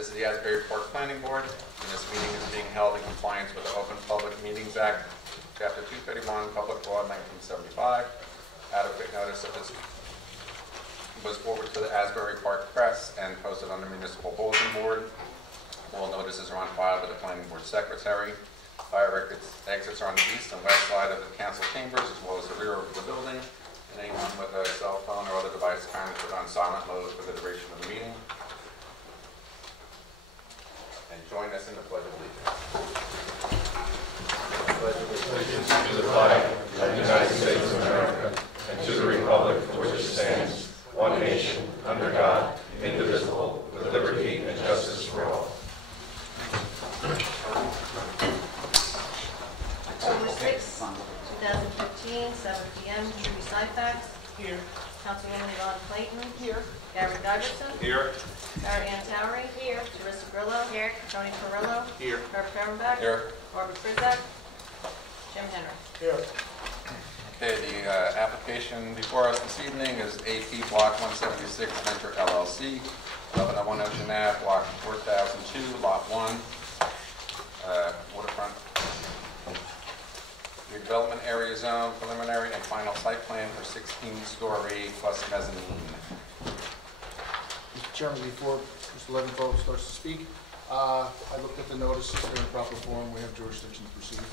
This is the Asbury Park Planning Board, and this meeting is being held in compliance with the Open Public Meetings Act, Chapter 231, Public Law 1975. Adequate notice of this was forwarded to the Asbury Park Press and posted on the Municipal Bulletin Board. All notices are on file with the Planning Board Secretary. Fire exits are on the east and west side of the council chambers, as well as the rear of the building. And anyone with a cell phone or other device kindly put on silent mode for the duration of the meeting. And join us in the Pledge of Allegiance. Pledge allegiance to the flag of the United States of America and to the republic for which it stands, one nation, under God, indivisible, with liberty and justice for all. October 6, 2015, 7 p.m. Trudy Syfax. Here. Councilwoman Yvonne Clayton. Here. Gary Giberson. Here. Barry Antowery. Here. Teresa Grillo. Here. Tony Perillo. Here. Herb Fehrenbach. Here. Barbara Krizak. Jim Henry. Here. Okay, the application before us this evening is AP Block 176 Venture LLC, 1101 Ocean Ave, Block 4002, Lot 1, waterfront redevelopment area zone, preliminary and final site plan for 16-story plus mezzanine. Mr. Chairman, before Mr. Leventhal starts to speak, I looked at the notices, they're in proper form, we have jurisdiction to proceed.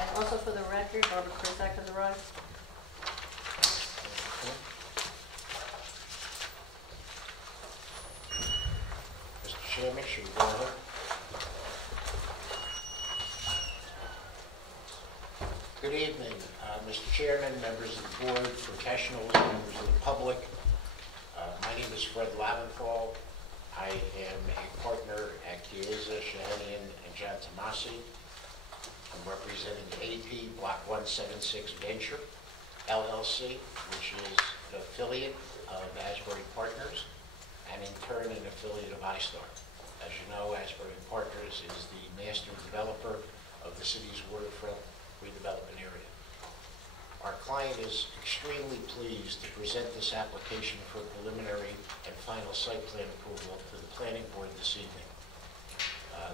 And also for the record, Barbara Krizak has arrived. Mr. Chairman, should we go ahead? Good evening, Mr. Chairman, members of the board, professionals, members of the public. My name is Fred Leventhal. I am a partner at Chiesa, Shahanian, and John Tomasi. I'm representing AP Block 176 Venture, LLC, which is an affiliate of Asbury Partners, and in turn an affiliate of iStar. As you know, Asbury Partners is the master developer of the city's waterfront redevelopment area. Our client is extremely pleased to present this application for preliminary and final site plan approval to the planning board this evening.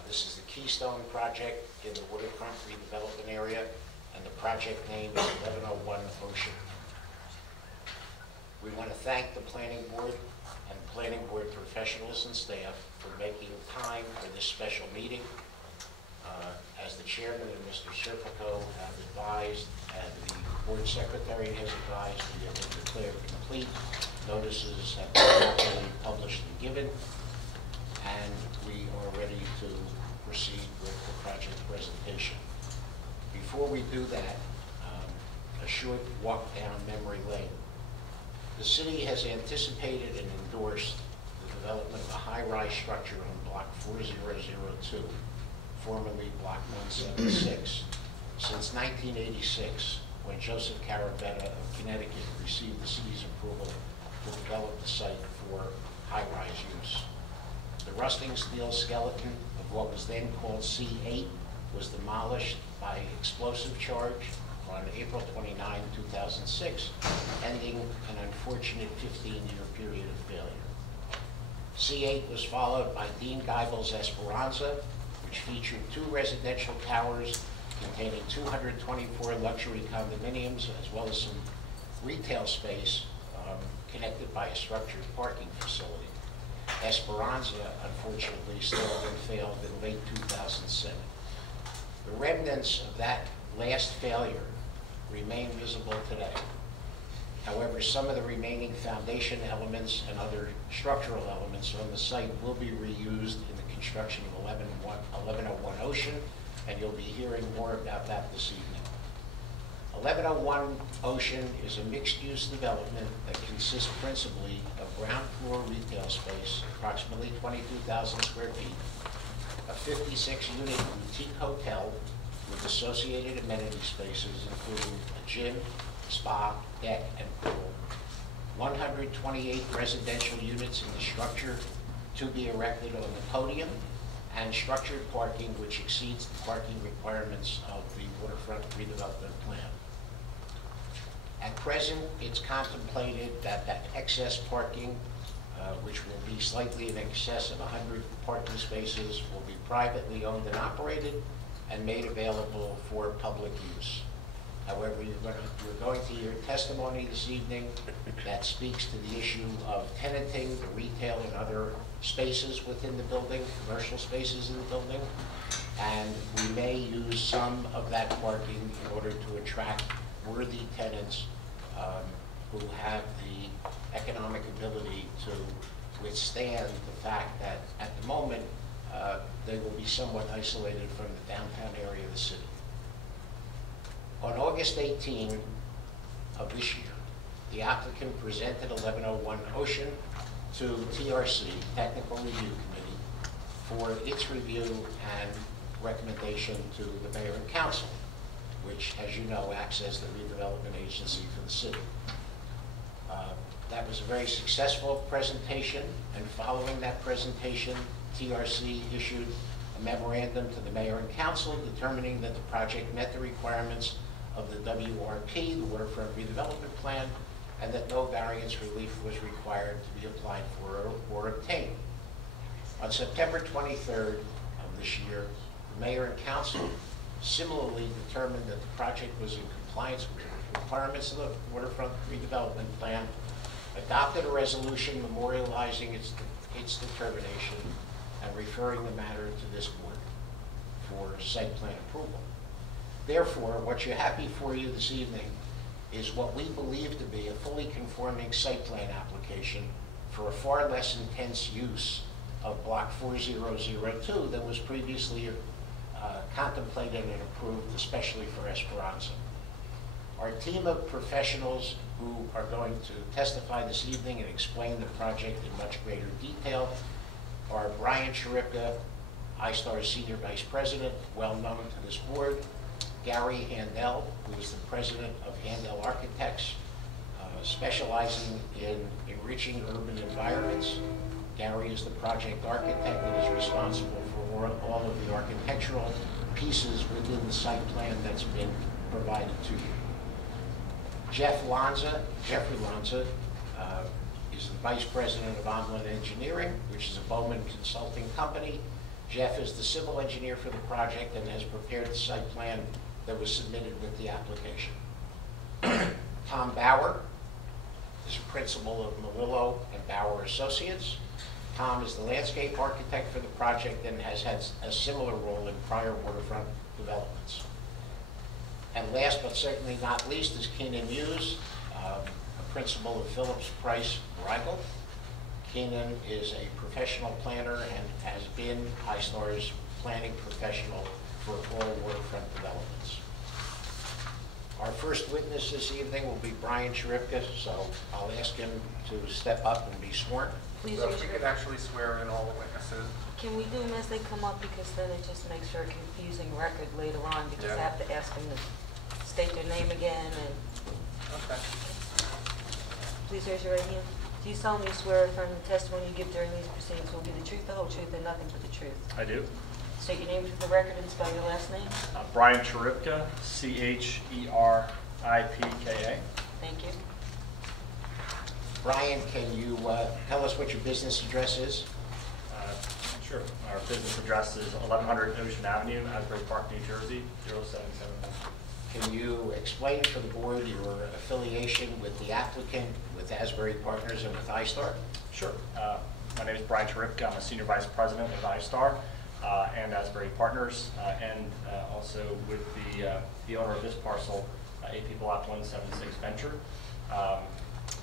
This is the Keystone project in the waterfront redevelopment area, and the project name is 1101 Ocean. We want to thank the planning board and planning board professionals and staff for making time for this special meeting. As the chairman and Mr. Serpico have advised, and the board secretary has advised, we have been declared complete. Notices have been properly published and given, and we are ready to proceed with the project presentation. Before we do that, a short walk down memory lane. The city has anticipated and endorsed the development of a high-rise structure on Block 4002, formerly Block 176, since 1986, when Joseph Carabetta of Connecticut received the city's approval to develop the site for high-rise use. The rusting steel skeleton of what was then called C8 was demolished by explosive charge on April 29, 2006, ending an unfortunate 15-year period of failure. C8 was followed by Dean Geibel's Esperanza, which featured 2 residential towers containing 224 luxury condominiums, as well as some retail space connected by a structured parking facility. Esperanza, unfortunately, still failed in late 2007. The remnants of that last failure remain visible today. However, some of the remaining foundation elements and other structural elements on the site will be reused in the construction of 1101 Ocean, and you'll be hearing more about that this evening. 1101 Ocean is a mixed-use development that consists principally of ground floor retail space, approximately 22,000 square feet, a 56-unit boutique hotel with associated amenity spaces, including a gym, spa, deck, and pool, 128 residential units in the structure to be erected on the podium, and structured parking which exceeds the parking requirements of the waterfront redevelopment plan. At present, it's contemplated that excess parking which will be slightly in excess of 100 parking spaces, will be privately owned and operated and made available for public use. However, you're going to hear testimony this evening that speaks to the issue of tenanting the retail and other spaces within the building, commercial spaces in the building, and we may use some of that parking in order to attract worthy tenants who have the economic ability to withstand the fact that at the moment they will be somewhat isolated from the downtown area of the city. On August 18 of this year, the applicant presented 1101 Ocean to TRC, Technical Review Committee, for its review and recommendation to the mayor and council, which, as you know, acts as the redevelopment agency for the city. That was a very successful presentation, and following that presentation, TRC issued a memorandum to the mayor and council determining that the project met the requirements of the WRP, the Waterfront Redevelopment Plan, and that no variance relief was required to be applied for or obtained. On September 23rd of this year, the mayor and council similarly determined that the project was in compliance with the requirements of the Waterfront Redevelopment Plan, adopted a resolution memorializing its determination and referring the matter to this board for site plan approval. Therefore, what you have before you this evening is what we believe to be a fully conforming site plan application for a far less intense use of Block 4002 than was previously contemplated and approved, especially for Esperanza. Our team of professionals who are going to testify this evening and explain the project in much greater detail are Brian Charipka, iStar's Senior Vice President, well known to this board, Gary Handel, who is the president of Handel Architects, specializing in enriching urban environments. Gary is the project architect and is responsible for all of the architectural pieces within the site plan that's been provided to you. Jeffrey Lanza, is the vice president of Omlin Engineering, which is a Bowman consulting company. Jeff is the civil engineer for the project and has prepared the site plan that was submitted with the application. Tom Bauer is a principal of Melillo and Bauer Associates. Tom is the landscape architect for the project and has had a similar role in prior waterfront developments. And last but certainly not least is Keenan Hughes, a principal of Phillips Price Rigel. Keenan is a professional planner and has been iStar's planning professional for all waterfront developments. Our first witness this evening will be Brian Charipka, so I'll ask him to step up and be sworn. Please So raise if we your could actually swear in all the witnesses. Can we do them as they come up, because then it just makes for a confusing record later on, because I Yeah. have to ask them to state their name again, and Okay. please raise your right hand. Do you solemnly swear affirm the testimony you give during these proceedings will be the truth, the whole truth, and nothing but the truth? I do. State your name for the record and spell your last name. Brian Charipka, Cheripka. Thank you. Brian, can you tell us what your business address is? Sure. Our business address is 1100 Ocean Avenue, Asbury Park, New Jersey, 07771. Can you explain for the board your affiliation with the applicant, with Asbury Partners, and with iStar? Sure. My name is Brian Charipka. I'm a Senior Vice President of iStar and Asbury Partners, and also with the owner of this parcel, AP Block 176 Venture.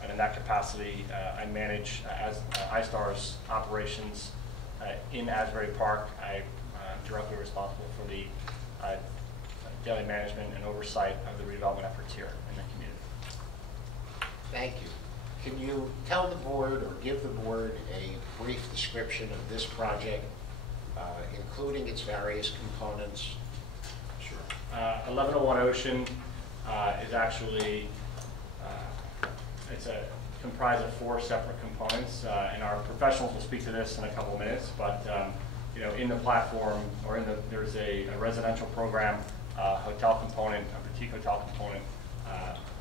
And in that capacity, I manage iStar's operations in Asbury Park. I'm directly responsible for the daily management and oversight of the redevelopment efforts here in the community. Thank you. Can you tell the board or give the board a brief description of this project, including its various components? Sure. 1101 Ocean is actually comprised of 4 separate components, and our professionals will speak to this in a couple of minutes. But in the platform, or there's a residential program, hotel component, a boutique hotel component.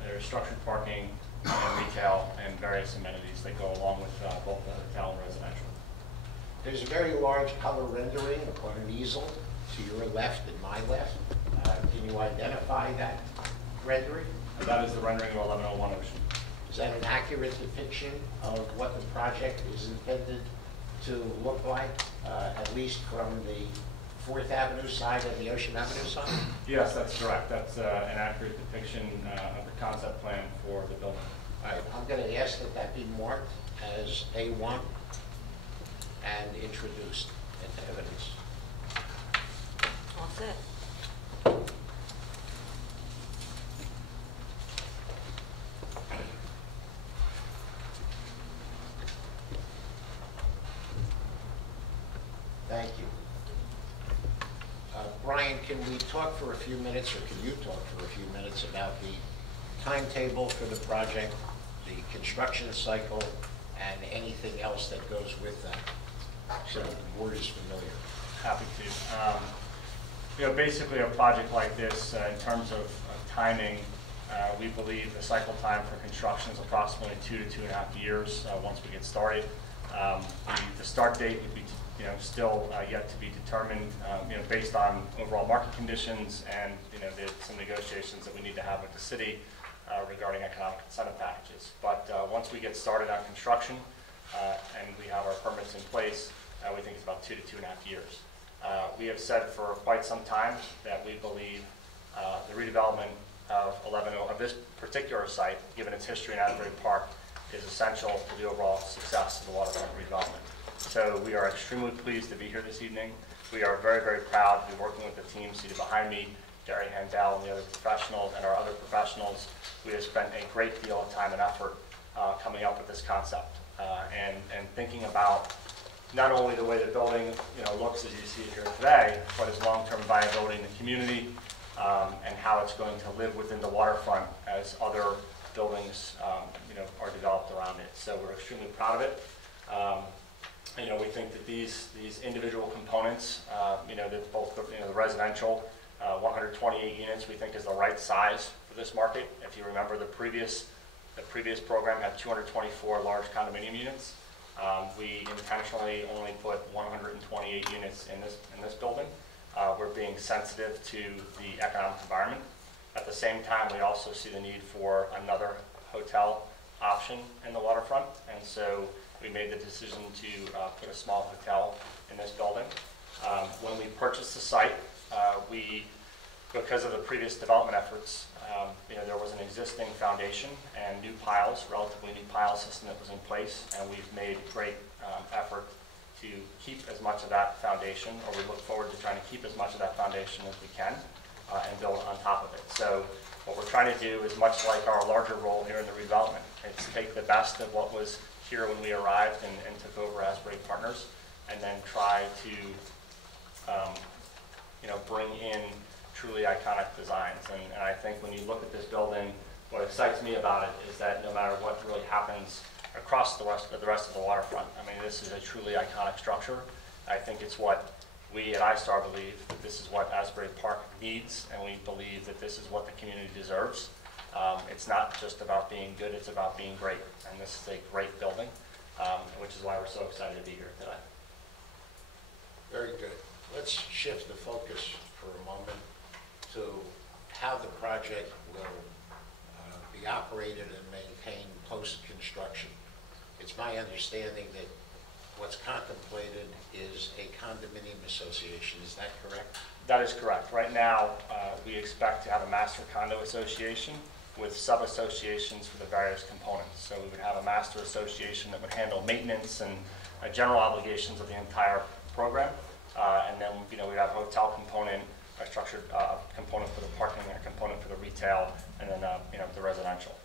There's structured parking and retail, and various amenities that go along with both the hotel and residential. There's a very large color rendering on an easel to your left and my left. Can you identify that rendering? And that is the rendering of 1101 Ocean. Is that an accurate depiction of what the project is intended to look like, at least from the 4th Avenue side and the Ocean Avenue side? Yes, that's correct. That's an accurate depiction of the concept plan for the building. All right, I'm going to ask that that be marked as A1 and introduced into evidence. All set. Thank you. Brian, can we talk for a few minutes, or can you talk for a few minutes about the timetable for the project, the construction cycle, and anything else that goes with that, so that the board is familiar? Happy to. Basically a project like this, in terms of timing, we believe the cycle time for construction is approximately 2 to 2.5 years once we get started. The start date would be still yet to be determined, based on overall market conditions and some negotiations that we need to have with the city regarding economic incentive packages. But once we get started on construction and we have our permits in place, we think it's about 2 to 2.5 years. We have said for quite some time that we believe the redevelopment of this particular site, given its history in Asbury Park, is essential to the overall success of the waterfront redevelopment. So we are extremely pleased to be here this evening. We are very, very proud to be working with the team seated behind me, Gary Handel and the other professionals and our other professionals. We have spent a great deal of time and effort coming up with this concept and thinking about not only the way the building looks as you see it here today, but its long-term viability in the community and how it's going to live within the waterfront as other buildings are developed around it. So we're extremely proud of it. We think that these individual components, that both the residential 128 units we think is the right size for this market. If you remember, the previous program had 224 large condominium units. We intentionally only put 128 units in this building. We're being sensitive to the economic environment. At the same time, we also see the need for another hotel option in the waterfront, and so we made the decision to put a small hotel in this building. When we purchased the site, because of the previous development efforts, there was an existing foundation and relatively new pile system that was in place, and we've made great effort to keep as much of that foundation, or we look forward to trying to keep as much of that foundation as we can and build on top of it. So what we're trying to do is much like our larger role here in the redevelopment. It's take the best of what was here when we arrived and took over Asbury Partners, and then try to bring in truly iconic designs. And I think when you look at this building, what excites me about it is that no matter what really happens across the rest of the waterfront, I mean, this is a truly iconic structure. I think it's what we at iStar believe, that this is what Asbury Park needs, and we believe that this is what the community deserves. It's not just about being good, it's about being great, and this is a great building, which is why we're so excited to be here today. Very good. Let's shift the focus for a moment to how the project will be operated and maintained post-construction. It's my understanding that what's contemplated is a condominium association. Is that correct? That is correct. Right now, we expect to have a master condo association with sub-associations for the various components. So we would have a master association that would handle maintenance and general obligations of the entire program. And then we'd have a hotel component, a structured component for the parking, and a component for the retail, and then the residential.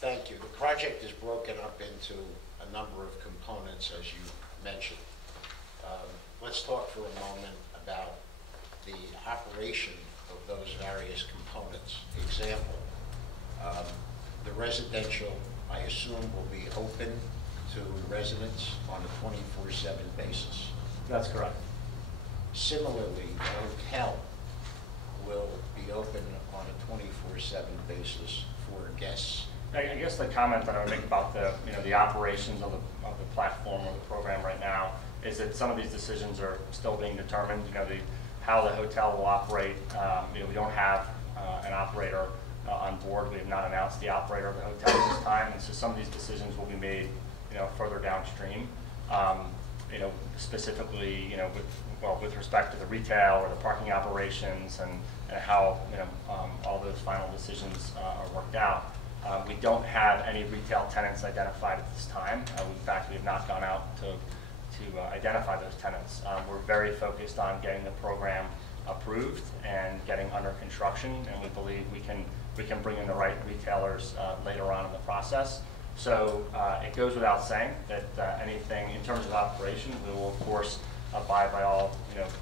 Thank you. The project is broken up into a number of components, as you mentioned. Let's talk for a moment about the operation of those various components. Example, the residential, I assume, will be open to residents on a 24/7 basis. That's correct. Similarly, the hotel will be open on a 24/7 basis for guests. I guess the comment that I would make about the, the operations of the platform or the program right now is that some of these decisions are still being determined. How the hotel will operate. We don't have an operator on board. We have not announced the operator of the hotel at this time, and so some of these decisions will be made, further downstream. Specifically, with respect to the retail or the parking operations and how, all those final decisions are worked out. We don't have any retail tenants identified at this time. In fact, we have not gone out to identify those tenants. We're very focused on getting the program approved and getting under construction, and we believe we can bring in the right retailers later on in the process. So it goes without saying that anything in terms of operation, we will of course abide by all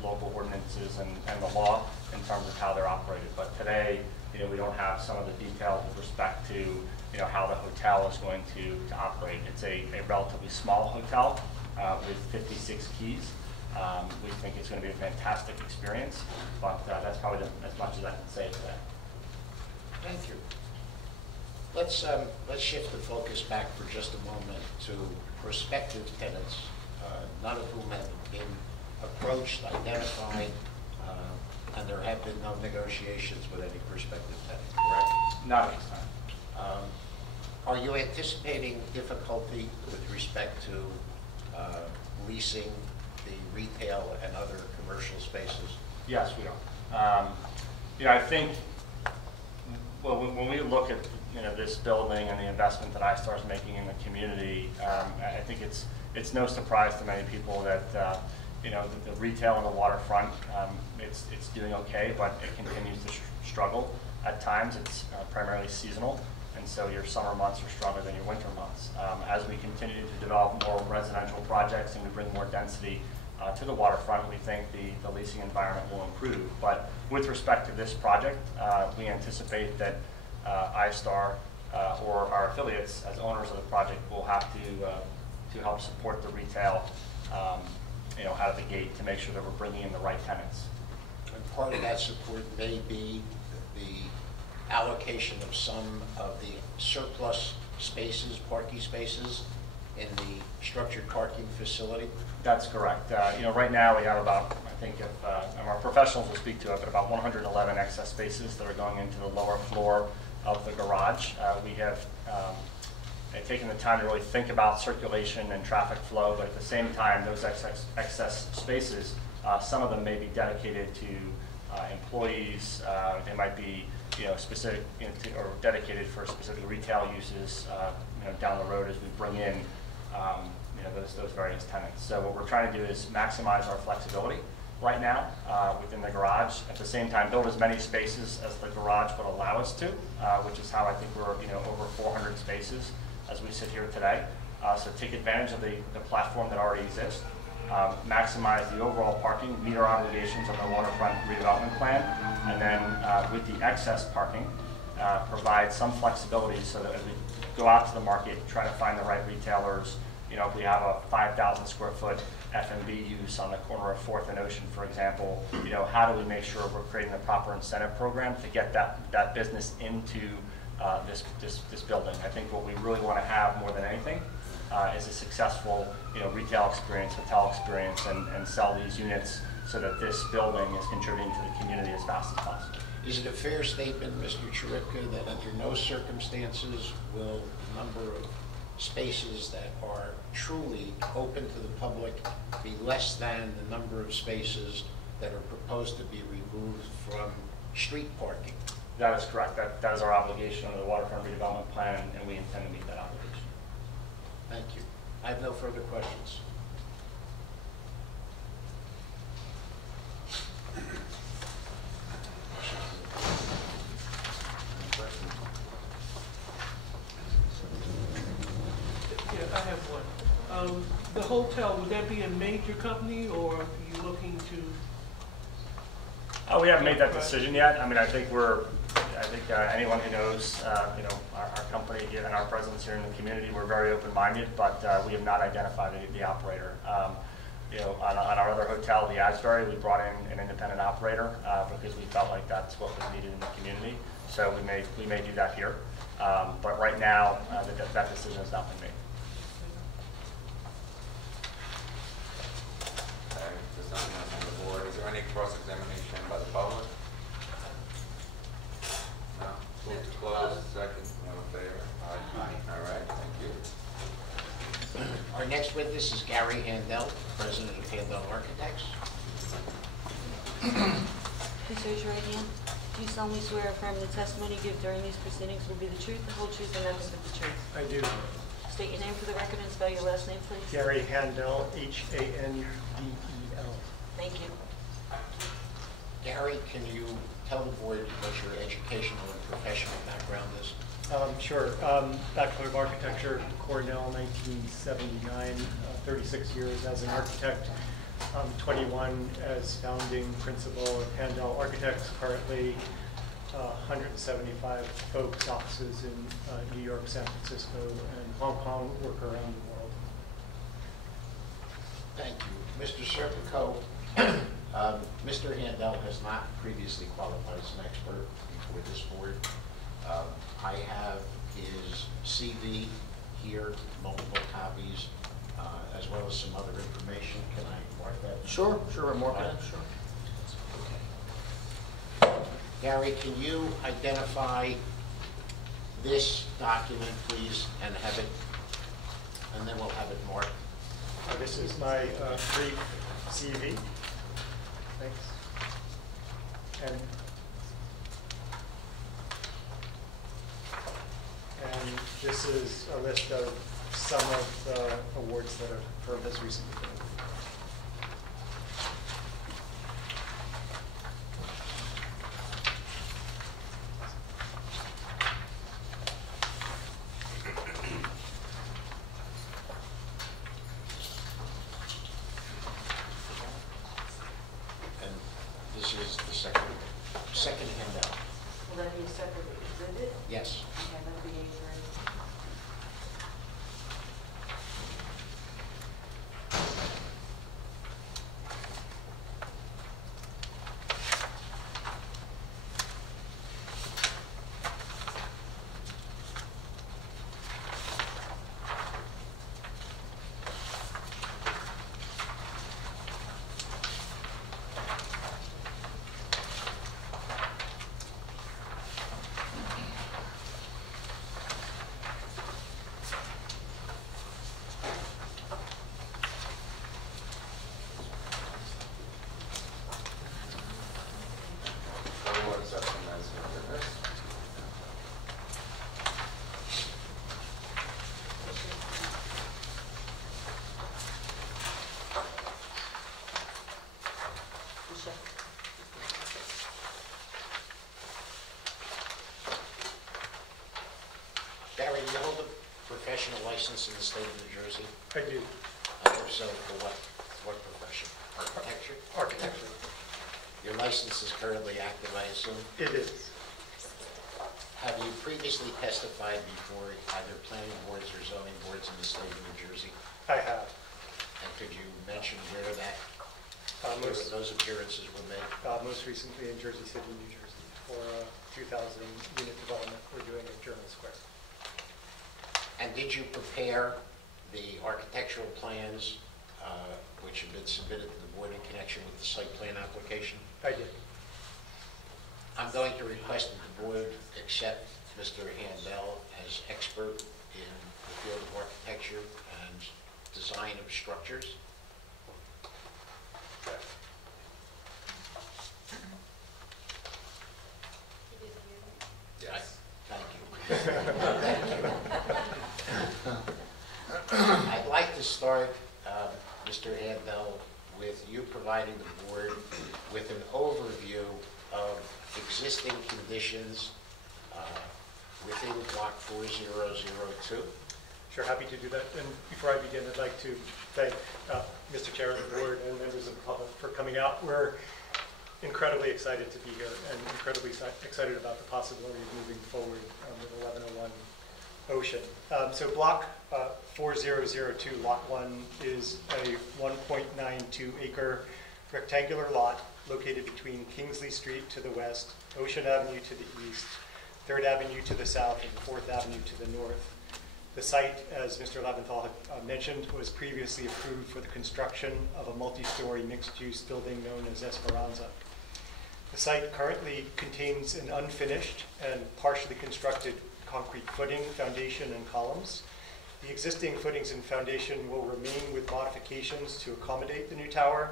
local ordinances and the law in terms of how they're operated. But today, we don't have some of the details with respect to how the hotel is going to operate. It's a relatively small hotel with 56 keys. We think it's going to be a fantastic experience, but that's probably as much as I can say today. Thank you. Let's shift the focus back for just a moment to prospective tenants, none of whom have been approached, identified, and there have been no negotiations with any prospective tenant, correct? Not at this time. Are you anticipating difficulty with respect to leasing the retail and other commercial spaces? Yes, we are. I think, well, when we look at this building and the investment that iStar is making in the community, I think it's no surprise to many people that the retail on the waterfront, it's doing okay, but it continues to struggle at times. It's primarily seasonal, and so your summer months are stronger than your winter months. As we continue to develop more residential projects and we bring more density to the waterfront, we think the leasing environment will improve. But with respect to this project, we anticipate that iStar or our affiliates as owners of the project will have to help support the retail out of the gate to make sure that we're bringing in the right tenants. And part of that support may be the allocation of some of the surplus spaces, parking spaces, in the structured parking facility? That's correct. Right now we have about, I think, and our professionals will speak to it, but about 111 excess spaces that are going into the lower floor of the garage. We have taken the time to really think about circulation and traffic flow, but at the same time, those excess spaces, some of them may be dedicated to employees. They might be, specific or dedicated for specific retail uses, down the road as we bring in, those various tenants. So what we're trying to do is maximize our flexibility right now within the garage. At the same time, build as many spaces as the garage would allow us to, which is how I think we're, over 400 spaces as we sit here today. So take advantage of the platform that already exists, maximize the overall parking, meet our obligations on the waterfront redevelopment plan, and then with the excess parking, provide some flexibility so that as we go out to the market, try to find the right retailers. If we have a 5,000 square foot F&B use on the corner of 4th and Ocean, for example, how do we make sure we're creating the proper incentive program to get that business into this building? I think what we really want to have more than anything is a successful retail experience, hotel experience, and sell these units so that this building is contributing to the community as fast as possible. Is it a fair statement, Mr. Chiripka, that under no circumstances will the number of spaces that are truly open to the public be less than the number of spaces that are proposed to be removed from street parking? That is correct. That is our obligation under the waterfront redevelopment plan, and we intend to meet that obligation. Thank you. I have no further questions. Yeah, I have one. The hotel, would that be a major company, or are you looking to? We haven't made that decision yet. I mean, I think anyone who knows, our company and our presence here in the community, we're very open-minded, but we have not identified the operator. On our other hotel, the Asbury, we brought in an independent operator because we felt like that's what was needed in the community. So we may do that here. But right now, that decision has not been made. Okay, there's nothing else on the board. Is there any cross-examination by the public? No? Move to close, second, all in favor? Aye. All right, thank you. Our next witness is Gary Handel, President of Handel Architects. Please raise your right hand. Do you solemnly swear or affirm the testimony you give during these proceedings will be the truth, the whole truth, and nothing but the truth? I do. State your name for the record and spell your last name, please. Gary Handel, Handel. Thank you. Gary, can you tell the board what your educational and professional background is? Sure. Bachelor of Architecture, Cornell, 1979, 36 years as an architect, 21 as founding principal of Handel Architects, currently 175 folks, offices in New York, San Francisco, and Hong Kong, work around the world. Thank you. Mr. Serpico, Mr. Handel has not previously qualified as an expert before this board. I have his CV here, multiple copies, as well as some other information. Can I mark that? Sure, I'm marking it, sure. Okay. Gary, can you identify this document, please, and have it, and then we'll have it marked. This is my brief CV. Thanks. And this is a list of some of the awards that our firm has recently won. And this is the second handout. Will that be a separate exhibit? Yes. Okay, that'll be A3. Everyone accepts them as witness. Gary, do you hold a professional license in the state of New Jersey? I do. If so, for what profession? Architecture? Architecture. Your license is currently active, I assume? It is. Have you previously testified before either planning boards or zoning boards in the state of New Jersey? I have. And could you mention where Most those appearances were made? most recently in Jersey City, New Jersey, for a 2,000 unit development we're doing at Journal Square. And did you prepare the architectural plans which have been submitted to the board in connection with the site plan application? I did. I'm going to request that the board accept Mr. Handel as expert in the field of architecture and design of structures. Yes. Thank you. Thank you. I'd like to start, Mr. Handel, with you providing the board with an overview of existing conditions within Block 4002. Sure, happy to do that. And before I begin, I'd like to thank Mr. Chair of the board and members of the public for coming out. We're incredibly excited to be here and incredibly excited about the possibility of moving forward with 1101 Ocean. So Block 4002, Lot 1, is a 1.92 acre rectangular lot located between Kingsley Street to the west, Ocean Avenue to the east, 3rd Avenue to the south, and 4th Avenue to the north. The site, as Mr. Leventhal had mentioned, was previously approved for the construction of a multi-story mixed-use building known as Esperanza. The site currently contains an unfinished and partially constructed concrete footing, foundation, and columns. The existing footings and foundation will remain with modifications to accommodate the new tower.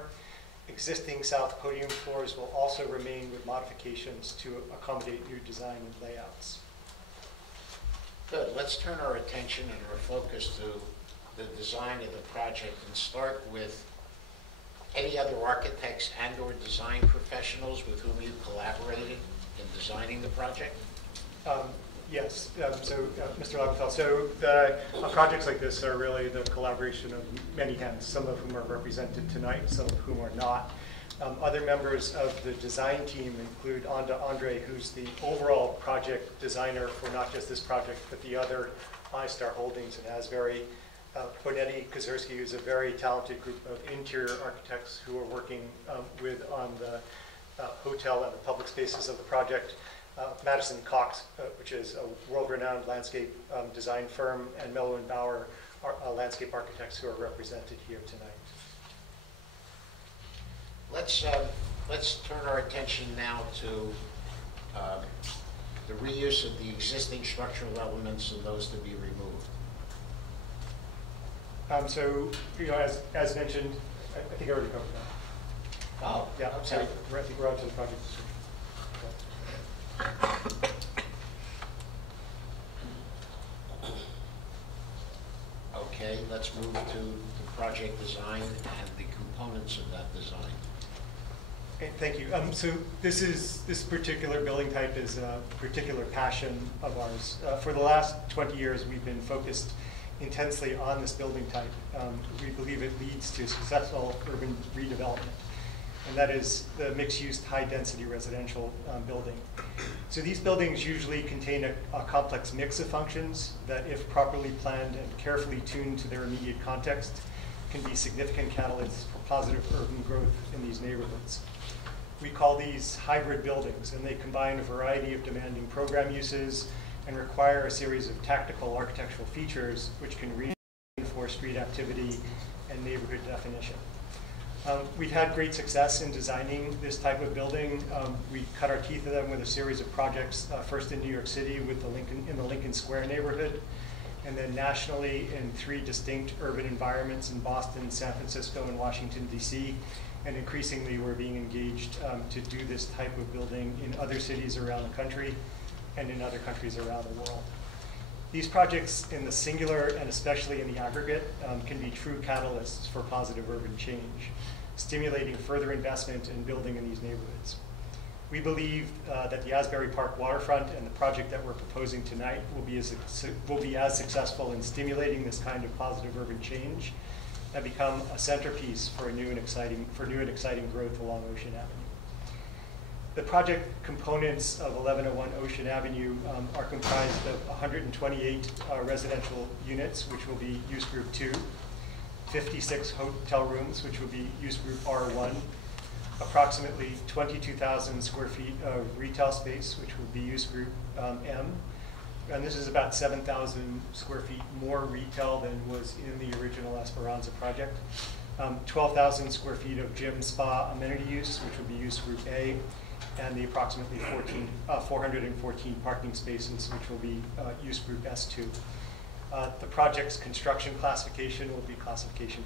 Existing south podium floors will also remain with modifications to accommodate new design and layouts. Good. Let's turn our attention and our focus to the design of the project and start with any other architects and or design professionals with whom you collaborated in designing the project? Yes, Mr. Leventhal, projects like this are really the collaboration of many hands, some of whom are represented tonight, some of whom are not. Other members of the design team include Andre, who's the overall project designer for not just this project, but the other iStar holdings in Asbury. Bonetti Kozersky, who's a very talented group of interior architects who are working on the hotel and the public spaces of the project. Madison Cox, which is a world-renowned landscape design firm, and Mello and Bauer are landscape architects who are represented here tonight. Let's turn our attention now to the reuse of the existing structural elements and those to be removed. As mentioned, I think I already covered that. Oh, yeah. okay. So I think we're on to the project description. Okay, let's move to the project design and the components of that design. Okay, thank you. So this particular building type is a particular passion of ours. For the last 20 years, we've been focused intensely on this building type. We believe it leads to successful urban redevelopment, and that is the mixed-use, high-density residential building. So these buildings usually contain a complex mix of functions that, if properly planned and carefully tuned to their immediate context, can be significant catalysts for positive urban growth in these neighborhoods. We call these hybrid buildings, and they combine a variety of demanding program uses and require a series of tactical architectural features which can reinforce street activity and neighborhood definition. We've had great success in designing this type of building. We cut our teeth in them with a series of projects, first in New York City with in the Lincoln Square neighborhood, and then nationally in 3 distinct urban environments in Boston, San Francisco, and Washington, D.C. And increasingly, we're being engaged to do this type of building in other cities around the country and in other countries around the world. These projects in the singular and especially in the aggregate can be true catalysts for positive urban change, stimulating further investment in building in these neighborhoods. We believe that the Asbury Park waterfront and the project that we're proposing tonight will be as successful in stimulating this kind of positive urban change and become a centerpiece for new and exciting growth along Ocean Avenue. The project components of 1101 Ocean Avenue are comprised of 128 residential units, which will be use group 2, 56 hotel rooms, which will be use group R1, approximately 22,000 square feet of retail space, which will be use group M, and this is about 7,000 square feet more retail than was in the original Esperanza project. 12,000 square feet of gym spa amenity use, which would be use group A, and the approximately 414 parking spaces, which will be use group S2. The project's construction classification will be classification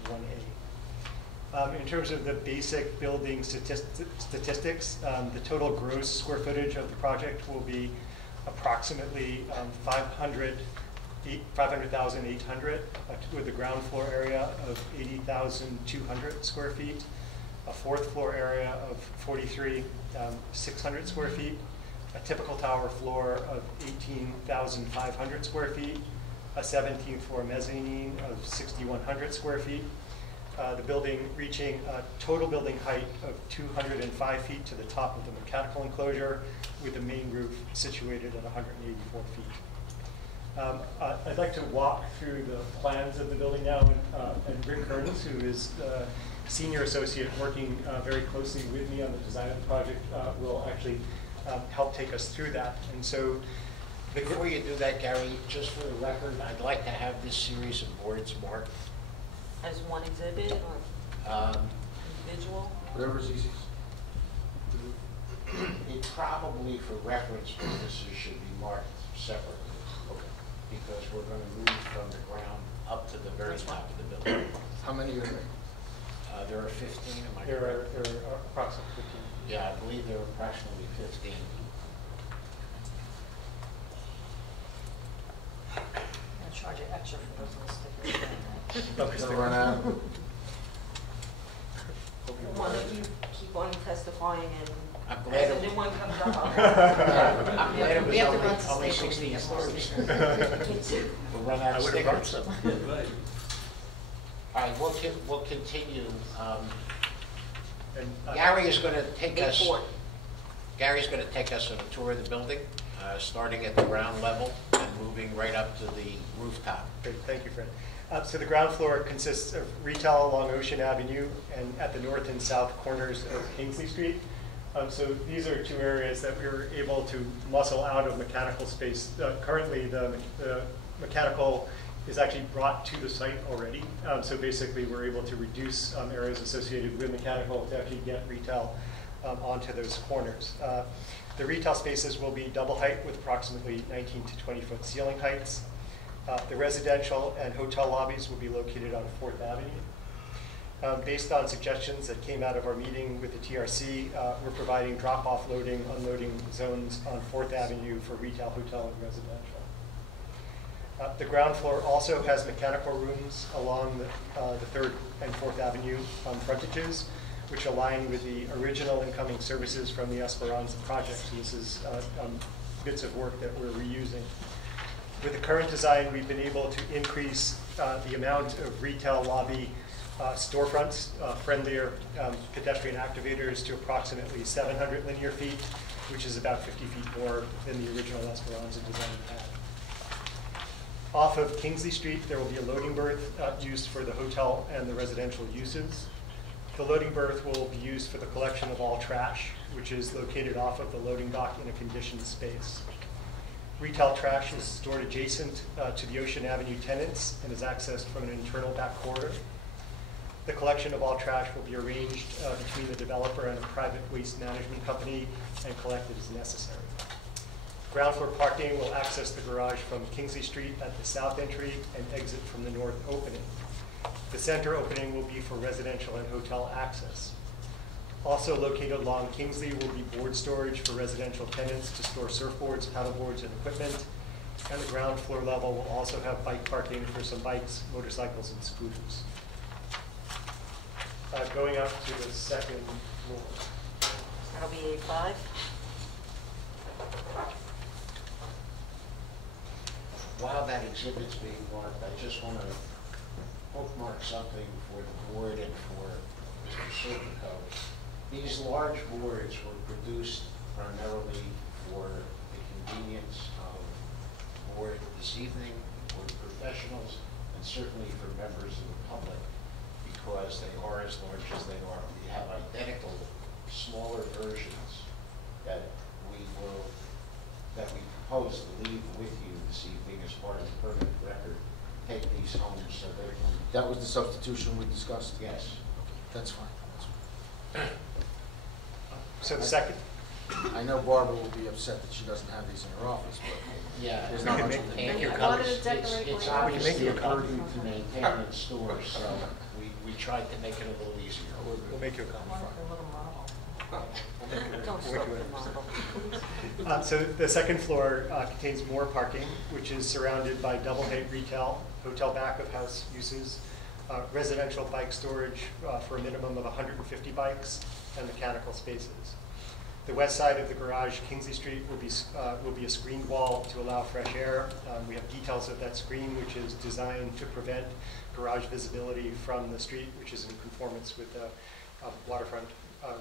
1A. In terms of the basic building statistics, the total gross square footage of the project will be approximately 500,800 with a ground floor area of 80,200 square feet, a fourth floor area of 43,600 square feet, a typical tower floor of 18,500 square feet, a 17th floor mezzanine of 6,100 square feet, the building reaching a total building height of 205 feet to the top of the mechanical enclosure, with the main roof situated at 184 feet. I'd like to walk through the plans of the building now, and Rick Kearns, who is the senior associate working very closely with me on the design of the project, will actually help take us through that. And so Before you do that, Gary, just for the record, I'd like to have this series of boards marked. As one exhibit or individual? Whatever's easiest. It probably, for reference purposes, should be marked separately. Because we're going to move from the ground up to the very top of the building. How many are there? There are 15, am I There correct? are approximately 15. Yeah, I believe there are approximately 15. I'll charge you extra for those little stickers. It's gonna run out. One of you keep on testifying and I'm glad as a it- new one comes up, I'm glad it was We have to run to only Staples 16 and stories. Staples. We'll run out of stickers. All right, we'll continue. And Gary is going to take Big us. board. Gary's going to take us on a tour of the building, starting at the ground level and moving right up to the rooftop. Great, thank you, Fred. So the ground floor consists of retail along Ocean Avenue and at the north and south corners of Kingsley Street. So these are two areas that we were able to muscle out of mechanical space. Currently, the mechanical is actually brought to the site already. So basically, we're able to reduce areas associated with mechanical to actually get retail onto those corners. The retail spaces will be double height with approximately 19 to 20 foot ceiling heights. The residential and hotel lobbies will be located on 4th Avenue. Based on suggestions that came out of our meeting with the TRC, we're providing drop-off loading, unloading zones on 4th Avenue for retail, hotel, and residential. The ground floor also has mechanical rooms along the 3rd and 4th Avenue frontages, which align with the original incoming services from the Esperanza project. So this is bits of work that we're reusing. With the current design, we've been able to increase the amount of retail lobby storefronts, friendlier pedestrian activators to approximately 700 linear feet, which is about 50 feet more than the original Esperanza design had. Off of Kingsley Street, there will be a loading berth used for the hotel and the residential uses. The loading berth will be used for the collection of all trash, which is located off of the loading dock in a conditioned space. Retail trash is stored adjacent to the Ocean Avenue tenants and is accessed from an internal back corridor. The collection of all trash will be arranged between the developer and a private waste management company and collected as necessary. Ground floor parking will access the garage from Kingsley Street at the south entry and exit from the north opening. The center opening will be for residential and hotel access. Also located along Kingsley will be board storage for residential tenants to store surfboards, paddleboards, and equipment. And the ground floor level will also have bike parking for some bikes, motorcycles, and scooters. Going up to the second floor. That'll be A5. While that exhibit's being marked, I just want to bookmark something for the board and for Mr. Serpico. These large boards were produced primarily for the convenience of the board this evening, board professionals, and certainly for members of the public, because they are as large as they are. We have identical, smaller versions that we propose to leave with you this evening as part of the permanent record. Take these home so they can. That was the substitution we discussed? Yes. That's fine. So the second, I know Barbara will be upset that she doesn't have these in her office, but Yeah. there's not much. And your I wanted copies. to decorate It's my obviously a your copy. burden to maintain and store, so we tried to make it a little easier. we'll make you a copy. Don't start with marble. So the second floor contains more parking, which is surrounded by double height retail, hotel back of house uses, residential bike storage for a minimum of 150 bikes, and mechanical spaces. The west side of the garage, Kingsley Street, will be a screened wall to allow fresh air. We have details of that screen, which is designed to prevent garage visibility from the street, which is in conformance with the waterfront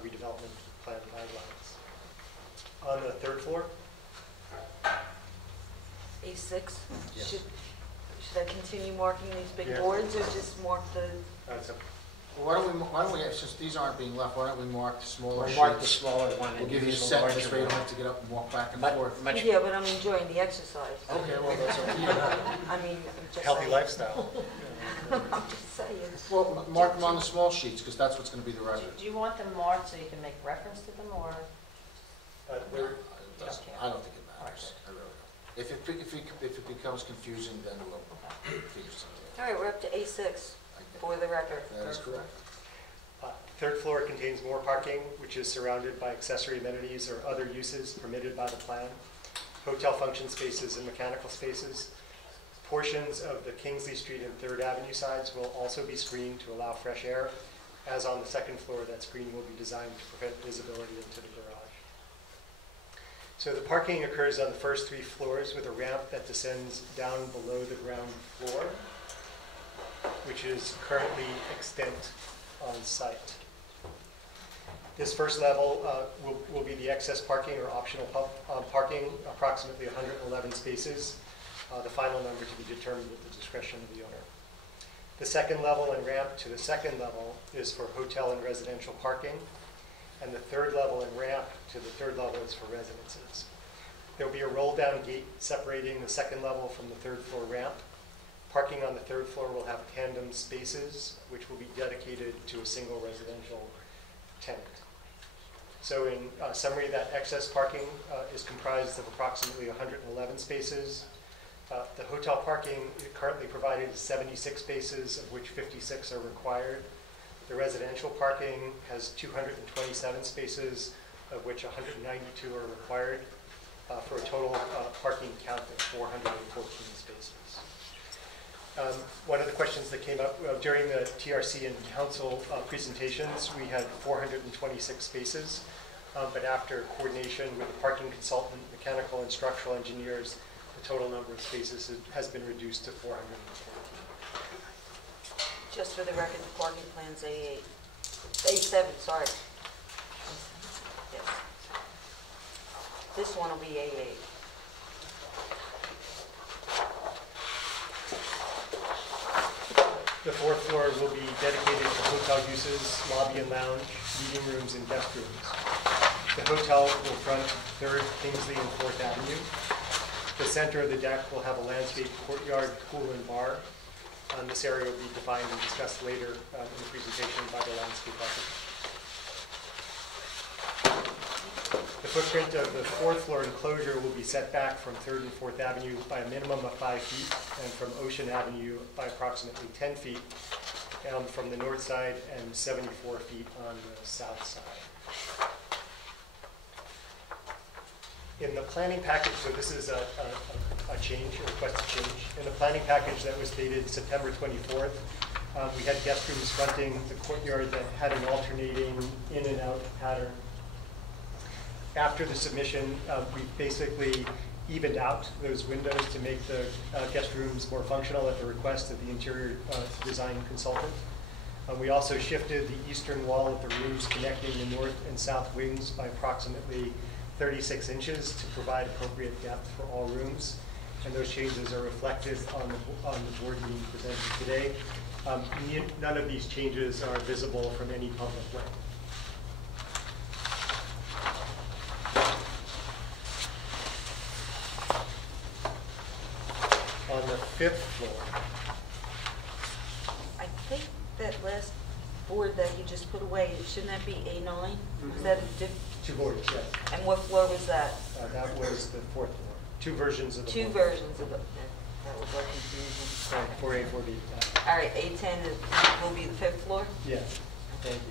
redevelopment plan guidelines. On the third floor, A6. Yes. Should I continue marking these big Yeah. boards or just mark the, so Why don't we, since these aren't being left, why don't we mark the smaller We'll mark the sheets? smaller one. We'll and give you a use the set, this larger way you don't one. have to get up and walk back and Much- forth. much Yeah, but I'm enjoying the exercise. Okay, well, that's up to you. I mean, I'm just Healthy saying. lifestyle. I'm just saying. Well, mark them on the small sheets, because that's what's gonna be the record. Do you want them marked so you can make reference to them, or? I don't think it matters, I really don't. If it becomes confusing, then we'll figure something All right, we're up to A6 for the record. out. That is correct. Third floor contains more parking, which is surrounded by accessory amenities or other uses permitted by the plan, hotel function spaces and mechanical spaces. Portions of the Kingsley Street and Third Avenue sides will also be screened to allow fresh air. As on the second floor, that screening will be designed to prevent visibility into the garage. So the parking occurs on the first 3 floors with a ramp that descends down below the ground floor, which is currently extant on site. This first level will be the excess parking or optional parking, approximately 111 spaces. The final number to be determined at the discretion of the owner. The second level and ramp to the second level is for hotel and residential parking, and the third level and ramp to the third level is for residences. There will be a roll-down gate separating the second level from the third floor ramp. Parking on the third floor will have tandem spaces, which will be dedicated to a single residential tenant. So in summary, that excess parking is comprised of approximately 111 spaces. The hotel parking currently provided is 76 spaces, of which 56 are required. The residential parking has 227 spaces, of which 192 are required, for a total parking count of 414 spaces. One of the questions that came up during the TRC and council presentations, we had 426 spaces, but after coordination with the parking consultant, mechanical and structural engineers, the total number of spaces has been reduced to 414. Just for the record, the parking plan's A8. A7, sorry. Yes. This one will be A8. The fourth floor will be dedicated to hotel uses, lobby and lounge, meeting rooms, and guest rooms. The hotel will front 3rd Kingsley and 4th Avenue. The center of the deck will have a landscape courtyard, pool, and bar. This area will be defined and discussed later in the presentation by the landscape architect. The footprint of the 4th floor enclosure will be set back from 3rd and 4th Avenue by a minimum of 5 feet, and from Ocean Avenue by approximately 10 feet, from the north side, and 74 feet on the south side. In the planning package, so this is a change, a requested change. In the planning package that was dated September 24th, we had guest rooms fronting the courtyard that had an alternating in and out pattern. After the submission, we basically evened out those windows to make the guest rooms more functional at the request of the interior design consultant. We also shifted the eastern wall of the rooms connecting the north and south wings by approximately 36 inches to provide appropriate depth for all rooms. And those changes are reflected on the board meeting presented today. None of these changes are visible from any public way. On the 5th floor, I think that last board that you just put away, shouldn't that be A9? Is that a 2 boards, yes. and what floor was that? That was the 4th floor. 2 versions of the 2 4th. versions of it. That was our confusion. Right, 4A, 4B. All right, A10 will be the 5th floor? Yeah, thank you.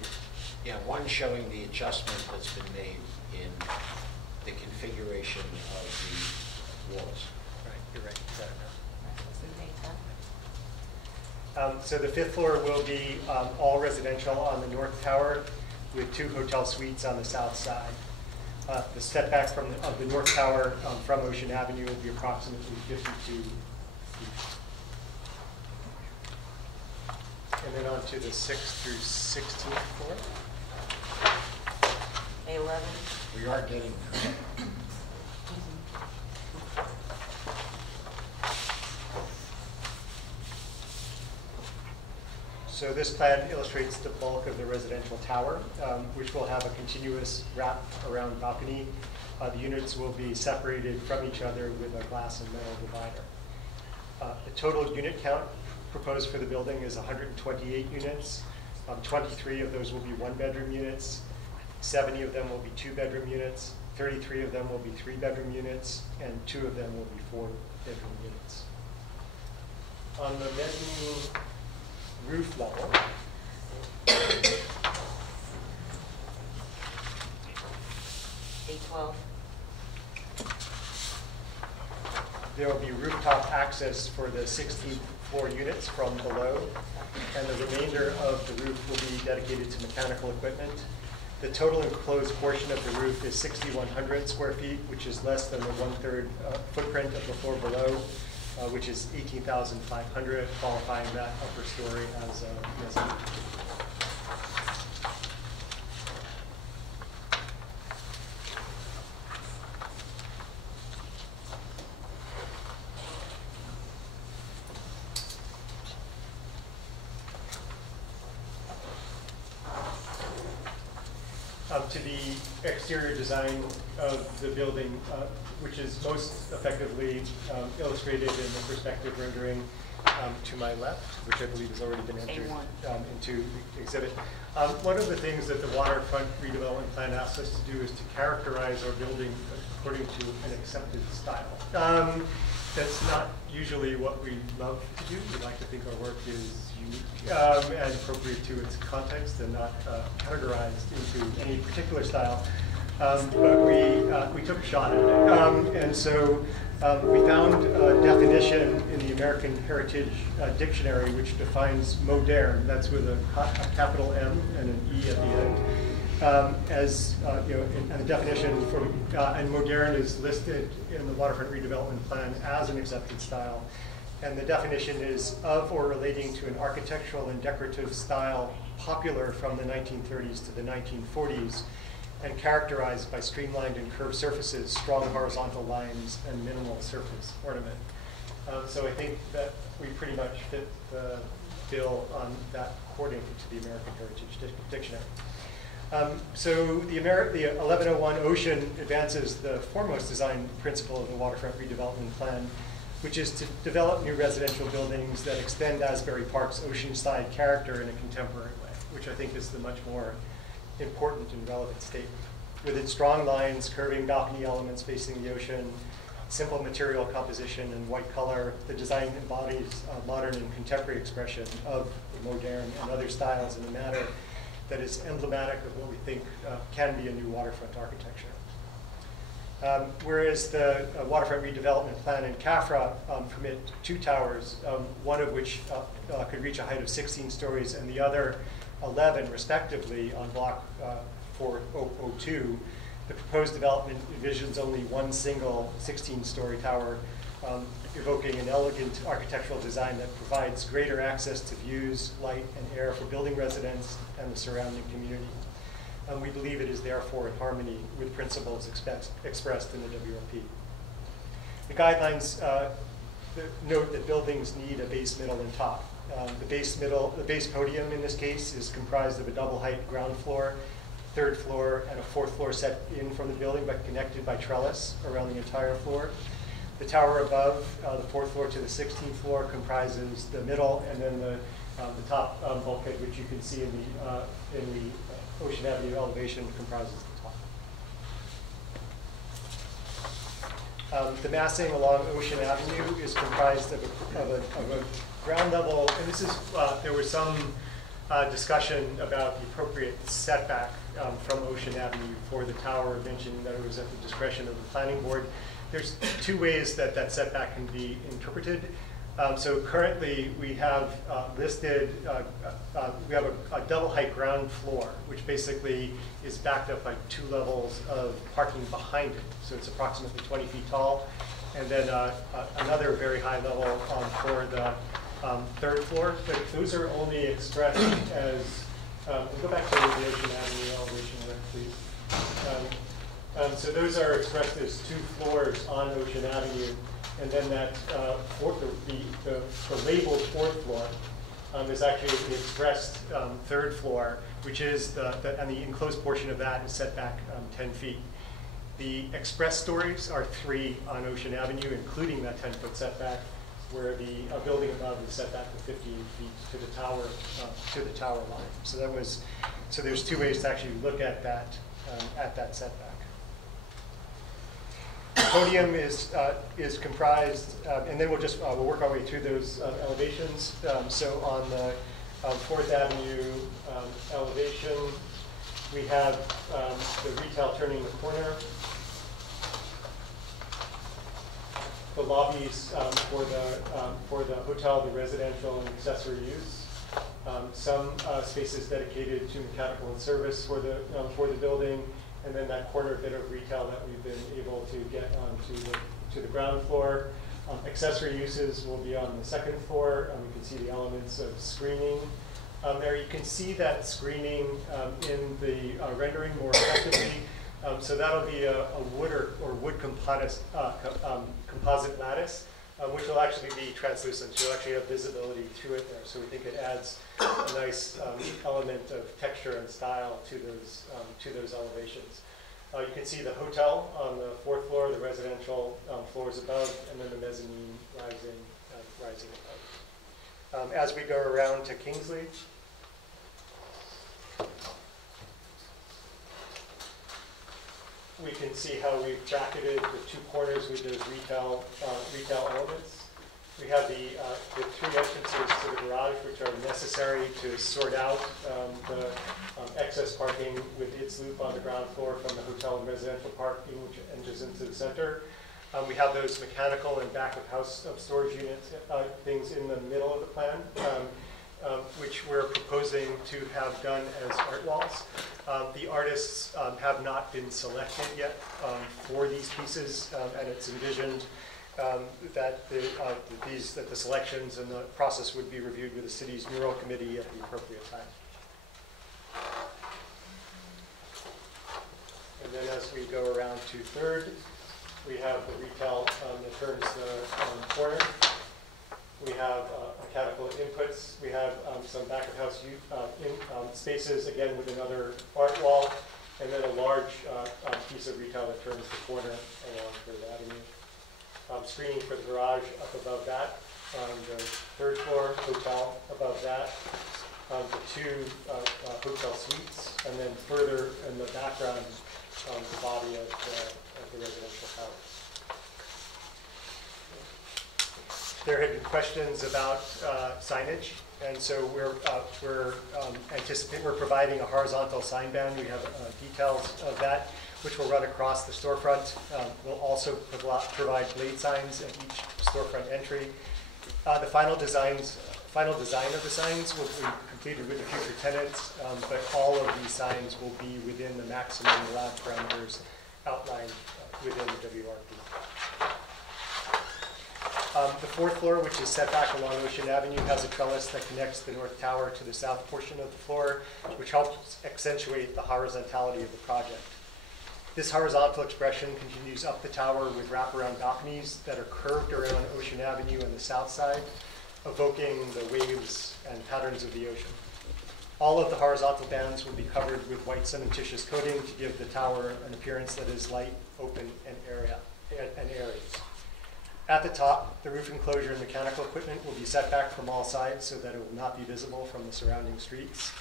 Yeah, one showing the adjustment that's been made in the configuration of the walls. Right, you're right. Got it now. That's So the 5th floor will be all residential on the north tower with 2 hotel suites on the south side. The setback of the north tower from Ocean Avenue will be approximately 52 feet. And then on to the 6th through 16th floor. A11? We are getting So this plan illustrates the bulk of the residential tower, which will have a continuous wrap around balcony. The units will be separated from each other with a glass and metal divider. The total unit count proposed for the building is 128 units. 23 of those will be one-bedroom units, 70 of them will be two-bedroom units, 33 of them will be three-bedroom units, and 2 of them will be four-bedroom units. On the mezzanine roof level, A12. there will be rooftop access for the 16th floor units from below, and the remainder of the roof will be dedicated to mechanical equipment. The total enclosed portion of the roof is 6,100 square feet, which is less than the 1/3 footprint of the floor below, which is 18,500, qualifying that upper story as a mezzanine. To the exterior design of the building, which is most effectively illustrated in the perspective rendering to my left, which I believe has already been entered into the exhibit. One of the things that the waterfront redevelopment plan asks us to do is to characterize our building according to an accepted style. That's not usually what we love to do. We like to think our work is unique and appropriate to its context and not categorized into any particular style. But we took a shot at it. And so we found a definition in the American Heritage Dictionary which defines moderne, that's with a capital M and an E at the end. As you know, and the definition for and moderne is listed in the waterfront redevelopment plan as an accepted style, and the definition is of or relating to an architectural and decorative style popular from the 1930s to the 1940s, and characterized by streamlined and curved surfaces, strong horizontal lines, and minimal surface ornament. So I think that we pretty much fit the bill on that according to the American Heritage Dictionary. So the 1101 Ocean advances the foremost design principle of the waterfront redevelopment plan, which is to develop new residential buildings that extend Asbury Park's oceanside character in a contemporary way, which I think is the much more important and relevant statement. With its strong lines, curving balcony elements facing the ocean, simple material composition, and white color, the design embodies a modern and contemporary expression of the modern and other styles in a manner that is emblematic of what we think can be a new waterfront architecture. Whereas the waterfront redevelopment plan in CAFRA permit 2 towers, one of which could reach a height of 16 stories and the other 11 respectively on block 402, the proposed development envisions only one single 16-story tower, evoking an elegant architectural design that provides greater access to views, light, and air for building residents and the surrounding community. We believe it is therefore in harmony with principles expressed in the WRP. The guidelines note that buildings need a base, middle, and top. The base podium in this case is comprised of a double height ground floor, 3rd floor, and a 4th floor set in from the building but connected by trellis around the entire floor. The tower above, the 4th floor to the 16th floor, comprises the middle, and then the top bulkhead, which you can see in the Ocean Avenue elevation, comprises the top. The massing along Ocean Avenue is comprised of a ground level, and this is there was some discussion about the appropriate setback from Ocean Avenue for the tower, mentioning that it was at the discretion of the planning board. There's 2 ways that that setback can be interpreted. So currently we have listed, we have a double height ground floor, which basically is backed up by 2 levels of parking behind it. So it's approximately 20 feet tall. And then another very high level for the 3rd floor. But those are only expressed as, we'll go back to the Ocean Avenue elevation there, please. So those are expressed as 2 floors on Ocean Avenue, and then that the labeled 4th floor is actually the expressed third floor, which is and the enclosed portion of that is set back 10 feet. The express stories are 3 on Ocean Avenue, including that 10-foot setback, where the building above is set back to 15 feet to the tower line. So there's 2 ways to actually look at that setback. The podium is comprised, and then we'll work our way through those elevations. So on the 4th Avenue elevation, we have the retail turning the corner. The lobbies for the hotel, the residential, and accessory use. Some spaces dedicated to mechanical and service for the building, and then that corner bit of retail that we've been able to get to the ground floor. Accessory uses will be on the 2nd floor. You can see the elements of screening. There you can see that screening in the rendering more effectively. So that'll be a wood or wood composite lattice, which will actually be translucent. You'll actually have visibility through it there. So we think it adds a nice element of texture and style to those elevations. You can see the hotel on the 4th floor, the residential floors above, and then the mezzanine rising above. As we go around to Kingsley, we can see how we've bracketed the 2 corners with those retail elements. We have the 3 entrances to the garage, which are necessary to sort out the excess parking with its loop on the ground floor from the hotel and residential parking, which enters into the center. We have those mechanical and back of house storage units, things in the middle of the plan, which we're proposing to have done as art walls. The artists have not been selected yet for these pieces, and it's envisioned that the selections and the process would be reviewed with the city's mural committee at the appropriate time. And then as we go around to 3rd, we have the retail that turns the corner. We have mechanical inputs. We have some back of house spaces, again with another art wall, and then a large piece of retail that turns the corner along 3rd Avenue. Screening for the garage up above that. The 3rd floor hotel above that. The 2 hotel suites, and then further in the background, the body of the residential house. There had been questions about signage, and so we're providing a horizontal sign band. We have details of that, which will run across the storefront. We'll also provide blade signs at each storefront entry. The final design of the signs will be completed with the future tenants, but all of these signs will be within the maximum allowed parameters outlined within the WRP. The 4th floor, which is set back along Ocean Avenue, has a trellis that connects the north tower to the south portion of the floor, which helps accentuate the horizontality of the project. This horizontal expression continues up the tower with wraparound balconies that are curved around Ocean Avenue on the south side, evoking the waves and patterns of the ocean. All of the horizontal bands will be covered with white cementitious coating to give the tower an appearance that is light, open, and airy. At the top, the roof enclosure and mechanical equipment will be set back from all sides so that it will not be visible from the surrounding streets.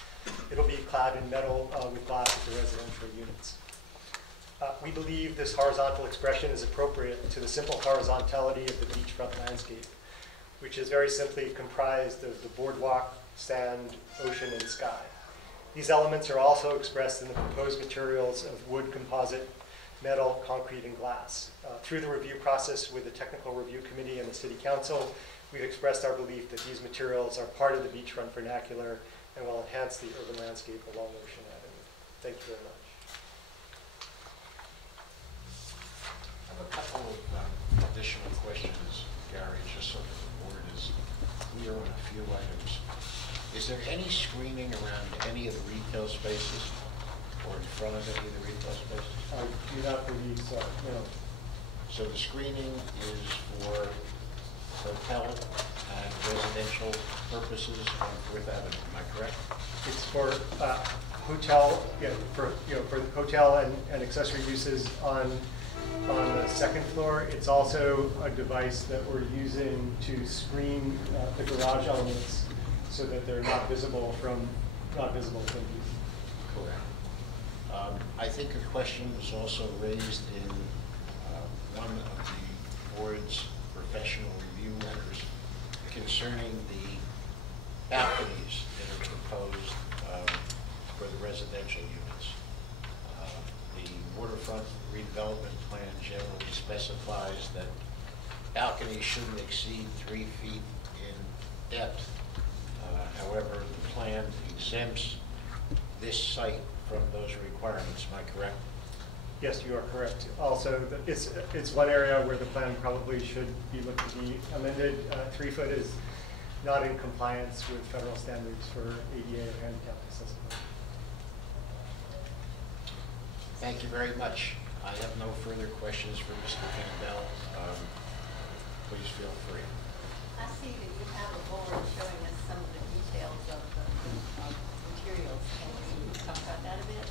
It'll be clad in metal with glass at the residential units. We believe this horizontal expression is appropriate to the simple horizontality of the beachfront landscape, which is very simply comprised of the boardwalk, sand, ocean, and sky. These elements are also expressed in the proposed materials of wood composite, metal, concrete, and glass. Through the review process with the Technical Review Committee and the City Council, we've expressed our belief that these materials are part of the beachfront vernacular and will enhance the urban landscape along Ocean Avenue. Thank you very much. I have a couple of additional questions, Gary, just so the board is clear on a few items. Is there any screening around any of the retail spaces or in front of any of the retail spaces? I do not believe so, no. So the screening is for hotel and residential purposes on 4th Avenue, am I correct? It's for hotel, for hotel and accessory uses on the 2nd floor. It's also a device that we're using to screen the garage elements so that they're not visible from view. Correct. I think a question was also raised in one of the board's professional review letters concerning the balconies that are proposed for the residential units. The waterfront redevelopment plan generally specifies that balconies shouldn't exceed 3 feet in depth. However, the plan exempts this site from those requirements. Am I correct? Yes, you are correct. Also, it's one area where the plan probably should be looked to be amended. 3 foot is not in compliance with federal standards for ADA or handicap accessibility. Thank you very much. I have no further questions for Mr. Campbell. Please feel free. I see that you have a board showing us some of the details of the materials. Can you talk about that a bit?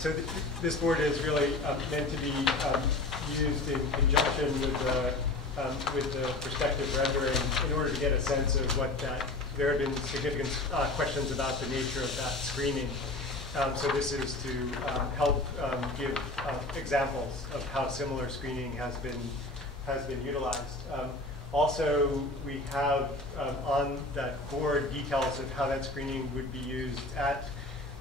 So this board is really meant to be used in conjunction with the prospective rendering in order to get a sense of what that. There have been significant questions about the nature of that screening. So this is to help give examples of how similar screening has been utilized. Also, we have on that board details of how that screening would be used at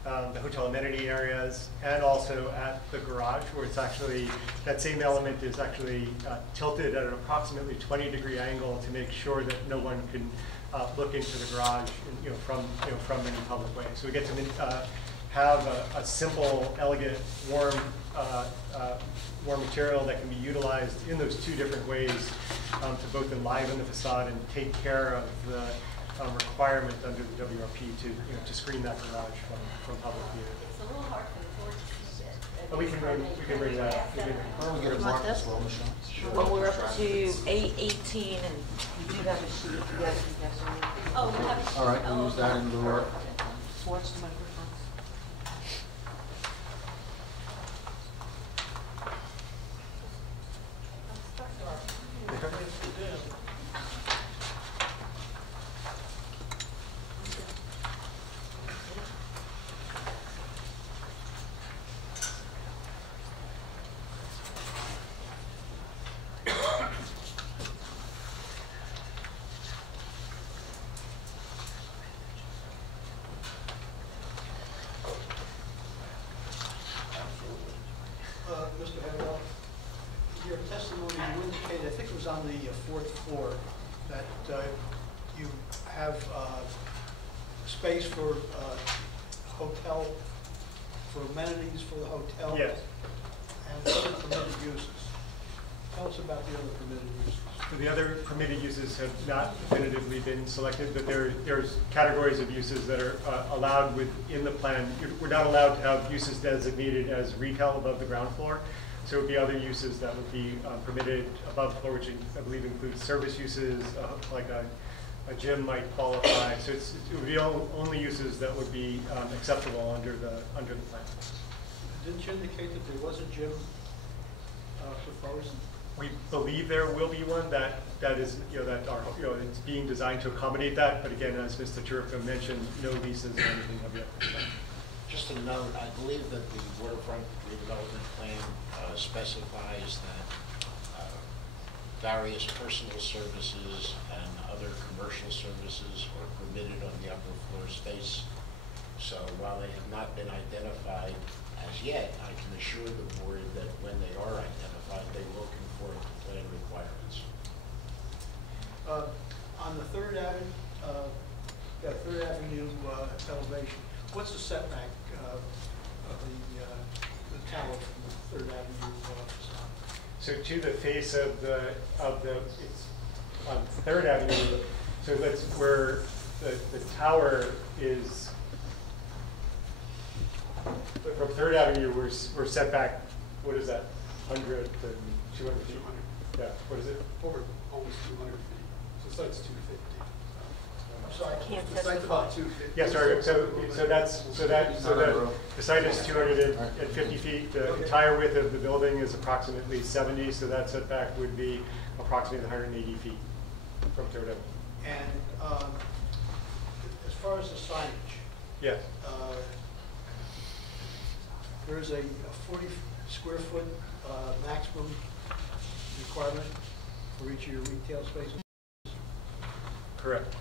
the hotel amenity areas and also at the garage, where it's actually, that same element is actually tilted at an approximately 20-degree angle to make sure that no one can look into the garage from any public way. So we get to have a simple, elegant, warm material that can be utilized in those 2 different ways to both enliven the facade and take care of the requirement under the WRP to screen that garage from public view. It's a little hard for the board to see it. Oh, we can bring that. Why don't we get a mark as well, Michelle? Well, we're up to 8:18, and we do have a sheet if you guys can guess on it. Oh, we have a sheet. All right, we'll use that in lieu of. Watch the microphones. Mr. Handel, your testimony, you indicated, I think it was on the 4th floor, that you have space for hotel, for amenities for the hotel. Yes. And other permitted uses. Tell us about the other permitted uses. So the other permitted uses have not definitively been selected, but there's categories of uses that are allowed within the plan. We're not allowed to have uses designated as retail above the ground floor. So it would be other uses that would be permitted above the floor, which I believe includes service uses, like a gym might qualify. So it would be only uses that would be acceptable under the plan. Didn't you indicate that there was a gym proposed? We believe there will be one that is, it's being designed to accommodate that. But again, as Mr. Turco mentioned, no leases or anything have yet been done. Just a note, I believe that the waterfront redevelopment plan specifies that various personal services and other commercial services are permitted on the upper floor space. So while they have not been identified as yet, I can assure the board that when they are identified, they will conform to plan requirements. On the 3rd Avenue, 3rd Avenue elevation, what's the setback of the tower from the 3rd Avenue facade? So to the face of the it's on 3rd Avenue. So that's where the tower is. From 3rd Avenue, we're set back. What is that? 100 and 200 feet. Yeah, what is it? Over almost 200 feet. So the site's 250. I'm sorry, Can't the site's testify. about 250. Yeah, sorry, the site is 250 feet. The entire width of the building is approximately 70, so that setback would be approximately 180 feet from toe. And as far as the signage, Yes. there is a 40 square foot maximum requirement for each of your retail spaces? Correct.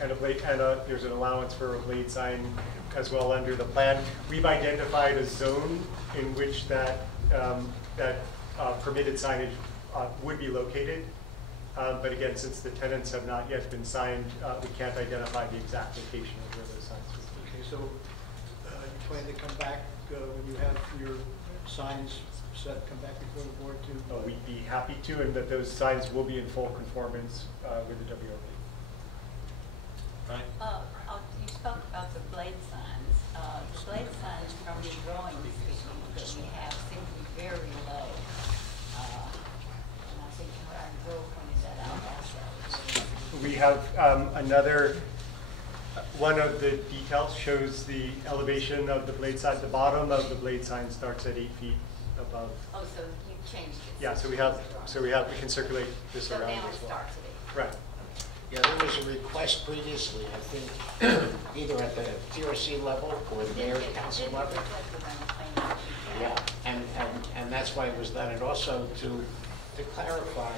And there's an allowance for a blade sign as well under the plan. We've identified a zone in which that permitted signage would be located. But again, since the tenants have not yet been signed, we can't identify the exact location of where those signs would be. Okay, so you plan to come back when you have your signs set, come back before the board to? We'd be happy to, and that those signs will be in full conformance with the WOP. Right. You spoke about the blade signs. The blade signs from the drawings that we have seem to be very low. And I think Joe pointed that out also. We have another, one of the details shows the elevation of the blade sign. The bottom of the blade sign starts at 8 feet above. Oh, so you've changed it. Yeah, we can circulate this So around now it as well. starts at 8. Right. Yeah, there was a request previously, I think, either at the TRC level or the mayor council level. Yeah, and that's why it was done. And also to clarify,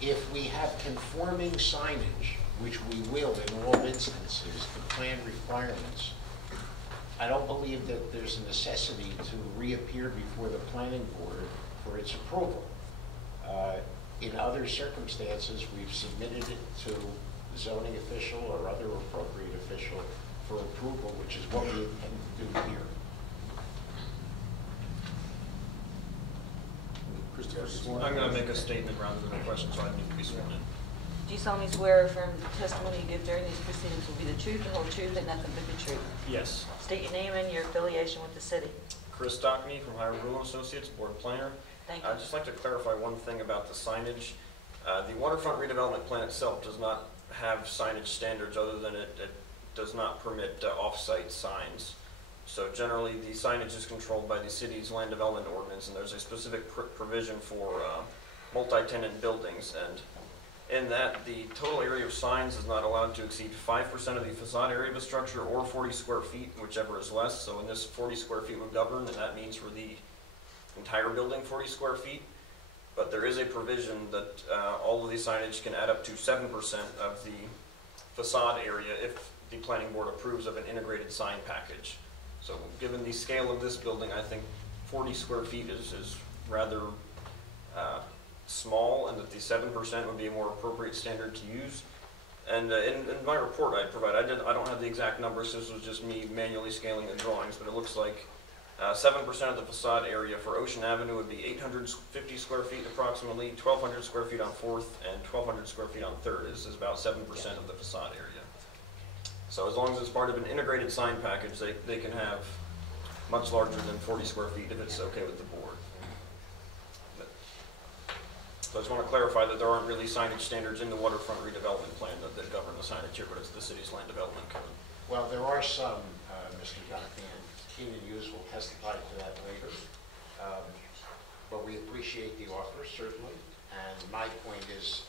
if we have conforming signage, which we will in all instances, to plan requirements, I don't believe that there's a necessity to reappear before the planning board for its approval. In other circumstances, we've submitted it to the zoning official or other appropriate official for approval, which is what we intend to do here. I'm going to make a statement rather than a question, so I need to be sworn in. Do you solemnly swear or affirm the testimony you give during these proceedings will be the truth, the whole truth, and nothing but the truth? Yes. State your name and your affiliation with the city. Chris Stockney from Howard Rule Associates, Board Planner. Thank you. I'd just like to clarify one thing about the signage. The waterfront redevelopment plan itself does not have signage standards other than it does not permit off-site signs. So generally, the signage is controlled by the city's land development ordinance, and there's a specific provision for multi-tenant buildings. And in that, the total area of signs is not allowed to exceed 5% of the facade area of a structure or 40 square feet, whichever is less. So in this, 40 square feet would govern, and that means for the entire building 40 square feet. But there is a provision that all of these signage can add up to 7% of the facade area if the planning board approves of an integrated sign package. So given the scale of this building, I think 40 square feet is rather small, and that the 7% would be a more appropriate standard to use. And in my report I provide, I don't have the exact numbers, this was just me manually scaling the drawings, but it looks like 7% of the facade area for Ocean Avenue would be 850 square feet approximately, 1,200 square feet on 4th, and 1,200 square feet on 3rd is about 7% of the facade area. So as long as it's part of an integrated sign package, they can have much larger than 40 square feet if it's okay with the board. So I just want to clarify that there aren't really signage standards in the waterfront redevelopment plan that govern the signage here, but it's the city's land development code. Well, there are some, Mr. Johnson, and Keenan Hughes will testify to that later. But we appreciate the offer, certainly. And my point is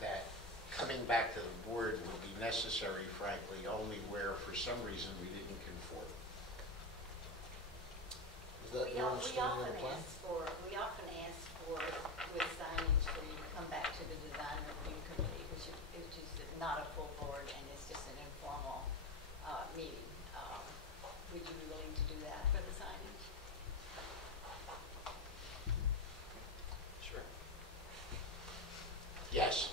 that coming back to the board will be necessary, frankly, only where for some reason we didn't conform. Is that your understanding of the plan? We often ask for, with signage, for you to come back to the design review committee, which is not a full board and it's just an informal meeting. Would you be willing to do that for the signage? Sure. Yes.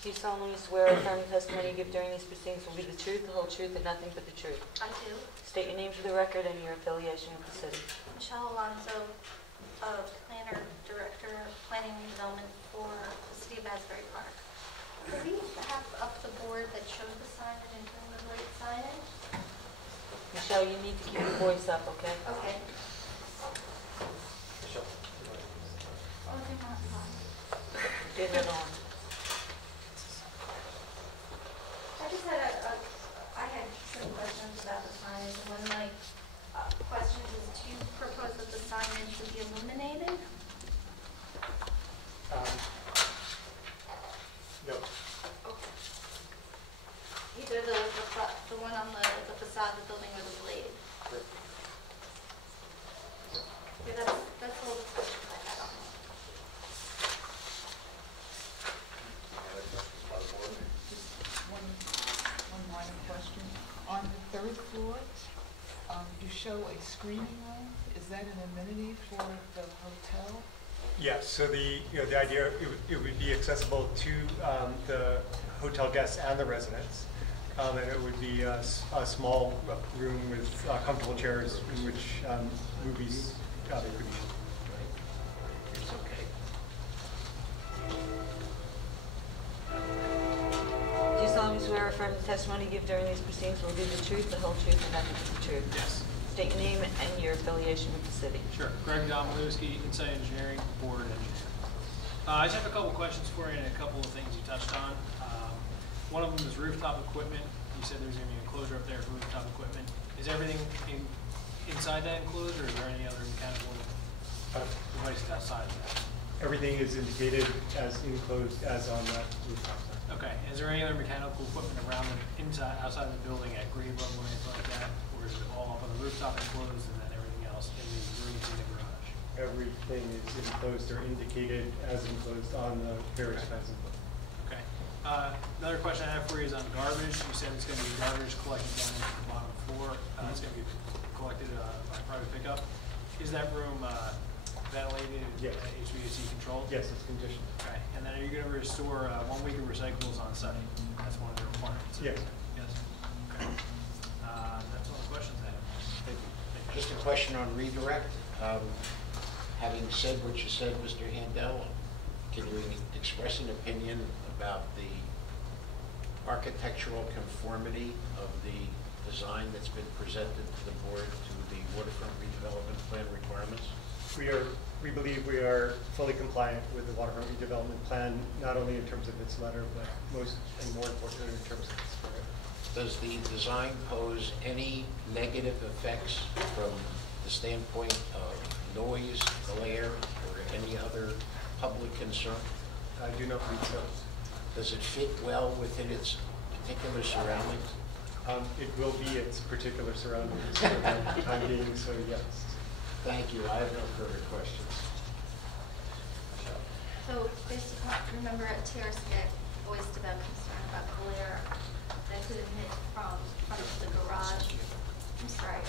Do you solemnly swear or affirm the testimony you give during these proceedings will be the truth, the whole truth, and nothing but the truth? I do. State your name for the record and your affiliation with the city. Michelle Alonso, Planner, Director of Planning and Development for the City of Asbury Park. Could we have up the board that showed the signage and turn the blade signage? Michelle, you need to keep your voice up, okay? Okay. Oh, they're not on. Get it on. I just had I had some questions about the signage. One of my questions is, do you propose that the signage should be illuminated? No. Either the one on the facade of the building or the blade? Yeah, that's all the questions I had on it. One minor question. On the third floor, you show a screening room. Is that an amenity for the hotel? Yes, so the idea, it would be accessible to the hotel guests and the residents. And it would be a small room with comfortable chairs in which movies could be shown. It's okay. Do you solemnly swear or affirm the testimony you give during these proceedings will be the truth, the whole truth, and nothing but the truth? Yes. State your name and your affiliation with the city. Sure. Greg Domilewski, Inside Engineering, Board Engineer. I just have a couple questions for you and a couple of things you touched on. One of them is rooftop equipment. You said there's going to be an enclosure up there for rooftop equipment. Is everything inside that enclosed, or is there any other mechanical devices outside of that? Everything is indicated as enclosed as on that rooftop. Okay. Is there any other mechanical equipment around the outside of the building at grade level or anything like that? Or is it all up on the rooftop enclosed and then everything else in the rooms in the garage? Everything is enclosed or indicated as enclosed on the various plans. Okay. Another question I have for you is on garbage. You said it's going to be garbage collected down into the bottom floor. It's going to be collected by private pickup. Is that room ventilated? Yes. HVAC controlled? Yes, it's conditioned. Okay. And then are you going to restore 1 week of recyclables on site? That's one of the requirements. Yes. Yes. Okay. That's all the questions I have. Thank you. Just a question on redirect. Having said what you said, Mr. Handel, can you express an opinion about the architectural conformity of the design that's been presented to the board to the waterfront redevelopment plan requirements? We believe we are fully compliant with the waterfront redevelopment plan, not only in terms of its letter, but most and more importantly in terms of its spirit. Does the design pose any negative effects from the standpoint of noise, glare, or any other public concern? I do not believe so. Does it fit well within its particular surroundings? It will be its particular surroundings for the time being, so yes. Thank you. I have no further questions. So based upon, remember at TRC, I voiced about concern about glare that could emit from front of the garage. I'm sorry.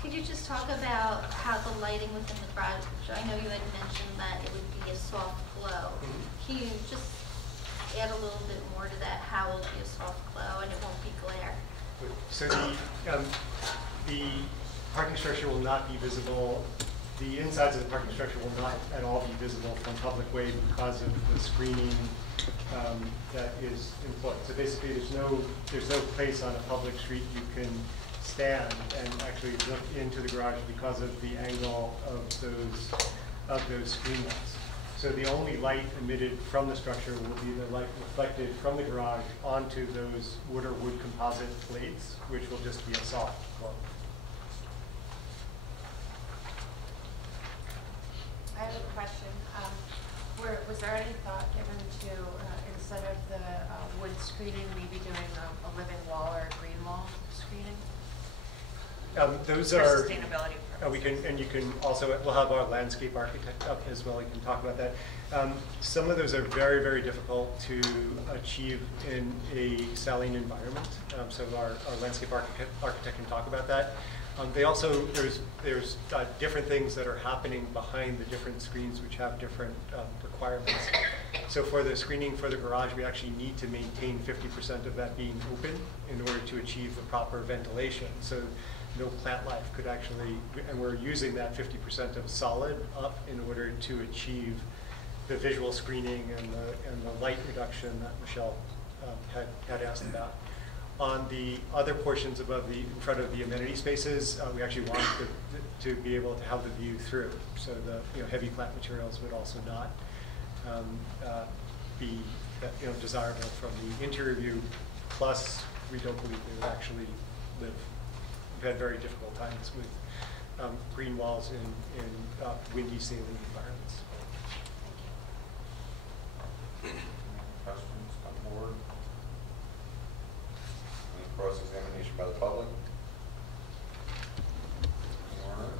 Could you just talk about how the lighting within the garage, I know you had mentioned that it would be a soft glow. Can you just add a little bit more to that? How will it be a soft glow and it won't be glare? So the parking structure will not be visible. The insides of the parking structure will not at all be visible from public way because of the screening that is employed. So basically, there's no place on a public street you can stand and actually look into the garage because of the angle of those screen lights. So the only light emitted from the structure will be the light reflected from the garage onto those wood or wood composite plates, which will just be a soft glow. I have a question. Was there any thought given to, instead of the wood screening, maybe doing a living wall or a green wall screening? Those For are sustainability purposes. We'll have our landscape architect up as well. We can talk about that. Some of those are very, very difficult to achieve in a saline environment. So our landscape architect can talk about that. They also, there's different things that are happening behind the different screens which have different requirements. So for the screening for the garage, we actually need to maintain 50% of that being open in order to achieve the proper ventilation. So no plant life could actually, and we're using that 50% of solid up in order to achieve the visual screening and the light reduction that Michelle had asked about. On the other portions above in front of the amenity spaces, we actually want to be able to have the view through. So the heavy flat materials would also not be desirable from the interior view. Plus, we don't believe they would actually live. We've had very difficult times with green walls in windy sailing environments. Questions on the board? Any cross-examination by the public? Warner?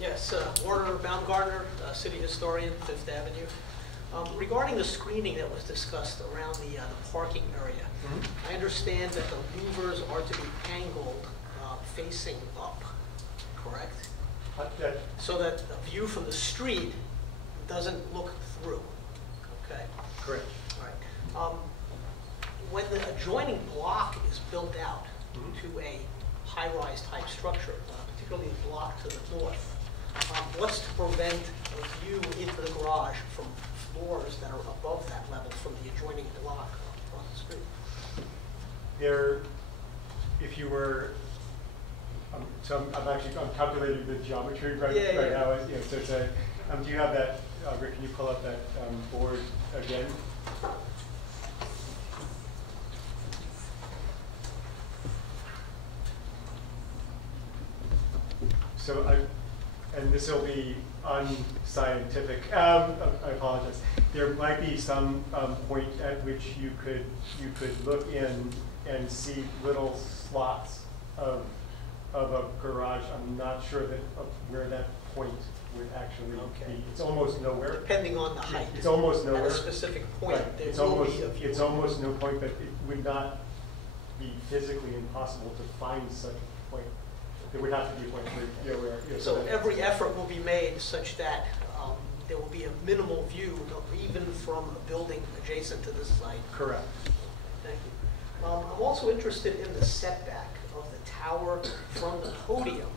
Yes, Warner Baumgartner, city historian, Fifth Avenue. Regarding the screening that was discussed around the parking area, I understand that the louvers are to be angled facing up, correct? So that the view from the street doesn't look through, okay? Correct. All right. When the adjoining block is built out to a high-rise type structure, particularly a block to the north, what's to prevent a view into the garage from floors that are above that level from the adjoining block across the street? If you were, so I'm calculating the geometry right now. So it's a, do you have that, Rick, can you pull up that board again? So and this will be unscientific. I apologize. There might be some point at which you could look in and see little slots of a garage. I'm not sure that where that point would actually be. It's almost nowhere. Depending on the height. It's almost nowhere. At a specific point, right. there It's will almost be a view. it's almost no point, but it would not be physically impossible to find such a point. There would have to be a point where So every effort will be made such that there will be a minimal view, even from a building adjacent to this site. Correct. Thank you. I'm also interested in the setback of the tower from the podium.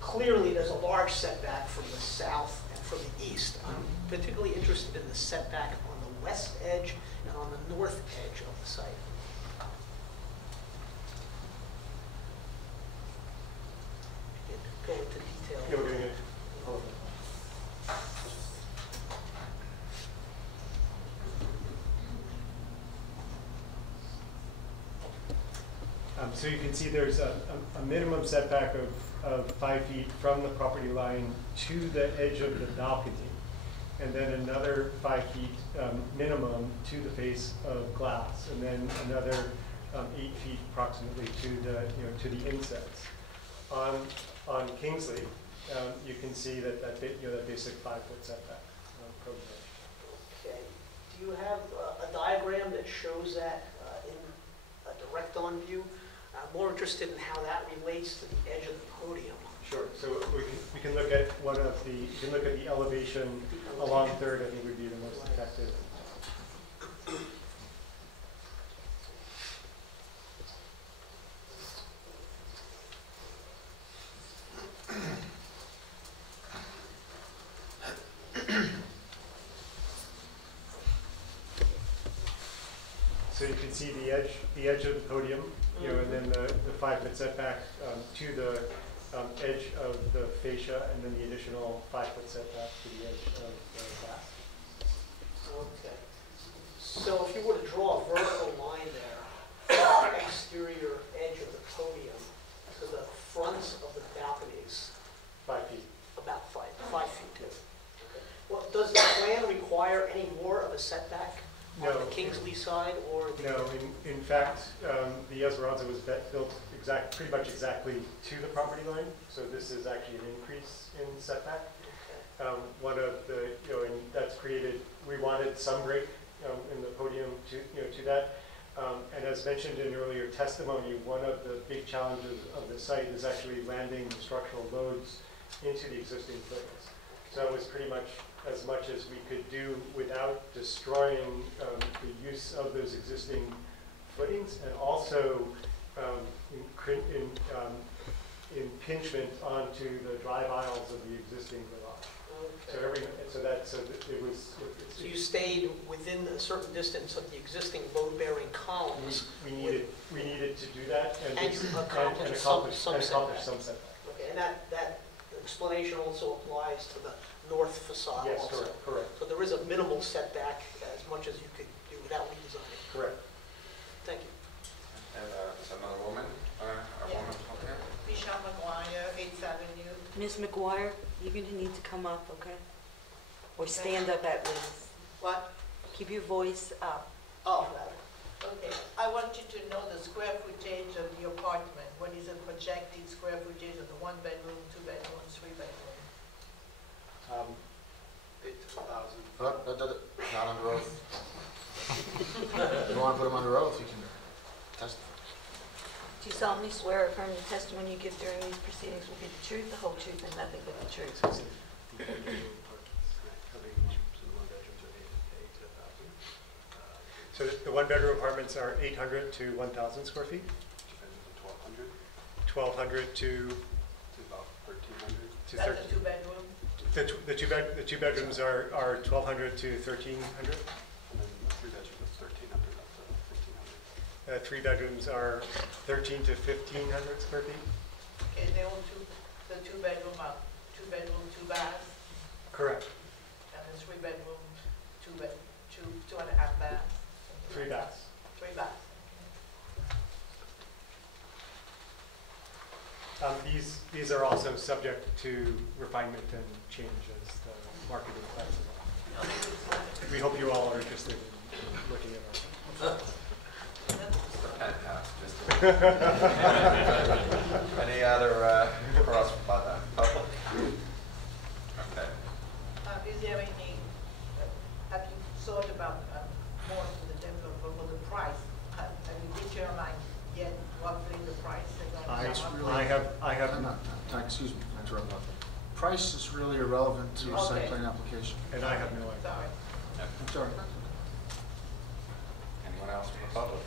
Clearly, there's a large setback from the south and from the east. I'm particularly interested in the setback on the west edge and on the north edge of the site. Go into detail. Yeah, we're going to get so you can see there's a minimum setback of 5 feet from the property line to the edge of the balcony, and then another 5 feet minimum to the face of glass, and then another 8 feet approximately to the insets. On Kingsley, you can see that basic 5-foot setback program. Okay. Do you have a diagram that shows that in a direct-on view? I'm more interested in how that relates to the edge of the podium. Sure. So we can look at the elevation along Third. I think would be the most effective. So you can see the edge of the podium, and then the 5-foot setback to the edge of the fascia, and then the additional 5-foot setback to the edge of the glass. Okay. So if you were to draw a vertical line there, from the exterior edge of the podium to the fronts of the balconies, 5 feet. about 5 feet. Okay. Well, does the plan require any more of a setback on the Kingsley side, or the No, in fact, the Esperanza was built pretty much exactly to the property line, so this is actually an increase in setback. One of the, and that's created, we wanted some break in the podium to that. And as mentioned in earlier testimony, one of the big challenges of the site is actually landing the structural loads into the existing footings. So it was pretty much as we could do without destroying the use of those existing footings, and also impingement onto the drive aisles of the existing garage. So it was, So you stayed within a certain distance of the existing load-bearing columns? we needed to do that and And you accomplished some setback. Okay, and that explanation also applies to the north facade Yes, also? correct. So there is a minimal setback as much as you could do without redesigning? Correct. Thank you. And there's another woman, okay. Michelle McGuire, 8th Avenue. Ms. McGuire, you're gonna need to come up, okay? Or stand up at least. What? Keep your voice up. Oh, okay. I want you to know the square footage of the apartment. What is the projected square footage of the 1-bedroom, 2-bedroom, 3-bedroom? 8,000. Not under oath. If you want to put him under oath, you can testify. Do you solemnly swear or affirm the testimony you give during these proceedings will be the truth, the whole truth, and nothing but the truth? So the one-bedroom apartments are 800 to 1,000 square feet? 1,200 to about 1,300. to That's a 2-bedroom? the two bedrooms are 1,200 to 1,300. And then the 3-bedroom is 1,300 up to 1,500. 3 bedrooms are 1,300 to 1,500 square feet. Okay, they all the 2-bedroom are 2-bedroom, 2 baths, Correct. and the 3-bedroom, 2.5 baths. 3 baths. 3 baths. These are also subject to refinement and change as the market reflects. We hope you all are interested in looking at our. Any other cross by the public? Okay. Is there any, have you thought about more to the developer for the price? Have you determined yet roughly the price? I have, Excuse me, I interrupted. Price is really irrelevant to a site Okay. plan application. and I have no idea. Sorry. I'm sorry. Anyone else from the public?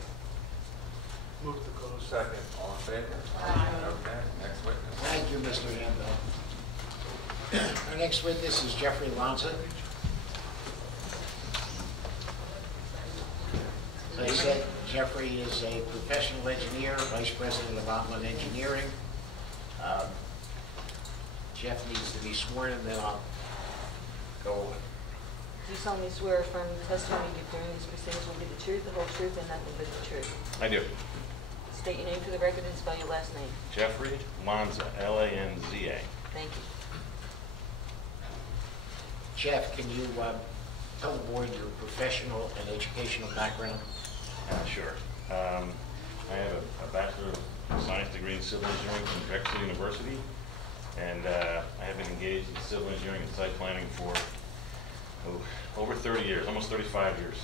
Move to close. Second. All in favor? Aye. Okay, next witness. Thank you, Mr. Handel. Our next witness is Jeffrey Lanza. As I said, Jeffrey is a professional engineer, vice president of Otland Engineering. Jeff needs to be sworn and then I'll go on. Do you solemnly swear or affirm the testimony you give during these proceedings will be the truth, the whole truth, and nothing but the truth? I do. State your name for the record and spell your last name. Jeffrey Lanza, Lanza. Thank you. Jeff, can you tell the board your professional and educational background? Sure. I have a Bachelor of Science degree in Civil Engineering from Drexel University, and I have been engaged in civil engineering and site planning for over 30 years, almost 35 years.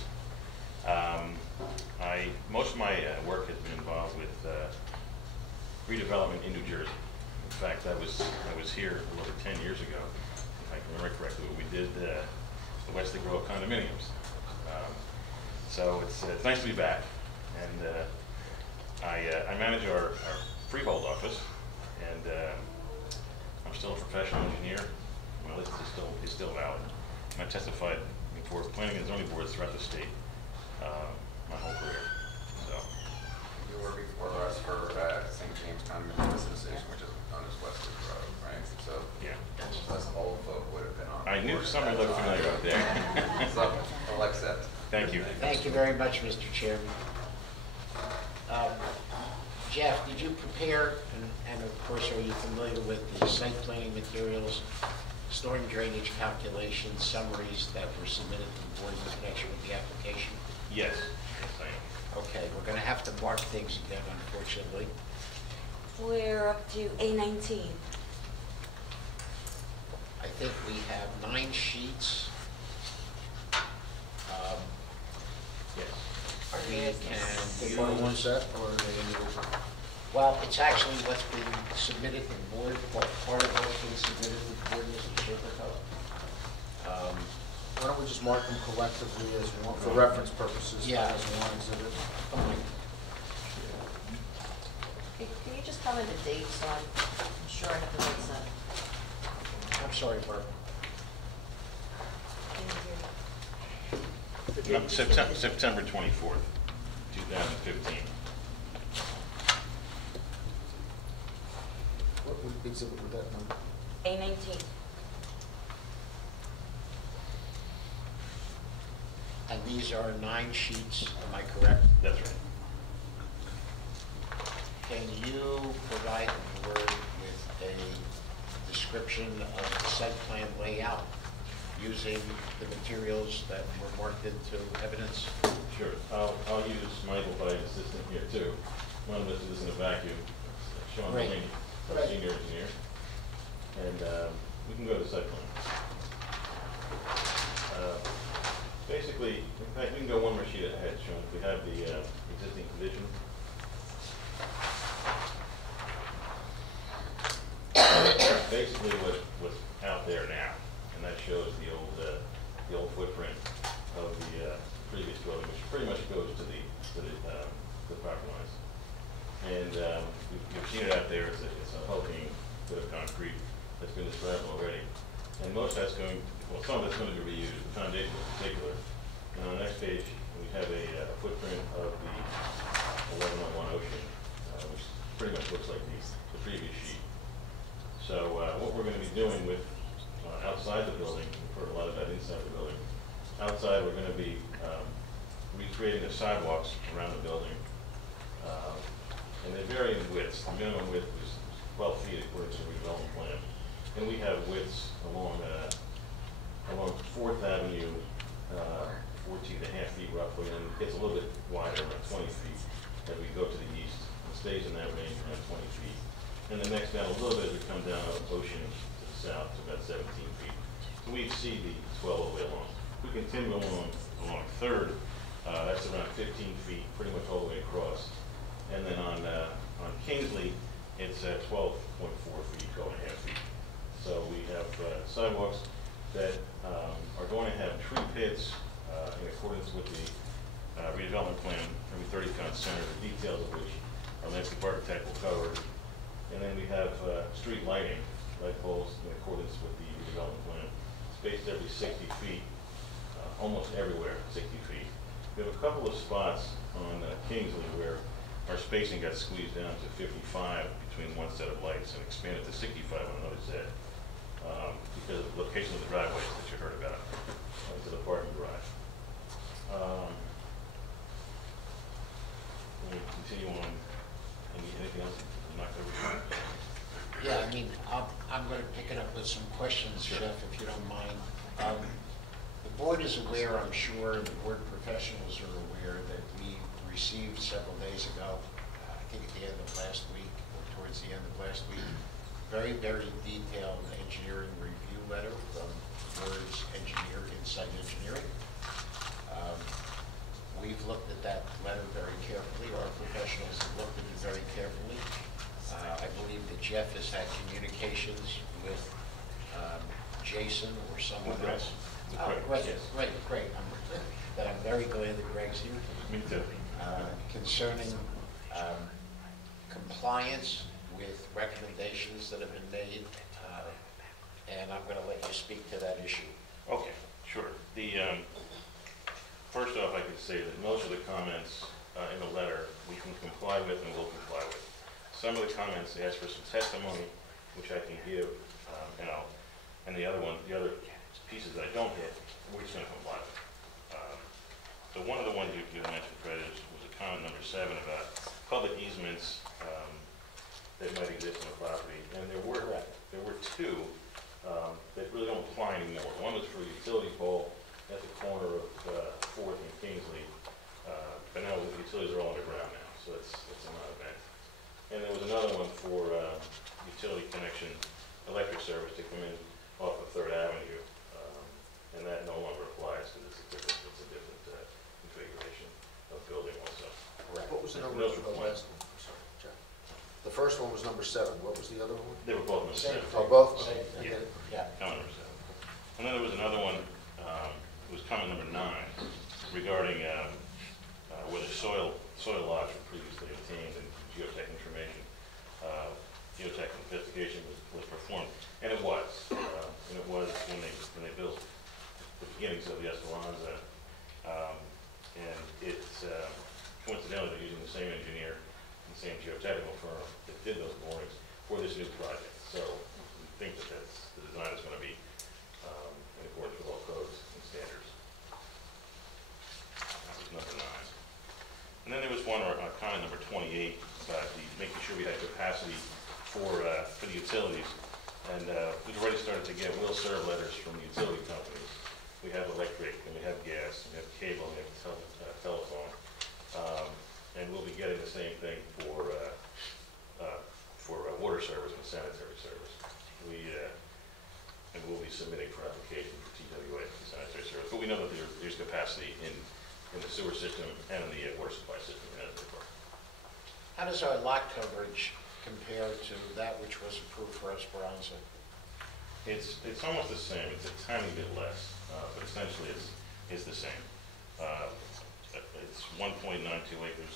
Most of my work has been involved with redevelopment in New Jersey. In fact, I was here over 10 years ago, if I can remember correctly, when we did the Wesley Grove condominiums. So it's nice to be back, and I manage our freehold office, and I'm still a professional engineer. My list is still valid. And I've testified before planning and zoning boards throughout the state my whole career. So You were before us for St. James Condominium Association, which is known as Wesley Grove, right? So yeah, us old folk would have been on. I knew somebody looked familiar up there. So I'll accept. Thank you. Thank you very much, Mr. Chairman. Jeff, did you prepare, and of course, are you familiar with the site planning materials, storm drainage calculations, summaries that were submitted to the board in connection with the application? Yes, yes I am. Okay, we're going to have to mark things again, unfortunately. We're up to A19. I think we have 9 sheets. They part of one set, or are they individual? Well, it's actually what's been submitted to the board, part of what's been submitted to the board, Mr. Sherbrooke. Why don't we just mark them collectively as one, for reference purposes, Yeah. as one exhibit? Can you just comment the date, so I'm sure I have the right set? I'm sorry, Bart. No, September 24th, 2015. What exhibit would that number? A19. And these are 9 sheets, am I correct? That's right. Can you provide the board with a description of the site plan layout using the materials that were marked into evidence? Sure. I'll use Michael, my assistant here too. One of us is in a vacuum. Sean Great. Delaney, our senior engineer. And we can go to the site plan. Basically, in fact, we can go one more sheet ahead, Sean. We have the existing condition. Basically, what's out there now, and that shows the old footprint of the previous building, which pretty much goes to the property lines. And you've seen it out there. It's a hulking bit of concrete that's been described already. And most of that's well, some of that's going to be reused, the foundation in particular. And on the next page, we have a footprint of the 1101 Ocean, which pretty much looks like the previous sheet. So what we're going to be doing with outside the building, we've heard a lot about inside the building. Outside, we're going to be recreating the sidewalks around the building. And they vary in widths. The minimum width is 12 feet according to the redevelopment plan. And we have widths along 4th Avenue, 14.5 feet roughly, and it gets a little bit wider, around 20 feet, as we go to the east. It stays in that range around 20 feet. And then next down a little bit, we come down Ocean to the south to about 17 feet. So we exceed the 12 all the way along. We continue along 3rd, that's around 15 feet, pretty much all the way across. And then on Kingsley, it's 12.4 feet, 12.5 feet. So we have sidewalks that are going to have tree pits in accordance with the redevelopment plan, every 30-foot center, the details of which our landscape architect will cover. And then we have street lighting, light poles in accordance with the redevelopment plan, spaced every 60 feet, almost everywhere, 60 feet. We have a couple of spots on Kingsley where our spacing got squeezed down to 55 between one set of lights and expanded to 65 on another set because of the location of the driveways that you heard about to the parking garage. We'll continue on. Anything else? I'm not going to Yeah, I mean, I'm going to pick it up with some questions, Sure. Jeff, if you don't mind. The board is aware, I'm sure, the board professionals are aware that we received several days ago, I think at the end of last week, or towards the end of last week, very, very detailed engineering review letter from the board's engineer, Insight Engineering. We've looked at that letter very carefully. Our professionals have looked at it very carefully. I believe that Jeff has had communications with Jason or someone else. Great, Yes. great. I'm very glad that Greg's here. Me too. Concerning compliance with recommendations that have been made, and I'm going to let you speak to that issue. Okay, sure. First off, I could say that most of the comments in the letter we can comply with and will comply with. Some of the comments ask for some testimony, which I can give, and the other pieces that I don't hit, we're just going to comply with. So one of the ones you mentioned, Fred, was a comment number 7 about public easements that might exist on the property, and there were 2 that really don't apply anymore. One was for a utility pole at the corner of 4th and Kingsley, but now the utilities are all underground now, so it's a non-event. And there was another one for utility connection, electric service to come in off of 3rd Avenue, and that no longer applies because it's a different configuration of building also. Correct. What was the There's number no of the complaints. last one? I'm sorry, Jeff. The first one was number 7. What was the other one? They were both number 7. Oh, both? Same Okay. thing. Yeah. Comment number 7. And then there was another one, it was comment number 9, regarding whether soil logs were previously obtained and geotech information. Geotech investigation was performed, and it was. And it was when they built the beginnings of the Esperanza. And it's, coincidentally, they're using the same engineer, and the same geotechnical firm that did those borings for this new project. So we think that the design is going to be in accordance with all codes and standards. That was number 9. And then there was one, comment number 28, about making sure we had capacity for the utilities. And we've already started to get will serve letters from the utility companies. We have electric, and we have gas, and we have cable, and we have telephone. And we'll be getting the same thing for water service and sanitary service. And we'll be submitting for application for TWA and sanitary service. But we know that there's capacity in the sewer system and in the water supply system in Asbury. How does our lot coverage compare to that which was approved for Esperanza? It's almost the same. It's a tiny bit less, but essentially it's the same. It's 1.92 acres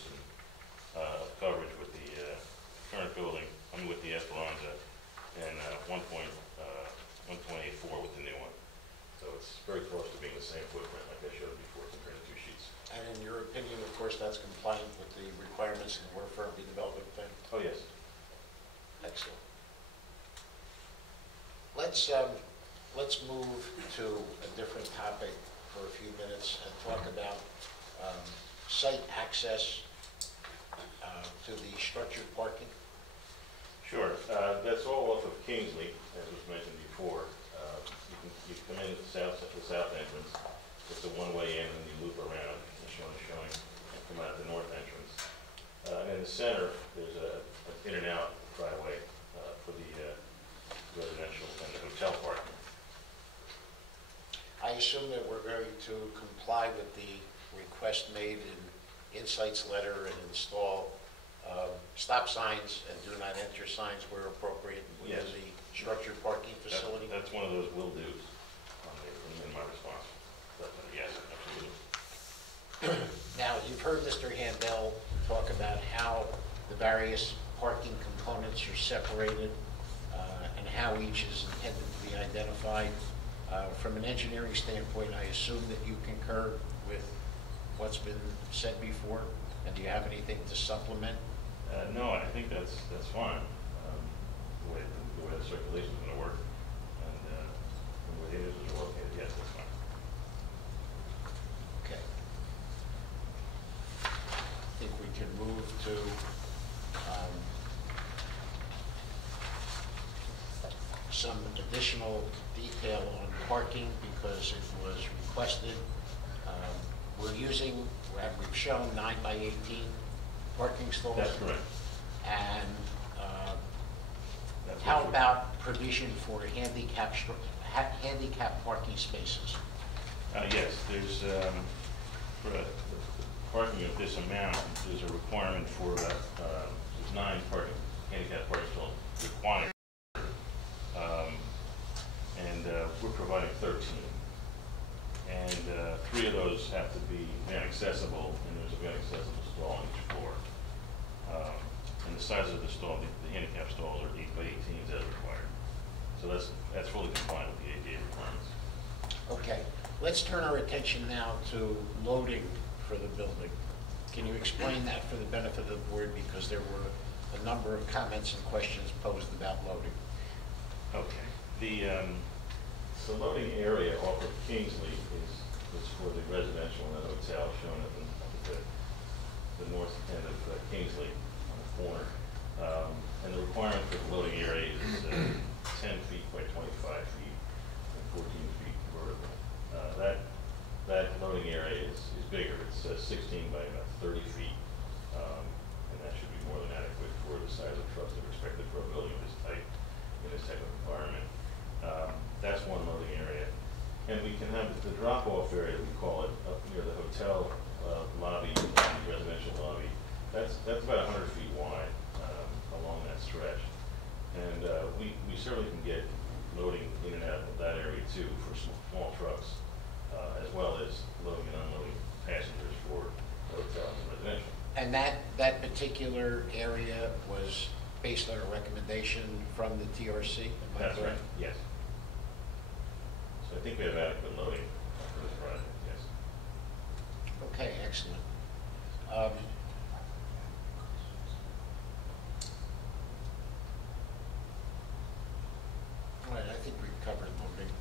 of coverage with the current building, with the Esperanza, and 1.84 with the new one. So it's very close to being the same footprint like I showed before compared to 2 sheets. And in your opinion, of course, that's compliant with the requirements in the waterfront redevelopment plan? Oh, yes. Excellent. Let's move to a different topic for a few minutes and talk about site access to the structured parking. Sure. That's all off of Kingsley, as was mentioned before. You come in at the south entrance. It's a one-way in, and you loop around, as showing, and come out the north entrance. And in the center, there's an in and out driveway for the residential and the hotel parking. I assume that we're going to comply with the request made in Insight's letter and install stop signs and do not enter signs where appropriate within Yes. the structured parking facility? That's one of those will do's in my response. But, yes, absolutely. Now, you've heard Mr. Handel talk about how the various parking components are separated and how each is intended to be identified. From an engineering standpoint, I assume that you concur with what's been said before, and do you have anything to supplement? No, I think that's fine. The way the circulation is going to work, and the way the images are located, yes, that's fine. Okay. I think we can move to some additional detail on parking because it was requested. We've shown 9 by 18 parking stalls. That's correct. And That's how what about provision for handicap parking spaces? Yes, there's, for the parking of this amount, there's a requirement for, there's 9 handicap parking stalls required. And we're providing 13. And 3 of those have to be van accessible, and there's a van accessible stall on each floor. And the size of the stall, the handicap stalls are 8 by 18s as required. So that's fully compliant with the ADA requirements. Okay, let's turn our attention now to loading for the building. Can you explain that for the benefit of the board, because there were a number of comments and questions posed about loading? Okay. The loading area off of Kingsley is for the residential and the hotel shown at the north end of Kingsley on the corner. And the requirement for the loading area is 10 feet by 25 feet and 14 feet vertical. That loading area is bigger. It's 16 by about 30 feet. And that should be more than adequate for the size of trucks that are expected for a building of this type, in this type of environment. That's one loading area. And we can have the drop-off area, we call it, up near the hotel lobby, and the residential lobby. That's about 100 feet wide along that stretch. And we certainly can get loading in and out of that area too for small trucks, as well as loading and unloading passengers for hotels and residential. And that particular area was based on a recommendation from the TRC? That's right, yes. So I think we have adequate loading for this project, yes. Okay, excellent. All right, I think we've covered voting.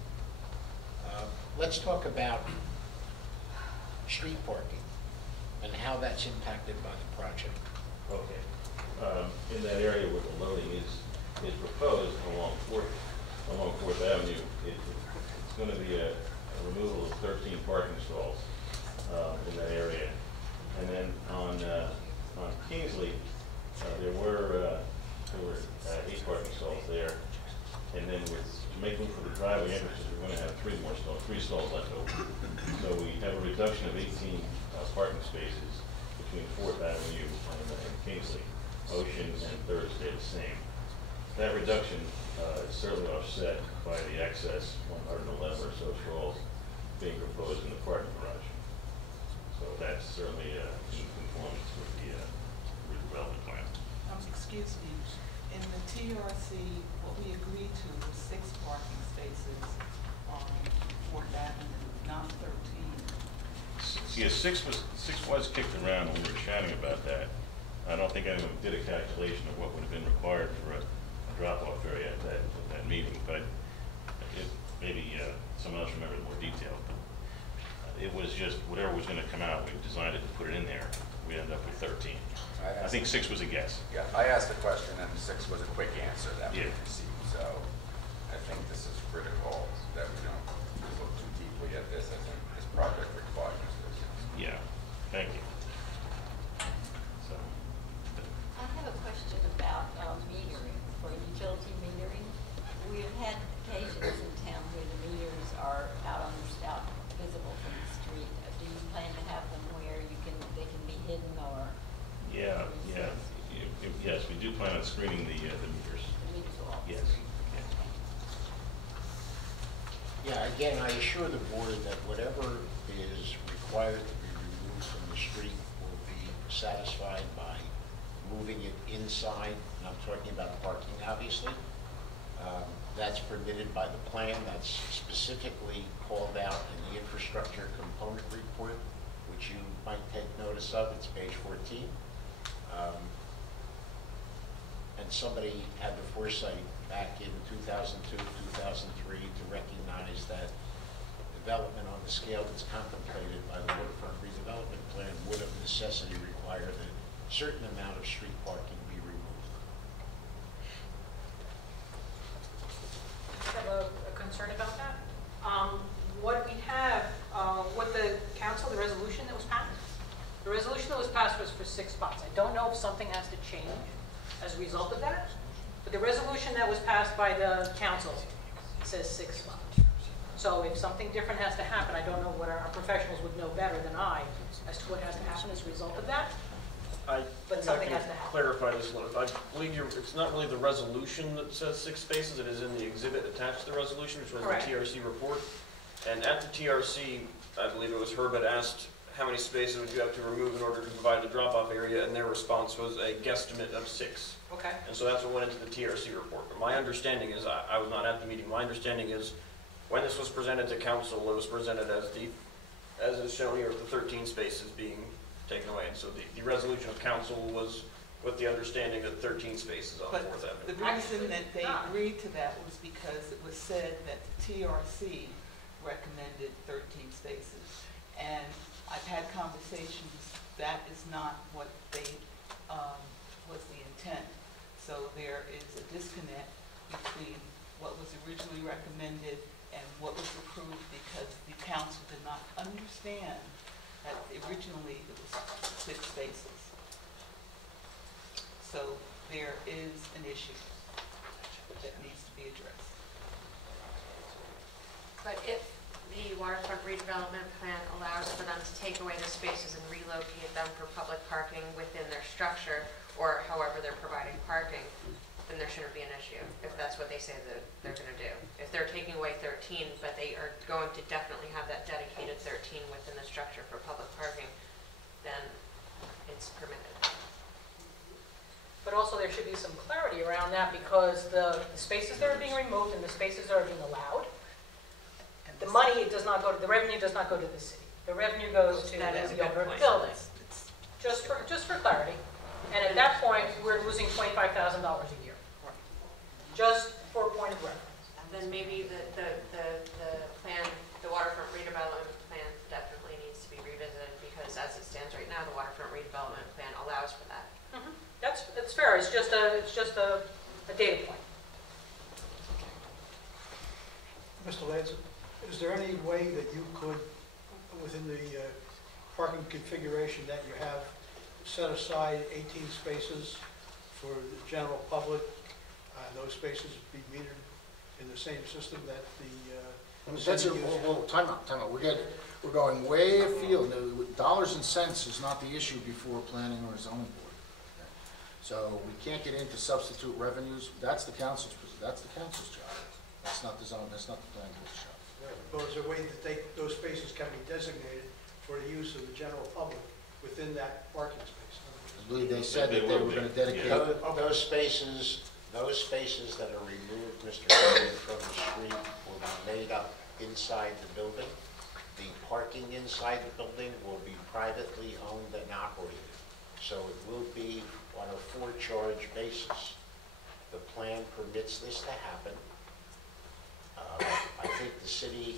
Let's talk about street parking and how that's impacted by the project. Okay. In that area where the loading is proposed along Fourth Avenue, it's going to be a removal of 13 parking stalls in that area. And then on Kingsley, there were 8 parking stalls there. And then to make room for the driveway entrances, we're going to have 3 stalls left open. So we have a reduction of 18 parking spaces between 4th Avenue and Kingsley. Ocean and 3rd stay the same. That reduction is certainly offset by the excess 111 or so stalls being proposed in the parking garage. So that's certainly in conformance with the redevelopment plan. Excuse me, in the TRC, what we agreed to was 6 parking spaces on 4th Avenue, not 13. Yeah, 6 was kicked around when we were chatting about that. I don't think anyone did a calculation of what would have been required for a drop-off area at that meeting, but maybe someone else remembers more detail. It was just whatever was going to come out, we decided to put it in there. We ended up with 13. I think 6 was a guess. Yeah, I asked a question and 6 was a quick answer that we Yeah. received. So I think this is critical that we don't look too deeply at this. I think this project requires this. Yeah, thank you. So, I have a question about metering, for utility metering. We've had occasions in town where the meters are out visible from the street. Do you plan to have them where they can be hidden or? yeah. Yes, we do plan on screening the meters. The meters will all be Yes. screened. Yeah, again, I assure the board that whatever is required to be removed from the street will be satisfied by moving it inside, and I'm talking about parking, obviously. That's permitted by the plan. That's specifically called out in the infrastructure component report, which you might take notice of. It's page 14. And somebody had the foresight back in 2002, 2003 to recognize that development on the scale that's contemplated by the waterfront redevelopment plan would of necessity require that a certain amount of street parking be removed. I have a concern about that. What we have, what the council, the resolution that was passed, the resolution that was passed was for 6 spots. I don't know if something has to change as a result of that, but the resolution that was passed by the council says 6 spots. So if something different has to happen, I don't know what our professionals would know better than I as to what has to happen as a result of that. But something has to happen. Clarify this a little. I believe it's not really the resolution that says 6 spaces. It is in the exhibit attached to the resolution, which was Correct. the TRC report. And at the TRC, I believe it was Herb that asked how many spaces would you have to remove in order to provide the drop-off area, and their response was a guesstimate of 6. Okay. And so that's what went into the TRC report. But my understanding is, I was not at the meeting, my understanding is when this was presented to council, it was presented as is shown here, the 13 spaces being taken away. And so the resolution of council was with the understanding that 13 spaces on 4th Avenue. The reason that they agreed to that was because it was said that the TRC recommended 13 spaces. And I've had conversations, that is not what was the intent. So there is a disconnect between what was originally recommended and what was approved because the council did not understand that originally it was 6 spaces. So there is an issue that needs to be addressed. But if the waterfront redevelopment plan allows for them to take away the spaces and relocate them for public parking within their structure, or however they're providing parking, then there shouldn't be an issue, if that's what they say that they're going to do. If they're taking away 13, but they are going to definitely have that dedicated 13 within the structure for public parking, then it's permitted. But also there should be some clarity around that because the spaces that are being removed and the spaces that are being allowed, the money does not go to, the revenue does not go to the city. The revenue goes to That is a the good owner of the point. building, just for clarity. And at that point, we're losing $25,000 a year, just for a point of reference. Then maybe the plan, the waterfront redevelopment plan definitely needs to be revisited, because as it stands right now, the waterfront redevelopment plan allows for that. That's fair, it's just a data point. Mr. Lance, is there any way that you could, within the parking configuration that you have, set aside 18 spaces for the general public, those spaces be metered in the same system that the That's city uses? well, time out. We're going way afield. Now, dollars and cents is not the issue before planning or zoning board. Okay? So we can't get into substitute revenues. That's the council's job. That's not the zone, that's not the planning board's job. Well, is there a way that those spaces can be designated for the use of the general public within that parking space? I believe they said that they were gonna dedicate. Those spaces that are removed, Mr. Chairman, from the street will be made up inside the building. The parking inside the building will be privately owned and operated. So it will be on a for-charge basis. The plan permits this to happen. I think the city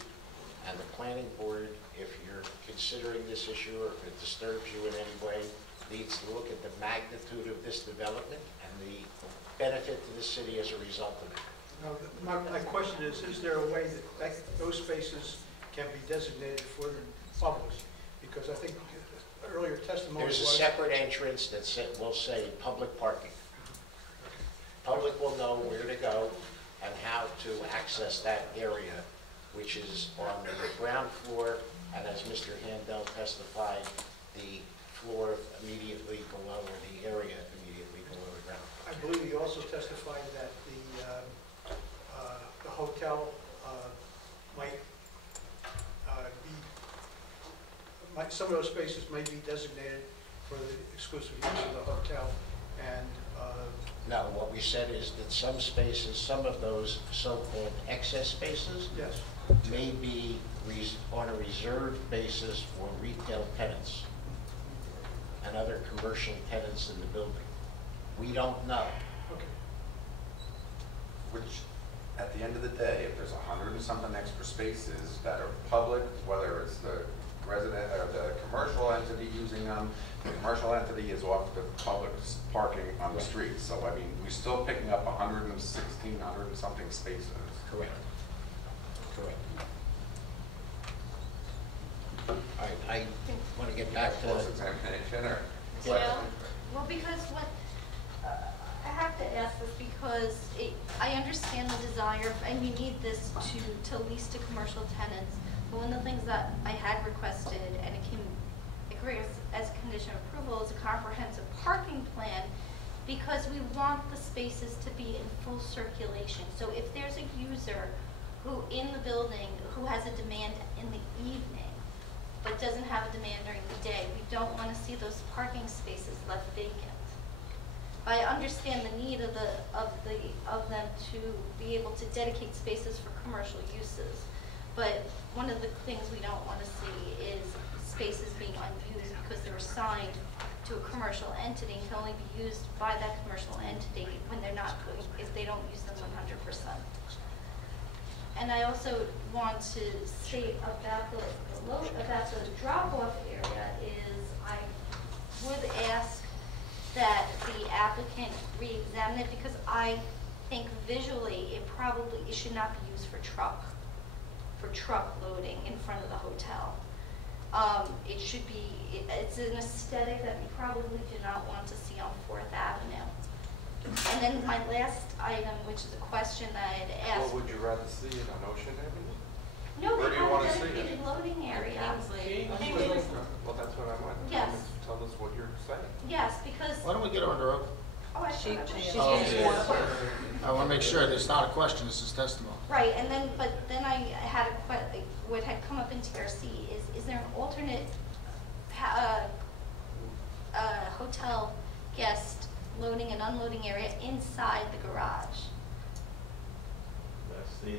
and the planning board, if you're considering this issue or if it disturbs you in any way, needs to look at the magnitude of this development and the benefit to the city as a result of it. No, my question is there a way that those spaces can be designated for the public? Because I think earlier testimony was... There's a separate entrance that will say public parking. Public will know where to go and how to access that area, which is on the ground floor, and as Mr. Handel testified, the floor immediately below, or the area immediately below the ground. I believe he also testified that the hotel some of those spaces may be designated for the exclusive use of the hotel, and No, what we said is that some spaces, some of those so-called excess spaces, yes, may be on a reserved basis for retail tenants and other commercial tenants in the building. We don't know. okay. Which, at the end of the day, if there's 100 and something extra spaces that are public, whether it's the resident or the commercial entity using them, the commercial entity is off the public parking on the street. So, I mean, we're still picking up 100 and something spaces. Correct. Correct. All right, I want to get back to... Close examination, or? Yeah. Well, because what, I have to ask this because I understand the desire, and you need this to lease to commercial tenants. But one of the things that I had requested, and it came as a condition of approval, is a comprehensive parking plan, because we want the spaces to be in full circulation. So if there's a user who in the building who has a demand in the evening, but doesn't have a demand during the day, we don't want to see those parking spaces left vacant. I understand the need of them to be able to dedicate spaces for commercial uses, but one of the things we don't want to see is spaces being unused because they're assigned to a commercial entity and can only be used by that commercial entity when they're not, if they don't use them 100%. And I also want to say about the drop-off area is I would ask that the applicant re-examine it, because I think visually it should not be used for truck loading in front of the hotel. It should be, it's an aesthetic that we probably do not want to see on 4th Avenue. And then my last item, which is a question that I had asked. What would you rather see it on Ocean Avenue? No, Where we do you have want a to see it? dedicated loading area. Well, that's what I want. Yes. Tell us what you're saying. Yes, because. Why don't we get her under oath? Oh, I should have. I want to make sure this is not a question, this is testimony. Right, and then, but then I had what had come up in TRC is there an alternate hotel guest loading and unloading area inside the garage? That's the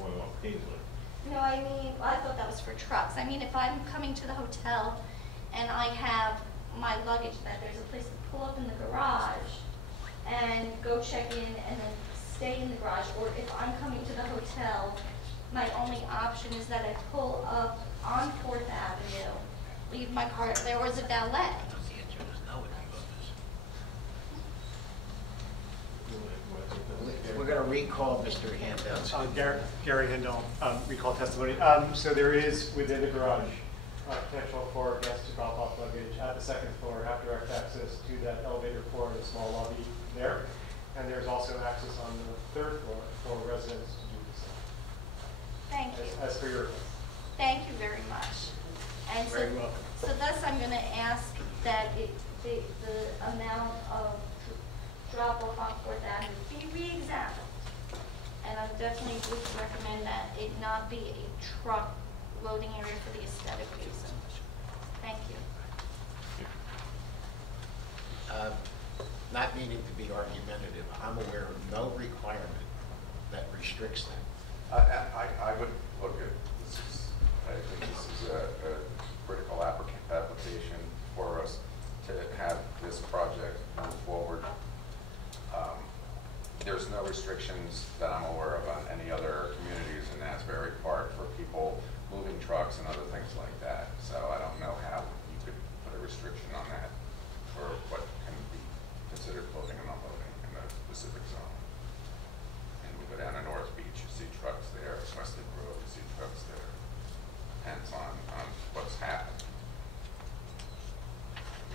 one on Paisley. No, I mean, I thought that was for trucks. I mean, if I'm coming to the hotel and I have my luggage, that there's a place to pull up in the garage and go check in and then stay in the garage. Or if I'm coming to the hotel, my only option is that I pull up on 4th Avenue, leave my car there, or is it valet? We're going to recall Mr. Handel. Gary Handel, recall testimony. So there is within the garage potential for guests to drop off luggage at the 2nd floor, have direct access to that elevator floor and a small lobby there. And there's also access on the 3rd floor for residents to do the same. Thank you. As per your. Thank you very much. And Very welcome. So thus I'm going to ask that the amount of drop off on 4th Avenue be re-examined. And I definitely would recommend that it not be a truck loading area for the aesthetic reason. Thank you. Not meaning to be argumentative, I'm aware of no requirement that restricts that. I would look at this. I think this is a critical application for us to have this project move forward. There's no restrictions that I'm aware of on any other communities in Asbury Park for people moving trucks and other things like that. So I don't know how you could put a restriction on that for what can be considered loading and unloading in a specific zone. And we go down to North Beach, you see trucks there. Westlake Road, you see trucks there. Depends on what's happened.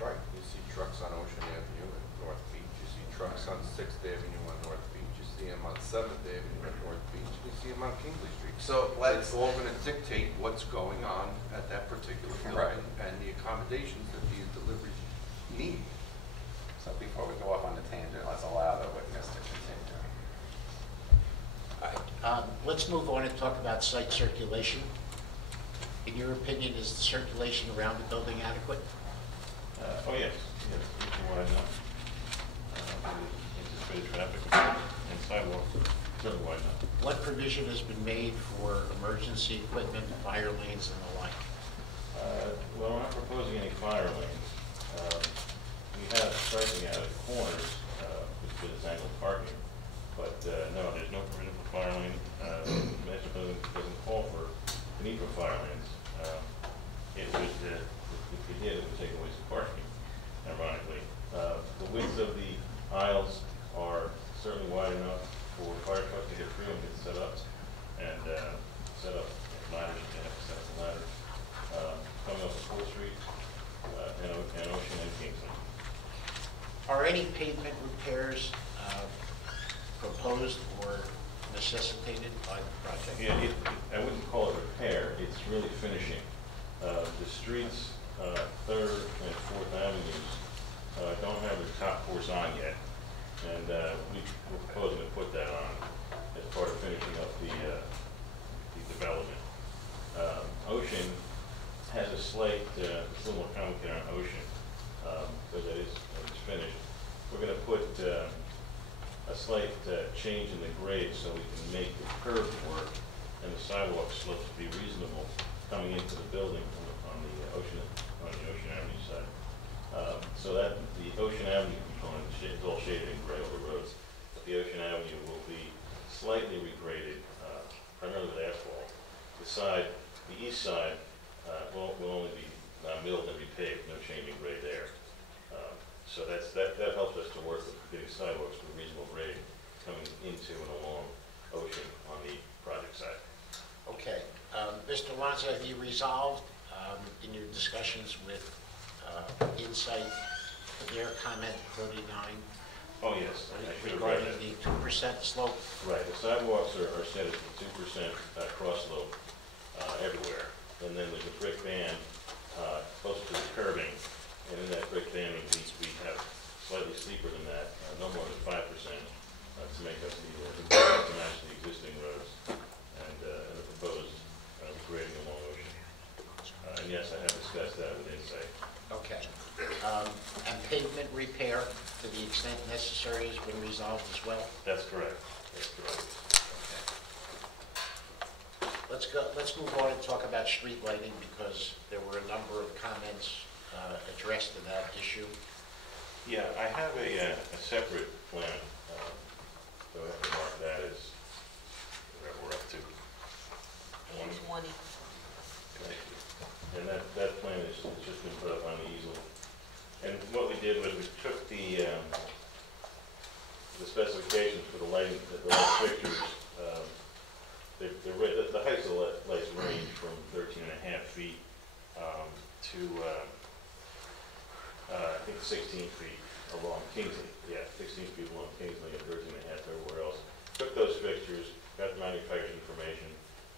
Right, you see trucks on Ocean Avenue and North Beach, you see trucks on 6th Avenue and North Beach, you see them on 7th Avenue and North Beach, you see them on Kingsley Street. So it's all going to dictate what's going on at that particular building and the accommodations that these deliveries need. So before we go off on the tangent, let's allow the witness to continue. All right, let's move on and talk about site circulation. In your opinion, is the circulation around the building adequate? Oh, yes, reaching wide enough. Anticipated traffic and sidewalks are certainly wide enough. What provision has been made for emergency equipment, fire lanes, and the like? Well, we're not proposing any fire lanes. We have striking out at corners, which is angled parking, but no, there's no provision for fire lane. The master plan doesn't call for the need for fire lanes. It would, if we did, it would take away some parking, ironically. The width of the aisles are certainly wide enough for fire trucks to get through and get set up, and set up ladders, you have to set up the ladders. Coming up Full Street, and Ocean and Kingston. Are any pavement repairs proposed or necessitated by the project? Yeah, I wouldn't call it repair, it's really finishing. The streets, 3rd and 4th Avenues, don't have the top course on yet, and we're proposing to put that on as part of finishing up the development. Ocean has a slight, it's a little more complicated on Ocean, because it's finished. We're going to put a slight change in the grade so we can make the curve work and the sidewalk slopes be reasonable coming into the building on the Ocean Avenue side. So that the Ocean Avenue component is all shaded in gray over roads, but the Ocean Avenue will be slightly regraded, primarily with asphalt. The east side will only be milled and repaved, no change in grade there. So that helps us to work with getting sidewalks with a reasonable grade coming into and along Ocean on the project side. Okay. Mr. Alonso, have you resolved in your discussions with Insight their comment 39? Oh, yes. Regarding the 2% slope? Right. The sidewalks are set at the 2% cross slope everywhere. And then there's a brick band close to the curbing. And in that brick band, we have slightly steeper than that, no more than 5%, to make up to match the existing roads and the proposed grading along Ocean. And yes, I have discussed that with Insight. Okay. And pavement repair, to the extent necessary, has been resolved as well? That's correct. That's correct. Okay. let's move on and talk about street lighting, because there were a number of comments addressed to that issue. Yeah, I have a separate plan, so I have to mark that as whatever we're up to. Page 20. And that plan is just been put up on the easel. And what we did was we took the specifications for the lighting, the light fixtures. The heights of the lights range from 13.5 feet to I think 16 feet along Kingsley. Yeah, 16 feet along Kingsley and 13.5 everywhere else. Took those fixtures, got the manufacturer's information,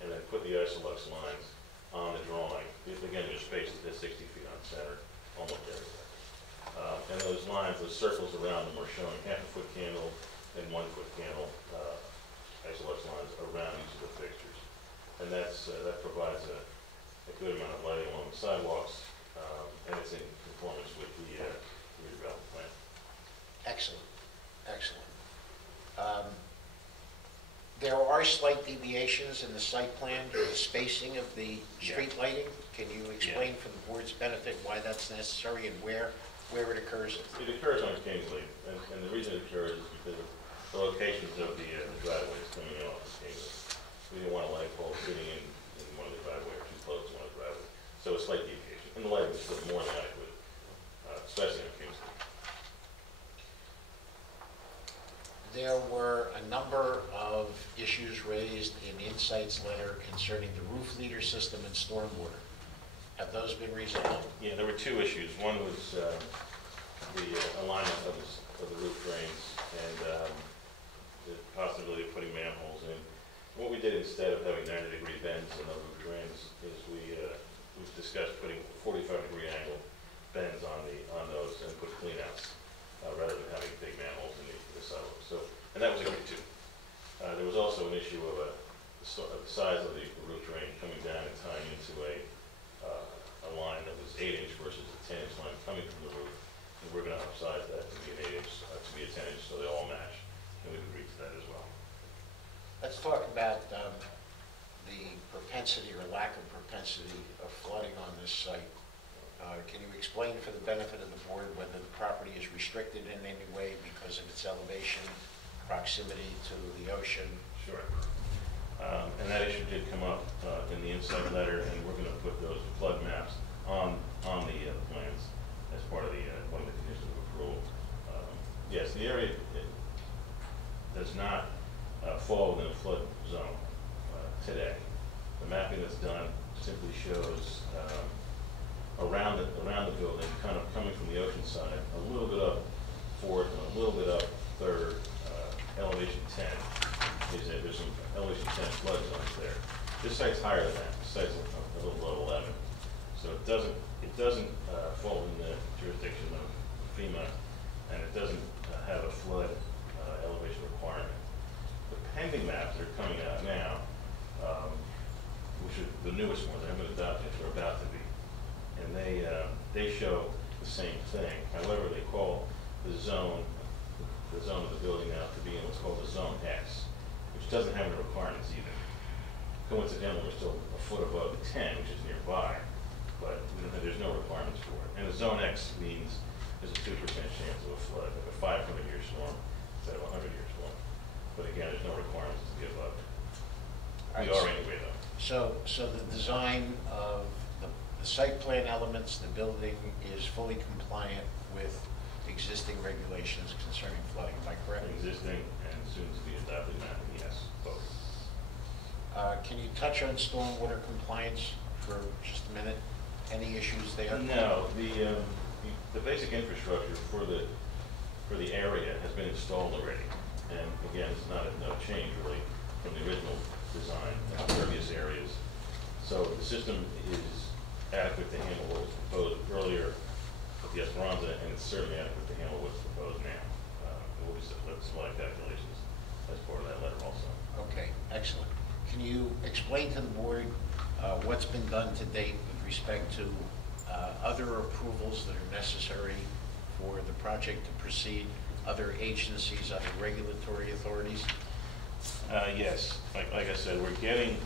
and then put the isolux lines on the drawing. Again, they're spaced at 60 feet on center, almost everywhere. And those lines, those circles around them are showing half-a-foot candle and 1-foot candle isolux lines around each of the fixtures. And that provides a good amount of lighting along the sidewalks, and it's in conformance with the redevelopment plan. Excellent, excellent. There are slight deviations in the site plan for the spacing of the street lighting. Can you explain for the board's benefit why that's necessary and where it occurs? It occurs on Kingsley, and the reason it occurs is because of the locations of the driveways coming in off of Kingsley. We didn't want a light pole sitting in one of the driveways or too close to one of the driveways. So a slight deviation. And the lighting is still more than adequate, especially on Kingsley. There were a number of issues raised in the Insights letter concerning the roof leader system and stormwater. Have those been resolved? Yeah, there were two issues. One was the alignment of the roof drains and the possibility of putting manholes in. What we did instead of having 90-degree bends in the roof drains is we've discussed putting 45-degree angle bends on those and put cleanouts rather than having big manholes in the sidewalk. And that was agreed to. There was also an issue of the size of the roof drain coming down and tying into a line that was 8-inch versus a 10-inch line coming from the roof. And we're going to upsize that to be an 8-inch, to be a 10-inch, so they all match. And we've agreed to that as well. Let's talk about the propensity or lack of propensity of flooding on this site. Can you explain for the benefit of the board whether the property is restricted in any way because of its elevation, proximity to the ocean? Sure. And that issue did come up in the Insight letter, and we're going to put those flood maps on the plans as part of one of the conditions of approval. Yes, the area does not fall within a flood zone today. The mapping that's done simply shows around the building, kind of coming from the ocean side, a little bit up 4th and a little bit up 3rd, elevation 10. There's some elevation 10 flood zones there. This site's higher than that. This site's a little below 11. So it doesn't fall in the jurisdiction of FEMA, and it doesn't have a flood elevation requirement. The pending maps that are coming out now, which are the newest ones, they haven't been adopted, they're about to be. And they show the same thing. However, they call the zone of the building now to be in what's called the Zone X, which doesn't have any requirements either. Coincidentally, we're still a foot above the 10, which is nearby, but there's no requirements for it. And the Zone X means there's a 2% chance of a flood, like a 500-year storm instead of a 100-year storm. But again, there's no requirements to be above it. We are anyway, though. So the design of the site plan elements, the building is fully compliant with existing regulations concerning flooding, am I correct? Existing and soon to be adopted mapping, yes, both. Can you touch on stormwater compliance for just a minute? Any issues there? No, the basic infrastructure for the area has been installed already, and again, it's not no change really from the original design in previous areas. So the system is adequate to handle what was proposed earlier with the Esperanza, and it's certainly adequate to handle what's proposed now. We'll be supplying calculations as part of that letter also. Okay, excellent. Can you explain to the board what's been done to date with respect to other approvals that are necessary for the project to proceed, other agencies, other regulatory authorities? Yes, like I said, we're getting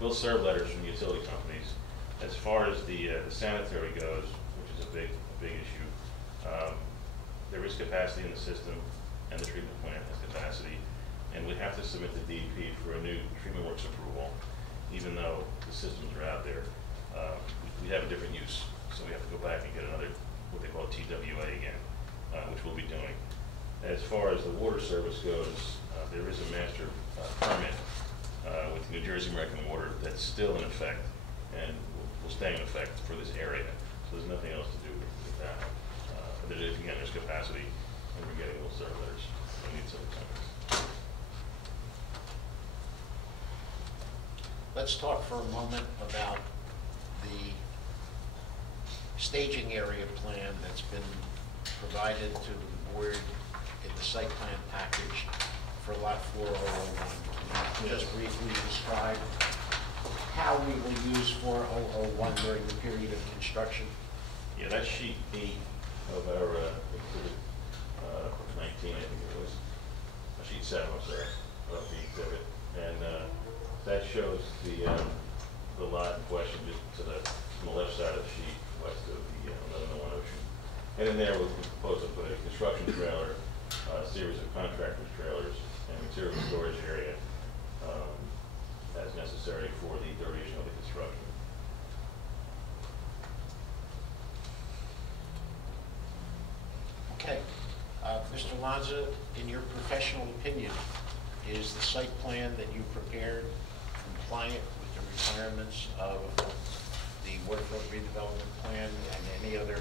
will serve letters from utility companies. As far as the sanitary goes, which is a big issue, there is capacity in the system, and the treatment plant has capacity, and we have to submit the DEP for a new treatment works approval, even though the systems are out there. We have a different use, so we have to go back and get another, what they call TWA again, which we'll be doing. As far as the water service goes, there is a master permit with New Jersey American Water that's still in effect and will stay in effect for this area. So there's nothing else to do with that. But again, there's capacity, and we're getting those serve letters. We need some centers. Let's talk for a moment about the staging area plan that's been provided to the board in the site plan package for lot 4001. Can you just briefly describe how we will use 4001 during the period of construction? Yeah, that's sheet 8 of our exhibit 19, I think it was. Sheet 7, I'm sorry, of the exhibit. And that shows the lot in question just to on the left side of the sheet, west of the 1101 Ocean. And in there, we'll propose to put a construction trailer, a series of contractors' trailers, and material storage area as necessary for the duration of the construction. Okay. Mr. Lanza, in your professional opinion, is the site plan that you prepared compliant with the requirements of the waterfront redevelopment plan and any other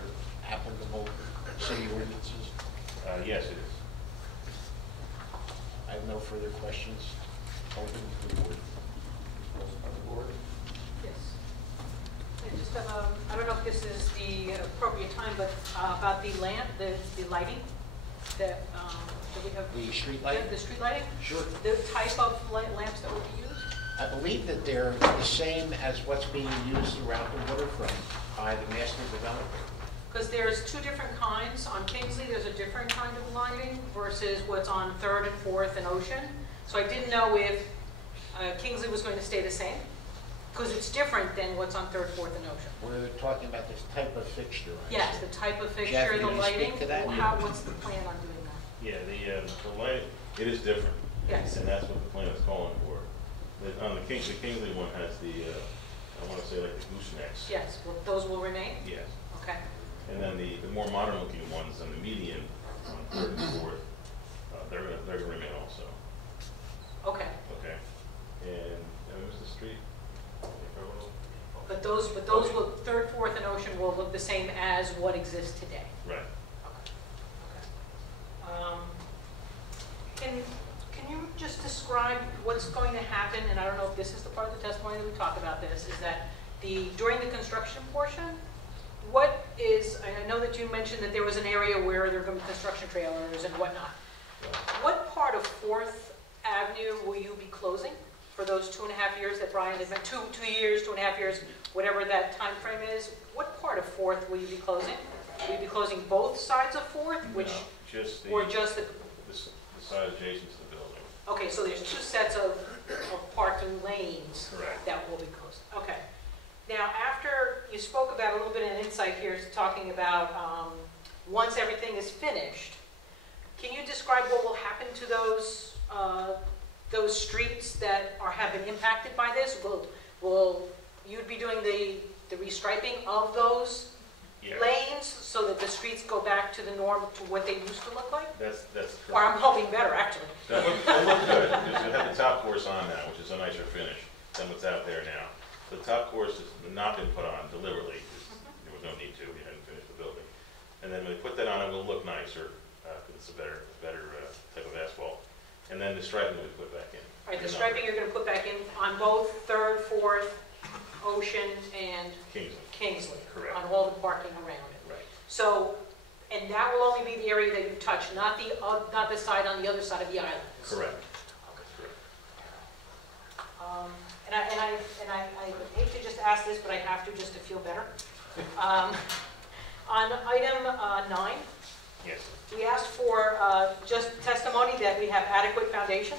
applicable city ordinances? Yes, it is. I have no further questions. Open to the board. Yes. I just have, I don't know if this is the appropriate time, but about the lamp, the lighting that we have. The street lighting? The street lighting? Sure. The type of lamps that would be used? I believe that they're the same as what's being used throughout the waterfront by the master developer. Because there's two different kinds. On Kingsley, there's a different kind of lighting versus what's on 3rd and 4th and Ocean. So I didn't know if Kingsley was going to stay the same, because it's different than what's on 3rd, 4th, and Ocean. We're talking about this type of fixture. Yes, the type of fixture, Jeff, the can you lighting. speak to that? What's the plan on doing that? Yeah, the light, it is different. Yes. And that's what the plan is calling for. On the Kingsley one has the, I want to say like the goosenecks. Yes, well, those will remain? Yes. Okay. And then the more modern looking ones on the median, on 3rd and 4th, they're gonna remain also. Okay. Okay. And was the street? But those will, 3rd, 4th, and Ocean will look the same as what exists today? Right. Can you just describe what's going to happen, and I don't know if this is the part of the testimony that we talk about this, is that during the construction portion, what is, I know that you mentioned that there was an area where there are going to be construction trailers and whatnot. What part of 4th Avenue will you be closing for those 2.5 years that Brian had meant, 2 years, 2.5 years, whatever that time frame is? What part of 4th will you be closing? Will you be closing both sides of 4th, No, just the side adjacent to the building. Okay, so there's 2 sets of parking lanes. Correct. That will be closed. Okay. Now, after you spoke about a little bit of an insight here, talking about once everything is finished, can you describe what will happen to those streets that have been impacted by this? Will you be doing the restriping of those lanes so that the streets go back to the norm, to what they used to look like? That's correct. Or I'm hoping better, actually. That look good, because you have the top course on now, which is a nicer finish than what's out there now. The top course has not been put on deliberately, because there was no need to, we hadn't finished the building. And then when we put that on, it will look nicer, because it's a better type of asphalt. And then the striping will be put back in. All right, the striping you're going to put back in on both 3rd, 4th, Ocean, and Kingsley. Correct. On all the parking around it. Right. So, and that will only be the area that you touch, not the side on the other side of the island. Correct. And I hate to just ask this, but I have to just to feel better. On item 9, Yes. We asked for just testimony that we have adequate foundation.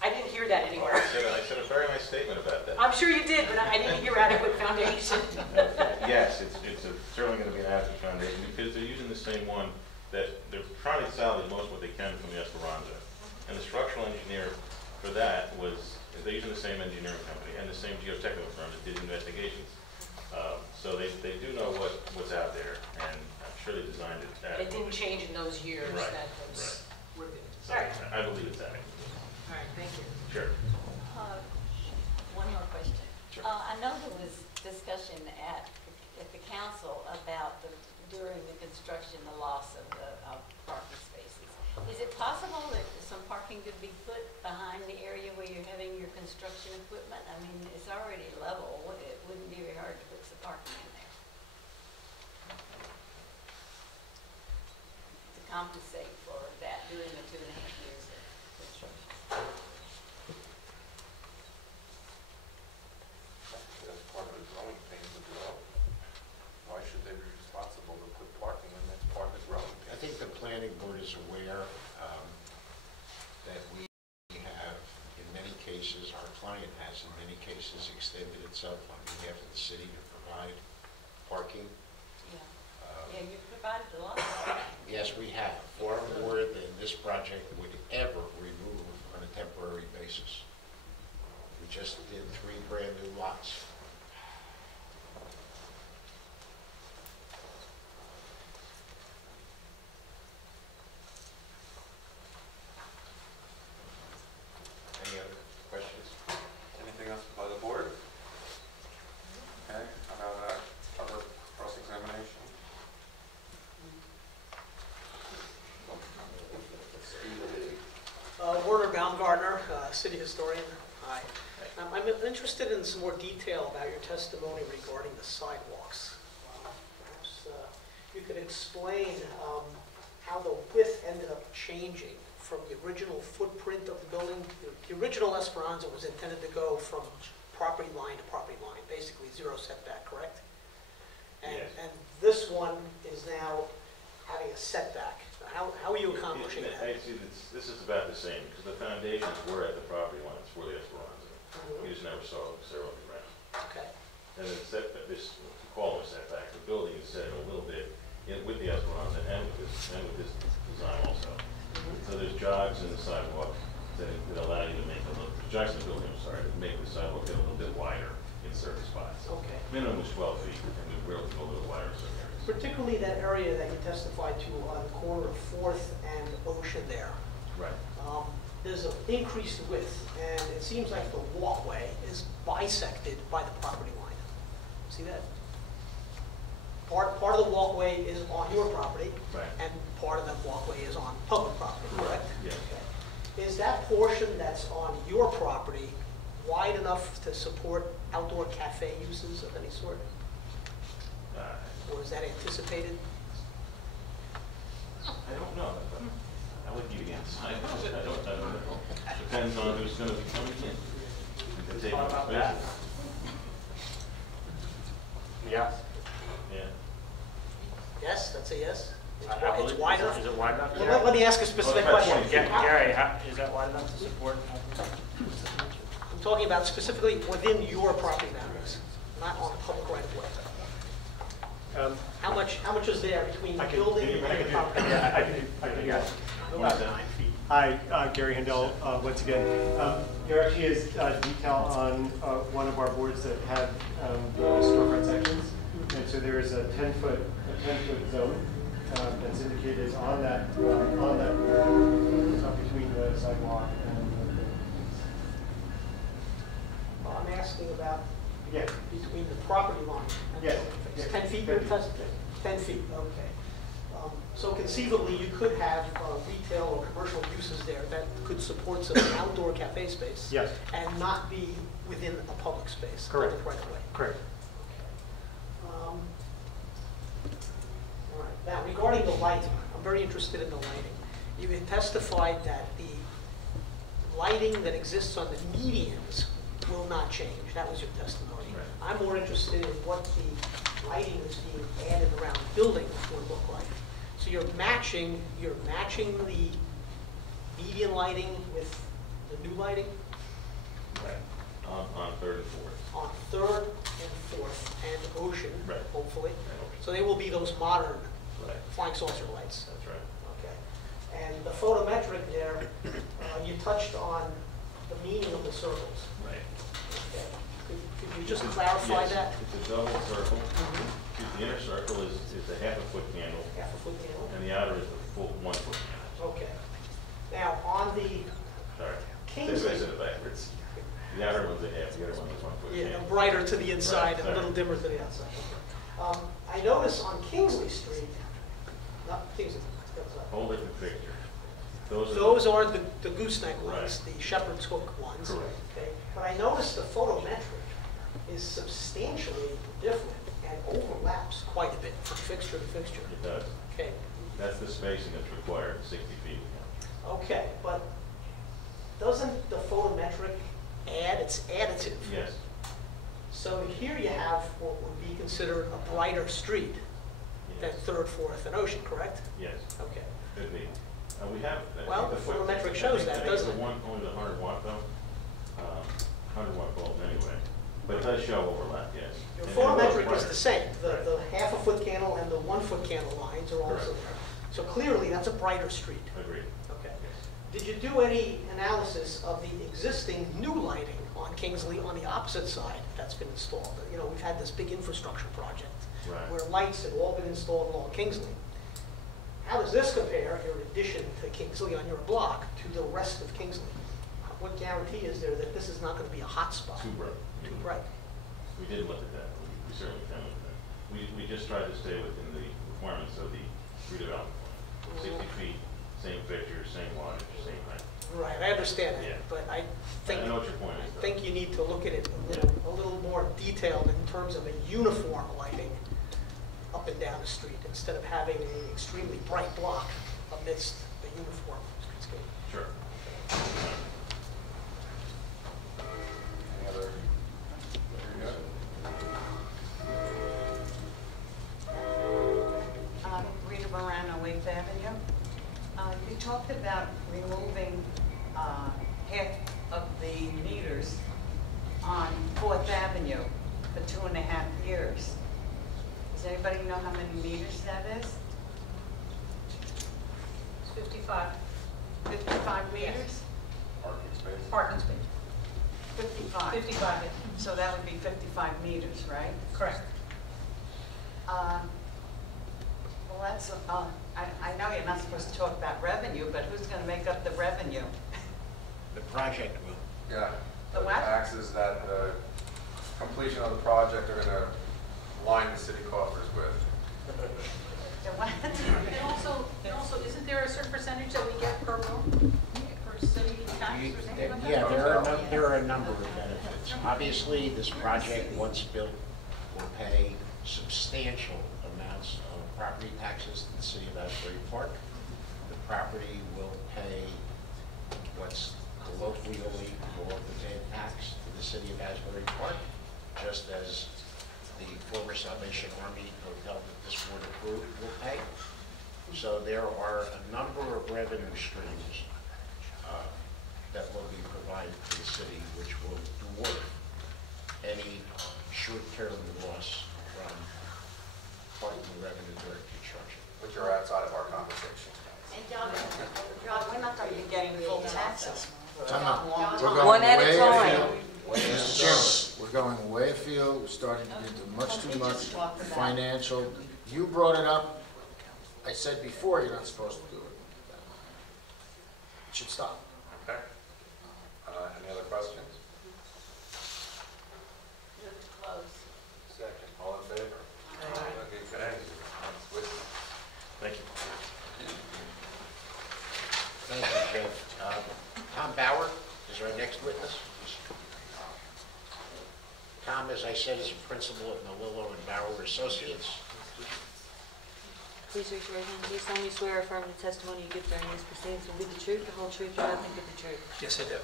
I didn't hear that anywhere. I said a very nice statement about that. I'm sure you did, but I didn't hear adequate foundation. Yes, it's certainly going to be an adequate foundation because they're using the same one that they're trying to salvage most of what they can from the Esperanza. And the structural engineer for that was, they're using the same engineering company and the same geotechnical firm that did investigations. So they do know what's out there, and I'm sure they designed it adequately. It didn't change in those years Right, that those were built. So All right. I believe it's adequate. All right, thank you. Sure. One more question. Sure. I know there was discussion at the council about during the construction, the loss of the parking spaces. Is it possible that some parking could be put behind the area where you're having your construction equipment? I mean, it's already level. It wouldn't be very hard to put some parking in there to compensate for that during the 2.5 years of construction. That's part of the growing pains of development. Why should they be responsible to put parking when that's part of the growing pains? I think the planning board is aware that we have, in many cases, our client has in many cases extended itself on behalf of the city to provide parking. Yeah, you provided a lot of parking. Yes, we have, far more than this project would ever remove on a temporary basis. We just did 3 brand new lots. Any other questions? Anything else by the board? Okay, how about other cross-examination? Werner Baumgartner, city historian. Hi. I'm interested in some more detail about your testimony regarding the sidewalks. Perhaps you could explain how the width ended up changing from the original footprint of the building. The original Esperanza was intended to go from property line to property line, basically 0 setback, correct? And, Yes. and this one is now having a setback. How are you accomplishing that? Actually, this is about the same, because the foundations were at the property lines for the Esperanza. We just never saw the ground. Okay. And then this, we call it a setback, the building is set a little bit with the Esperanza and with this design also. So there's jogs in the sidewalk that allow you to make jogs in the building, I'm sorry, that make the sidewalk get a little bit wider in certain spots. Okay. Minimum is 12 feet, and we're able to go a little wider in certain areas. Particularly that area that you testified to on the corner of 4th and Ocean there. Right. There's an increased width, and it seems like the walkway is bisected by the property line. See that? Part of the walkway is on your property, Right. and part of the walkway is on public property, correct? Yes. Okay. Is that portion that's on your property wide enough to support outdoor cafe uses of any sort? Or is that anticipated? I don't know. I would give you inside. I don't know. Depends on who's going to be coming in. And taking About spaces. that. Yes. Yeah. Yes, that's a yes? I believe- It's wide enough? Is it wide enough? Well, let me ask a specific Well, it's question. about 20 feet. Gary, is that wide enough to support? I'm talking about specifically within your property boundaries, not on public right of way. How much is there between the building and the property? I can guess. About 9 feet. Hi, Gary Handel, once again. There actually is detail on one of our boards that had storefront sections. And so there is a 10-foot zone that's indicated on that between the sidewalk and the building. Well, I'm asking about Yeah. between the property line and the Yes. building face. Yes. 10 feet, 10 you're feet. testing? 10 feet, okay. So conceivably, you could have retail or commercial uses there that could support some outdoor cafe space. Yes. And not be within a public space. Correct. Public right of way. Correct. All right. Now, regarding the lighting, I'm very interested in the lighting. You had testified that the lighting that exists on the medians will not change. That was your testimony. Right. I'm more interested in what the lighting that's being added around the building will look like. So So you're matching the median lighting with the new lighting Right. On third and fourth. on Third and Fourth and Ocean, Right. hopefully. And Ocean. So they will be those modern Right. flying saucer lights. That's right. Okay. And the photometric there, you touched on the meaning of the circles. Right. Okay. Could you just clarify Yes, that? it's a double circle. The inner circle is a half a foot candle, Half a foot candle? and the outer is the full 1 foot candle. Okay. Now, on the, Sorry. Kingsley. I said it backwards. The outer one's a half, the other one is 1 foot yeah, candle. brighter to the inside Right, and a little sorry. dimmer to the outside. I notice on Kingsley Street, not Kingsley, Whole different picture. Those are the gooseneck ones, Right. the shepherd's hook ones. Correct. Okay. But I notice the photometric is substantially different and overlaps quite a bit from fixture to fixture. It does. Okay. That's the spacing that's required, 60 feet. Okay, but doesn't the photometric add, it's additive? Yes. So here you have what would be considered a brighter street than Yes. Third, Fourth, and Ocean, correct? Yes. Okay. Could be. We have. Well, the the foot- photometric I shows think- that, I think doesn't the it? one, only the 100 watt though. 100 watt bulb anyway. But it does show overlap, yes. Your And they're both photometric is brighter. the same. Right. The half a foot candle and the 1 foot candle lines are also Correct. there. So clearly, that's a brighter street. Agreed. Okay. Yes. Did you do any analysis of the existing new lighting on Kingsley on the opposite side that's been installed? You know, we've had this big infrastructure project Right. where lights have all been installed along Kingsley. How does this compare, your addition to Kingsley on your block, to the rest of Kingsley? What guarantee is there that this is not going to be a hot spot? Too bright. Too bright. We did look at that. We certainly can look at that. We just tried to stay within the requirements of the redevelopment plan. 60 feet, same fixture, same wattage, same height. Right, I understand Yeah. that, but I think, I know what your point is, I though. think you need to look at it a little more detailed in terms of a uniform lighting up and down the street, instead of having an extremely bright block amidst the uniform streetscape. Sure. Any other? You're good? Rita Morano, 8th Avenue. You talked about removing half of the meters on 4th Avenue for 2.5 years. Does anybody know how many meters that is? It's 55. 55 meters? Parking space? Parking space. 55. 55, yes. So that would be 55 meters, right? Correct. Well, that's, I know you're not supposed to talk about revenue, but who's going to make up the revenue? The project will. Yeah. The what? taxes that the completion of the project are going to line the city coffers with. The what? And also, isn't there a certain percentage that we get per room, per city tax or something like that? Yeah, there are a number of benefits. Obviously, this project, once built, will pay substantial amounts of property taxes to the city of Asbury Park. The property will pay what's colloquially called the bed tax to the city of Asbury Park, just as the former Salvation Army hotel that this board approved will pay. So there are a number of revenue streams that will be provided to the city, which will dwarf any short-term loss from parking revenue during construction. Which are outside of our conversation. And John, We're not going to be getting full taxes. Time out. We're One going at a way time. afield. Mr. Chairman, we're going way afield, we're starting to get into much too much financial. You brought it up. I said before, you're not supposed to do it. It should stop. Okay. Any other questions? close. Second. All in favor? Okay, thank you. Thank you. Thank you, Jeff. Tom Bauer is our next witness. Tom, as I said, is a principal at Melillo and Bauer Associates. Please raise your right hand. Do you solemnly swear or affirm the testimony you give during these proceedings will be the truth, the whole truth, and nothing but the truth? Yes, I do.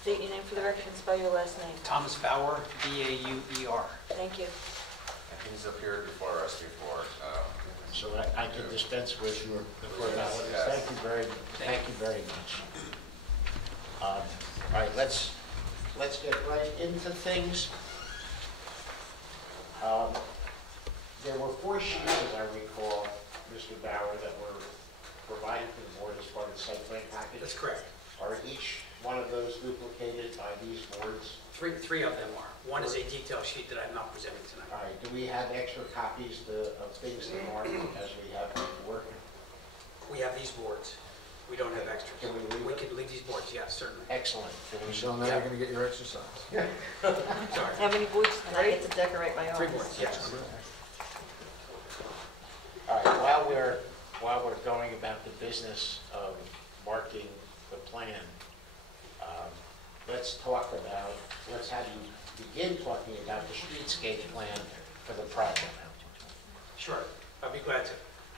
State your name for the record and spell your last name. Thomas Bauer, B-A-U-E-R. Thank you. And he's appeared before us before. so I can dispense with your formalities. Yes. Thank you very much. All right, let's get right into things. There were 4 sheets, as I recall, Mr. Bauer, that were provided to the board as part of the site plan package. That's correct. Are each one of those duplicated by these boards? Three of them are. One is a detail sheet that I'm not presenting tonight. All right, do we have extra copies of things that aren't as we have before? We have these boards. We don't have extras. Can we leave We it? can leave these boards, yes, certainly. Excellent. Can we So now you're gonna get your exercise. Sorry. How many boards? And I get to decorate my 3 office. boards, yes. All right, while we're going about the business of marking the plan, let's have you begin talking about the streetscape plan for the project. Sure, I'd be glad to.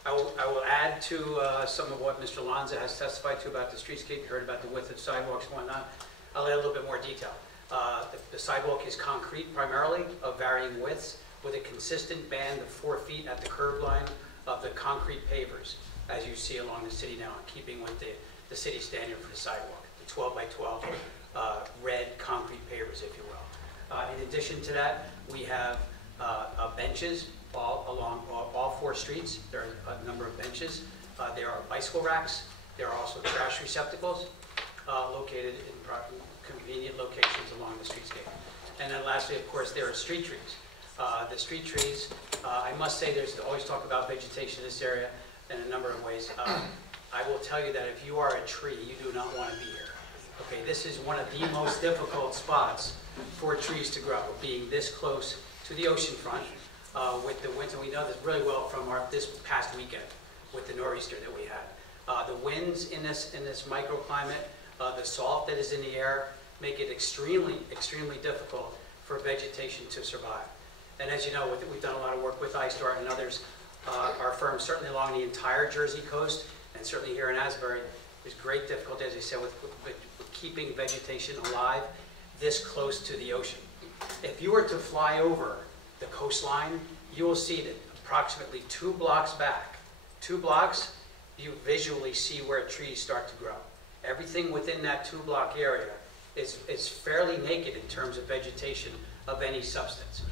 I will add to some of what Mr. Lanza has testified to about the streetscape. You heard about the width of sidewalks and whatnot. I'll add a little bit more detail. The sidewalk is concrete primarily, of varying widths, with a consistent band of 4 feet at the curb line of the concrete pavers, as you see along the city now, in keeping with the city standard for the sidewalk, the 12 by 12 red concrete pavers, if you will. In addition to that, we have benches along all 4 streets. There are a number of benches. There are bicycle racks. There are also trash receptacles located in convenient locations along the streetscape. And then lastly, of course, there are street trees. The street trees, I must say, there's always talk about vegetation in this area in a number of ways. I will tell you that if you are a tree, you do not want to be here. Okay, this is one of the most difficult spots for trees to grow, being this close to the ocean front. With the winds, and we know this really well from this past weekend with the nor'easter that we had. The winds in this microclimate, the salt that is in the air, make it extremely, extremely difficult for vegetation to survive. And as you know, we've done a lot of work with iStar and others. Our firm, certainly along the entire Jersey coast, and certainly here in Asbury, there's great difficulty, as I said, with keeping vegetation alive this close to the ocean. If you were to fly over the coastline, you will see that approximately 2 blocks back, 2 blocks, you visually see where trees start to grow. Everything within that 2-block area is fairly naked in terms of vegetation of any substance.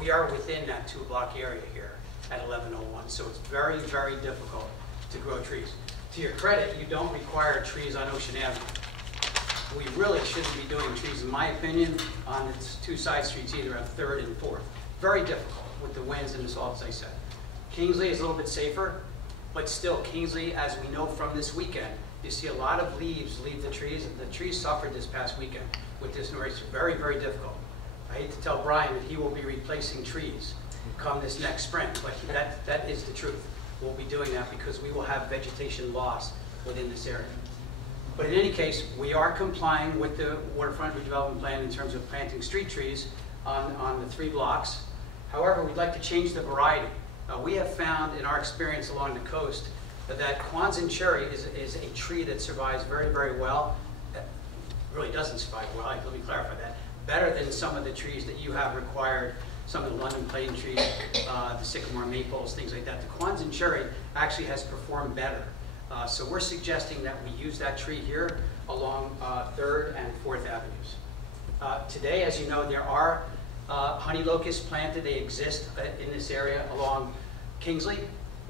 We are within that 2-block area here at 1101, so it's very, very difficult to grow trees. To your credit, you don't require trees on Ocean Avenue. We really shouldn't be doing trees, in my opinion, on its 2 side streets, either on 3rd and 4th. Very difficult with the winds and the salt, as I said. Kingsley is a little bit safer, but still, Kingsley, as we know from this weekend, you see a lot of leaves leave the trees, and the trees suffered this past weekend with this nor'easter. Very, very difficult. I hate to tell Brian that he will be replacing trees come this next spring, but that is the truth. We'll be doing that because we will have vegetation loss within this area. But in any case, we are complying with the waterfront redevelopment plan in terms of planting street trees on the 3 blocks. However, we'd like to change the variety. We have found in our experience along the coast that Kwanzan cherry is a tree that survives very, very well. It really doesn't survive well, let me clarify that. Better than some of the trees that you have required, some of the London plane trees, the sycamore maples, things like that. The Kwanzan cherry actually has performed better. So we're suggesting that we use that tree here along 3rd and 4th Avenues. Today, as you know, there are honey locusts planted. They exist in this area along Kingsley.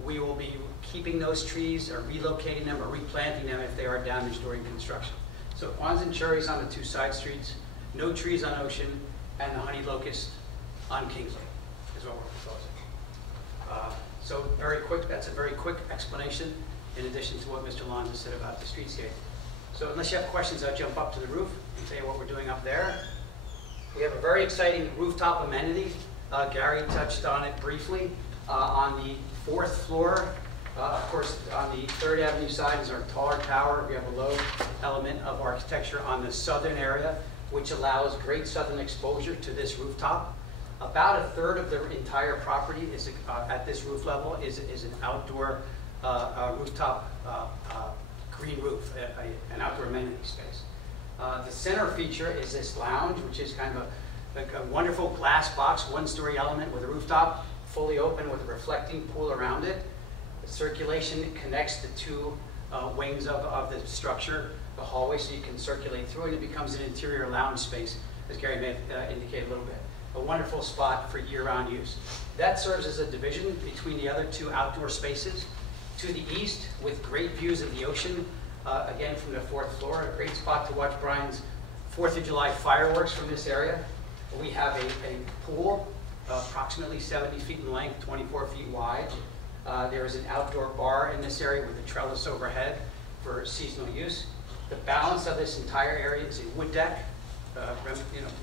We will be keeping those trees or relocating them or replanting them if they are damaged during construction. So Kwanzan cherries on the 2 side streets, no trees on Ocean, and the honey locust on Kingsley is what we're proposing. So very quick, that's a very quick explanation in addition to what Mr. Lanza said about the streetscape. So unless you have questions, I'll jump up to the roof and tell you what we're doing up there. We have a very exciting rooftop amenity. Gary touched on it briefly. On the 4th floor, of course, on the 3rd Avenue side is our taller tower. We have a low element of architecture on the southern area, which allows great southern exposure to this rooftop. About 1/3 of the entire property is at this roof level is an outdoor rooftop green roof, an outdoor amenity space. The center feature is this lounge, which is kind of a wonderful glass box, 1-story element with a rooftop, fully open with a reflecting pool around it. circulation connects the two wings of the structure, the hallway, so you can circulate through it. It becomes an interior lounge space, as Gary may have indicated a little bit. A wonderful spot for year-round use. That serves as a division between the other two outdoor spaces. To the east, with great views of the ocean, again from the 4th floor, a great spot to watch Brian's 4th of July fireworks from this area. We have a pool, approximately 70 feet in length, 24 feet wide. There is an outdoor bar in this area with a trellis overhead for seasonal use. The balance of this entire area is a wood deck,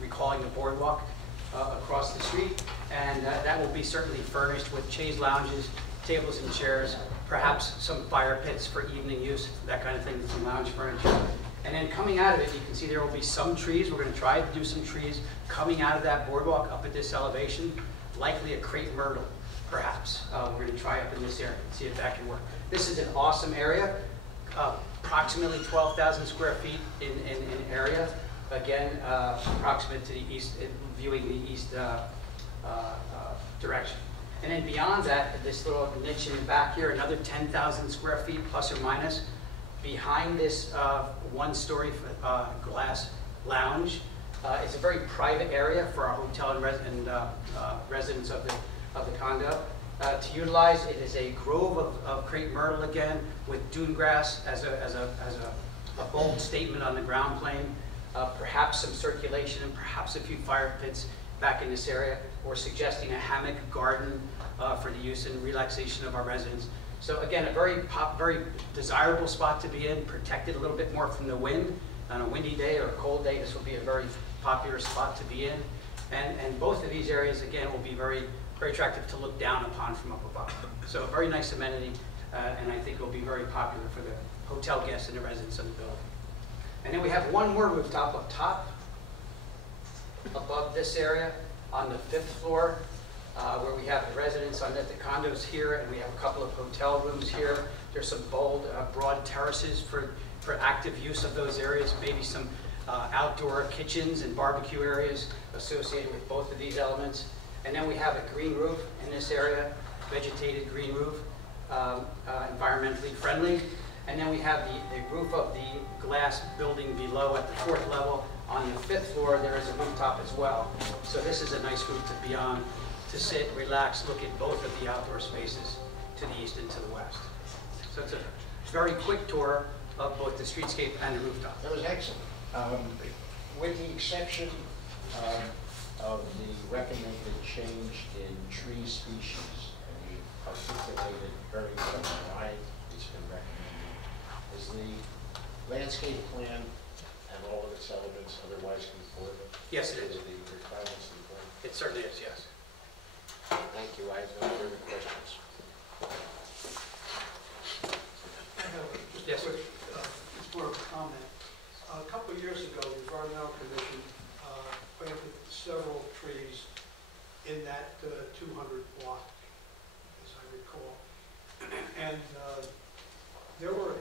recalling the boardwalk across the street, and that will be certainly furnished with chaise lounges, tables and chairs, perhaps some fire pits for evening use, that kind of thing, some lounge furniture. And then coming out of it, you can see there will be some trees. We're going to try to do some trees coming out of that boardwalk up at this elevation, likely a crepe myrtle, perhaps. We're going to try up in this area and see if that can work. This is an awesome area, approximately 12,000 square feet in area. Again, approximate to the east, viewing the east direction. And then beyond that, this little niche in the back here, another 10,000 square feet plus or minus. Behind this one-story glass lounge is a very private area for our hotel and residents of the condo. To utilize, it is a grove of crepe myrtle again, with dune grass as a bold statement on the ground plane. Perhaps some circulation and perhaps a few fire pits back in this area. We're suggesting a hammock garden for the use and relaxation of our residents. So again, a very desirable spot to be in, protected a little bit more from the wind. On a windy day or a cold day, this will be a very popular spot to be in. And both of these areas, again, will be very attractive to look down upon from up above. So a very nice amenity, and I think will be very popular for the hotel guests and the residents of the building. And then we have one more rooftop up top, above this area, on the 5th floor, where we have the residents on the condos here, and we have a couple of hotel rooms here. There's some bold, broad terraces for active use of those areas, maybe some outdoor kitchens and barbecue areas associated with both of these elements. And then we have a green roof in this area, vegetated green roof, environmentally friendly. And then we have the roof of the glass building below at the 4th level. On the 5th floor, there is a rooftop as well. So this is a nice roof to be on, to sit, relax, look at both of the outdoor spaces to the east and to the west. So it's a very quick tour of both the streetscape and the rooftop. That was excellent. With the exception of the recommended change in tree species, and you articulated very well why it's been recommended, is the landscape plan and all of its elements otherwise conform? Yes, it is. To the requirements of the plan? It certainly is, yes. Thank you. I have no further questions. I have just Yes. a quick, it's more of a comment. A couple of years ago, the Environmental Commission planted several trees in that 200 block, as I recall. And there were,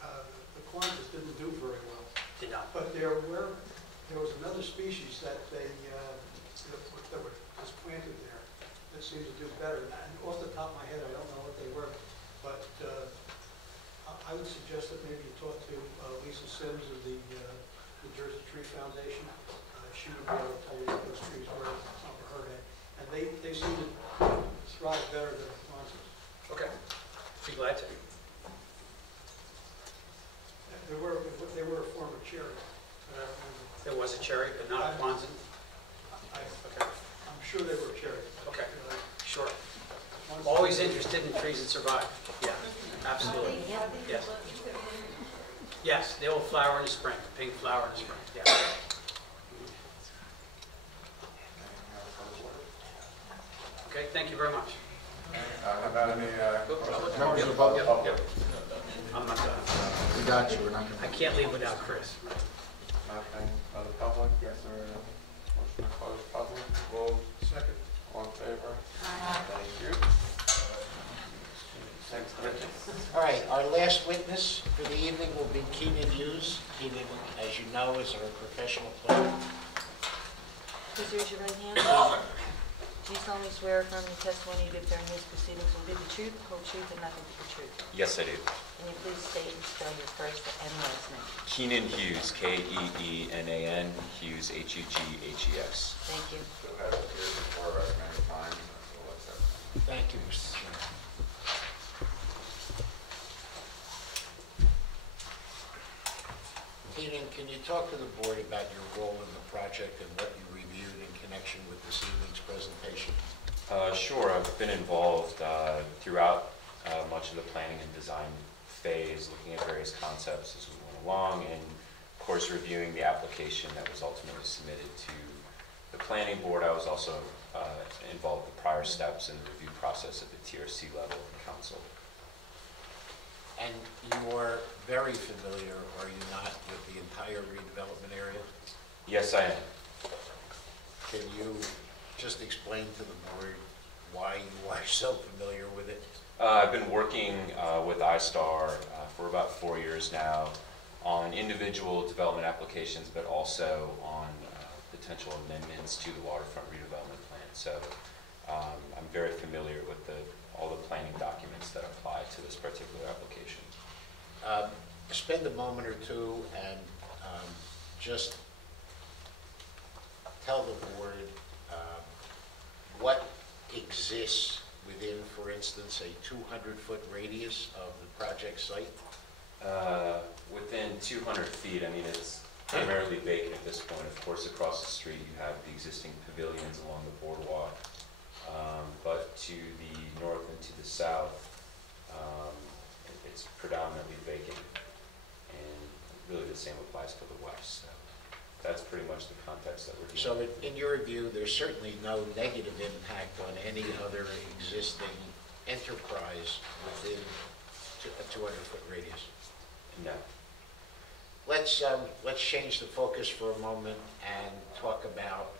the Quantas didn't do very well. Did not. But there was another species that that was planted there that seemed to do better. And off the top of my head, I don't know what they were, but I would suggest that maybe you talk to Lisa Sims of the New Jersey Tree Foundation. She would be able to tell you what those trees were off of her head. And they seem to thrive better than the Quantas. Okay. Be glad to. They were a form of cherry. There was a cherry, but not a Quonset? Okay. I'm sure they were cherry. Okay, sure. Always interested in trees that survive. Yeah, absolutely. Yes. Yes, they will flower in the spring, pink flower in the spring, yeah. Okay, thank you very much. How about any Members of the public? Yep. I'm not done. We got you, we're not I can't leave without Chris. Nothing of the public? Is there a motion to close public? Vote. Second. All in favor? Thank you. Next witness. All right, our last witness for the evening will be Keenan Hughes. Keenan, as you know, is our professional planner. Please raise your right hand. Do you solemnly swear affirm the testimony you give during these proceedings will be the truth, whole truth, and nothing but the truth? Yes, I do. Can you please state and spell your first and last name? Keenan Hughes, K-E-E-N-A-N, Hughes, H-U-G-H-E-S. Thank you. Who has appeared before us many times, we'll accept. Thank you, Mr. Chairman. Keenan, can you talk to the board about your role in the project and what you reviewed in connection with this evening's presentation? Sure, I've been involved throughout much of the planning and design phase, looking at various concepts as we went along, and of course reviewing the application that was ultimately submitted to the planning board. I was also involved in the prior steps in the review process at the TRC level of the council. And you are very familiar, are you not, with the entire redevelopment area? Yes, I am. Can you just explain to the board why you are so familiar with it? I've been working with iStar for about 4 years now on individual development applications, but also on potential amendments to the waterfront redevelopment plan. So I'm very familiar with all the planning documents that apply to this particular application. Spend a moment or two and just tell the board what exists within, for instance, a 200-foot radius of the project site? Within 200 feet, I mean, it's primarily vacant at this point. Of course, across the street, you have the existing pavilions along the boardwalk. But to the north and to the south, it's predominantly vacant. And really the same applies to the west. So that's pretty much the context that we're dealing with. So in your view, there's certainly no negative impact on any other existing enterprise within a 200-foot radius? No. Let's change the focus for a moment and talk about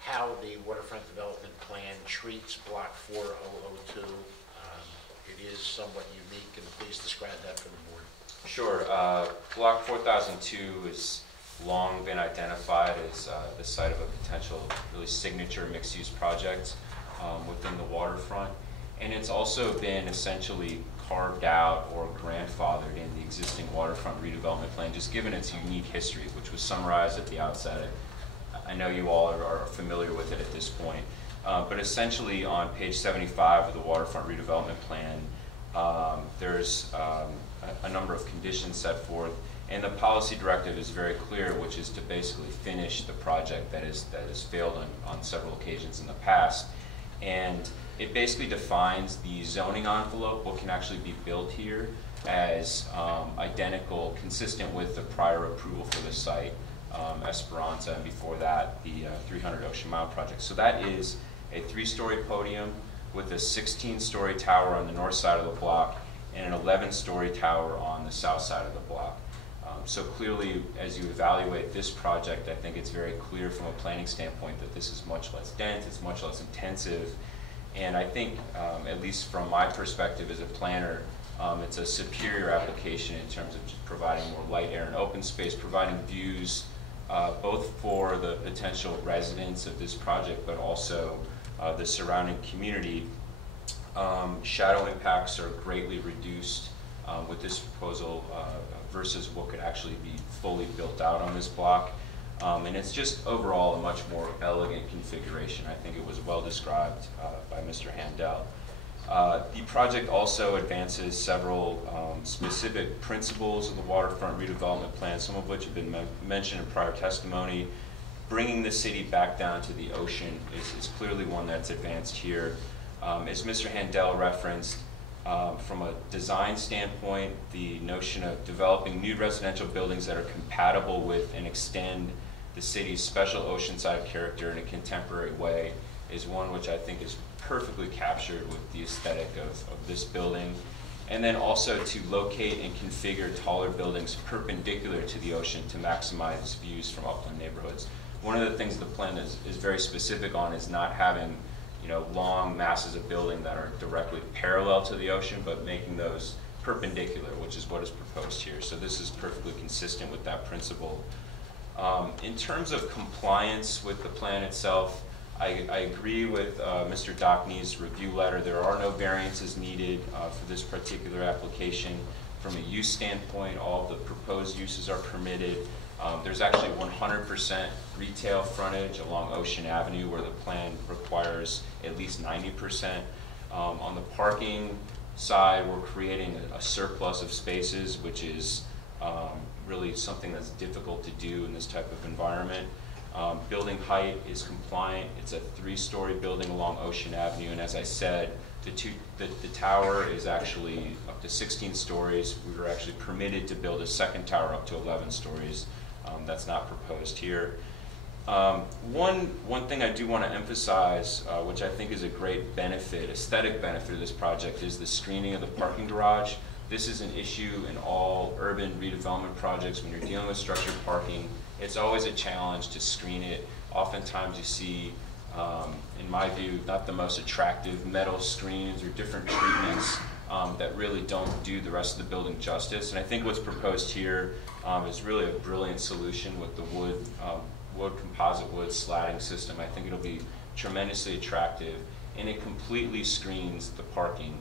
how the waterfront development plan treats Block 4002. It is somewhat unique, and please describe that for the board. Sure. Block 4002 has long been identified as the site of a potential really signature mixed-use project within the waterfront. And it's also been essentially carved out or grandfathered in the existing waterfront redevelopment plan, just given its unique history, which was summarized at the outset. I know you all are familiar with it at this point. But essentially on page 75 of the waterfront redevelopment plan, there's a number of conditions set forth, and the policy directive is very clear, which is to basically finish the project that has failed on several occasions in the past. And it basically defines the zoning envelope, what can actually be built here, as identical, consistent with the prior approval for the site, Esperanza, and before that, the 300 Ocean Mile project. So that is a 3-story podium with a 16-story tower on the north side of the block and an 11-story tower on the south side of the block. So clearly, as you evaluate this project, I think it's very clear from a planning standpoint that this is much less dense, it's much less intensive, and I think, at least from my perspective as a planner, it's a superior application in terms of just providing more light, air, and open space, providing views both for the potential residents of this project, but also the surrounding community. Shadow impacts are greatly reduced with this proposal versus what could actually be fully built out on this block. And it's just overall a much more elegant configuration. I think it was well described by Mr. Handel. The project also advances several specific principles of the waterfront redevelopment plan, some of which have been mentioned in prior testimony. Bringing the city back down to the ocean is clearly one that's advanced here. As Mr. Handel referenced, from a design standpoint, the notion of developing new residential buildings that are compatible with and extend the city's special oceanside character in a contemporary way is one which I think is perfectly captured with the aesthetic of this building. And then also to locate and configure taller buildings perpendicular to the ocean to maximize views from upland neighborhoods. One of the things the plan is very specific on is not having long masses of building that are directly parallel to the ocean, but making those perpendicular, which is what is proposed here. So this is perfectly consistent with that principle. In terms of compliance with the plan itself, I agree with Mr. Dockney's review letter. There are no variances needed for this particular application. From a use standpoint, all of the proposed uses are permitted. There's actually 100% retail frontage along Ocean Avenue where the plan requires at least 90%. On the parking side, we're creating a surplus of spaces, which is really something that's difficult to do in this type of environment. Building height is compliant. It's a 3-story building along Ocean Avenue, and as I said, the tower is actually up to 16 stories. We were actually permitted to build a second tower up to 11 stories. That's not proposed here. One thing I do want to emphasize, which I think is a great benefit, aesthetic benefit of this project, is the screening of the parking garage. This is an issue in all urban redevelopment projects. When you're dealing with structured parking, it's always a challenge to screen it. Oftentimes you see, in my view, not the most attractive metal screens or different treatments that really don't do the rest of the building justice. And I think what's proposed here is really a brilliant solution with the composite wood slatting system. I think it'll be tremendously attractive, and it completely screens the parking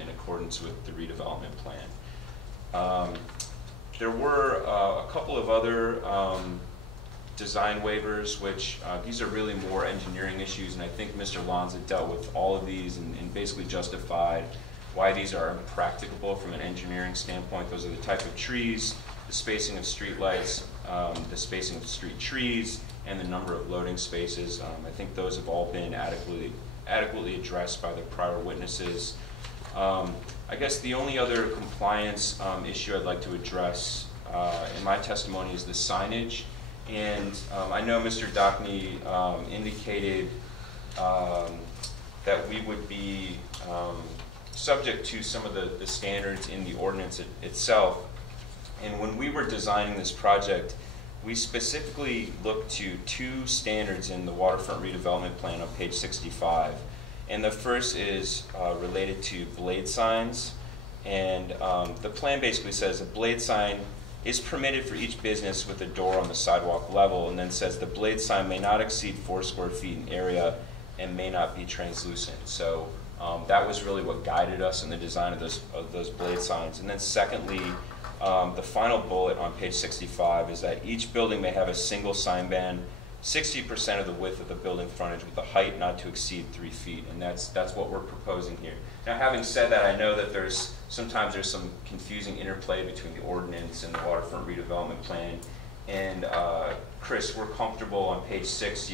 in accordance with the redevelopment plan. There were a couple of other design waivers, which these are really more engineering issues, and I think Mr. Lanza dealt with all of these and basically justified why these are impracticable from an engineering standpoint. Those are the type of trees, the spacing of street lights, the spacing of street trees, and the number of loading spaces. I think those have all been adequately addressed by the prior witnesses. I guess the only other compliance issue I'd like to address in my testimony is the signage. And I know Mr. Dockney indicated that we would be subject to some of the standards in the ordinance itself. And when we were designing this project, we specifically looked to 2 standards in the waterfront redevelopment plan on page 65. And the first is related to blade signs. And the plan basically says a blade sign is permitted for each business with a door on the sidewalk level, and then says the blade sign may not exceed 4 square feet in area and may not be translucent. So that was really what guided us in the design of those blade signs. And then secondly, the final bullet on page 65 is that each building may have a single sign band, 60% of the width of the building frontage with a height not to exceed 3 feet, and that's what we're proposing here. Now, having said that, I know that sometimes there's some confusing interplay between the ordinance and the waterfront redevelopment plan. And Chris, we're comfortable on page 6,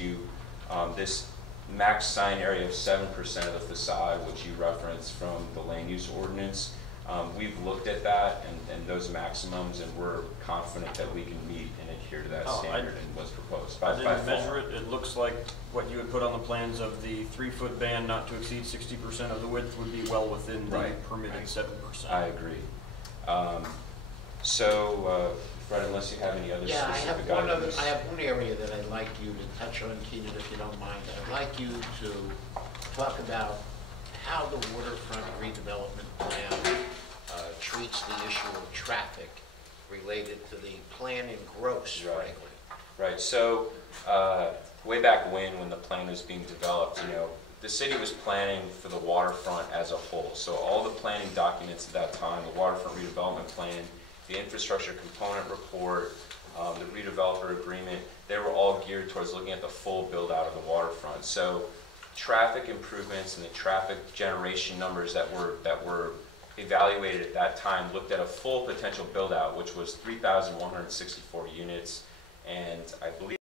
this max sign area of 7% of the facade, which you referenced from the land use ordinance. We've looked at that and those maximums, and we're confident that we can meet and adhere to that standard and what's proposed. I didn't measure it. It looks like what you had put on the plans of the 3-foot band not to exceed 60% of the width would be well within the permitted 7%. I agree. Fred, unless you have any other specific items. I have one area that I'd like you to touch on, Keenan, if you don't mind. I'd like you to talk about how the waterfront redevelopment plan treats the issue of traffic related to the plan in gross, frankly. Right. So way back when the plan was being developed, the city was planning for the waterfront as a whole. So all the planning documents at that time, the waterfront redevelopment plan, the infrastructure component report, the redeveloper agreement, they were all geared towards looking at the full build out of the waterfront. So traffic improvements and the traffic generation numbers that were evaluated at that time looked at a full potential build out, which was 3,164 units, and I believe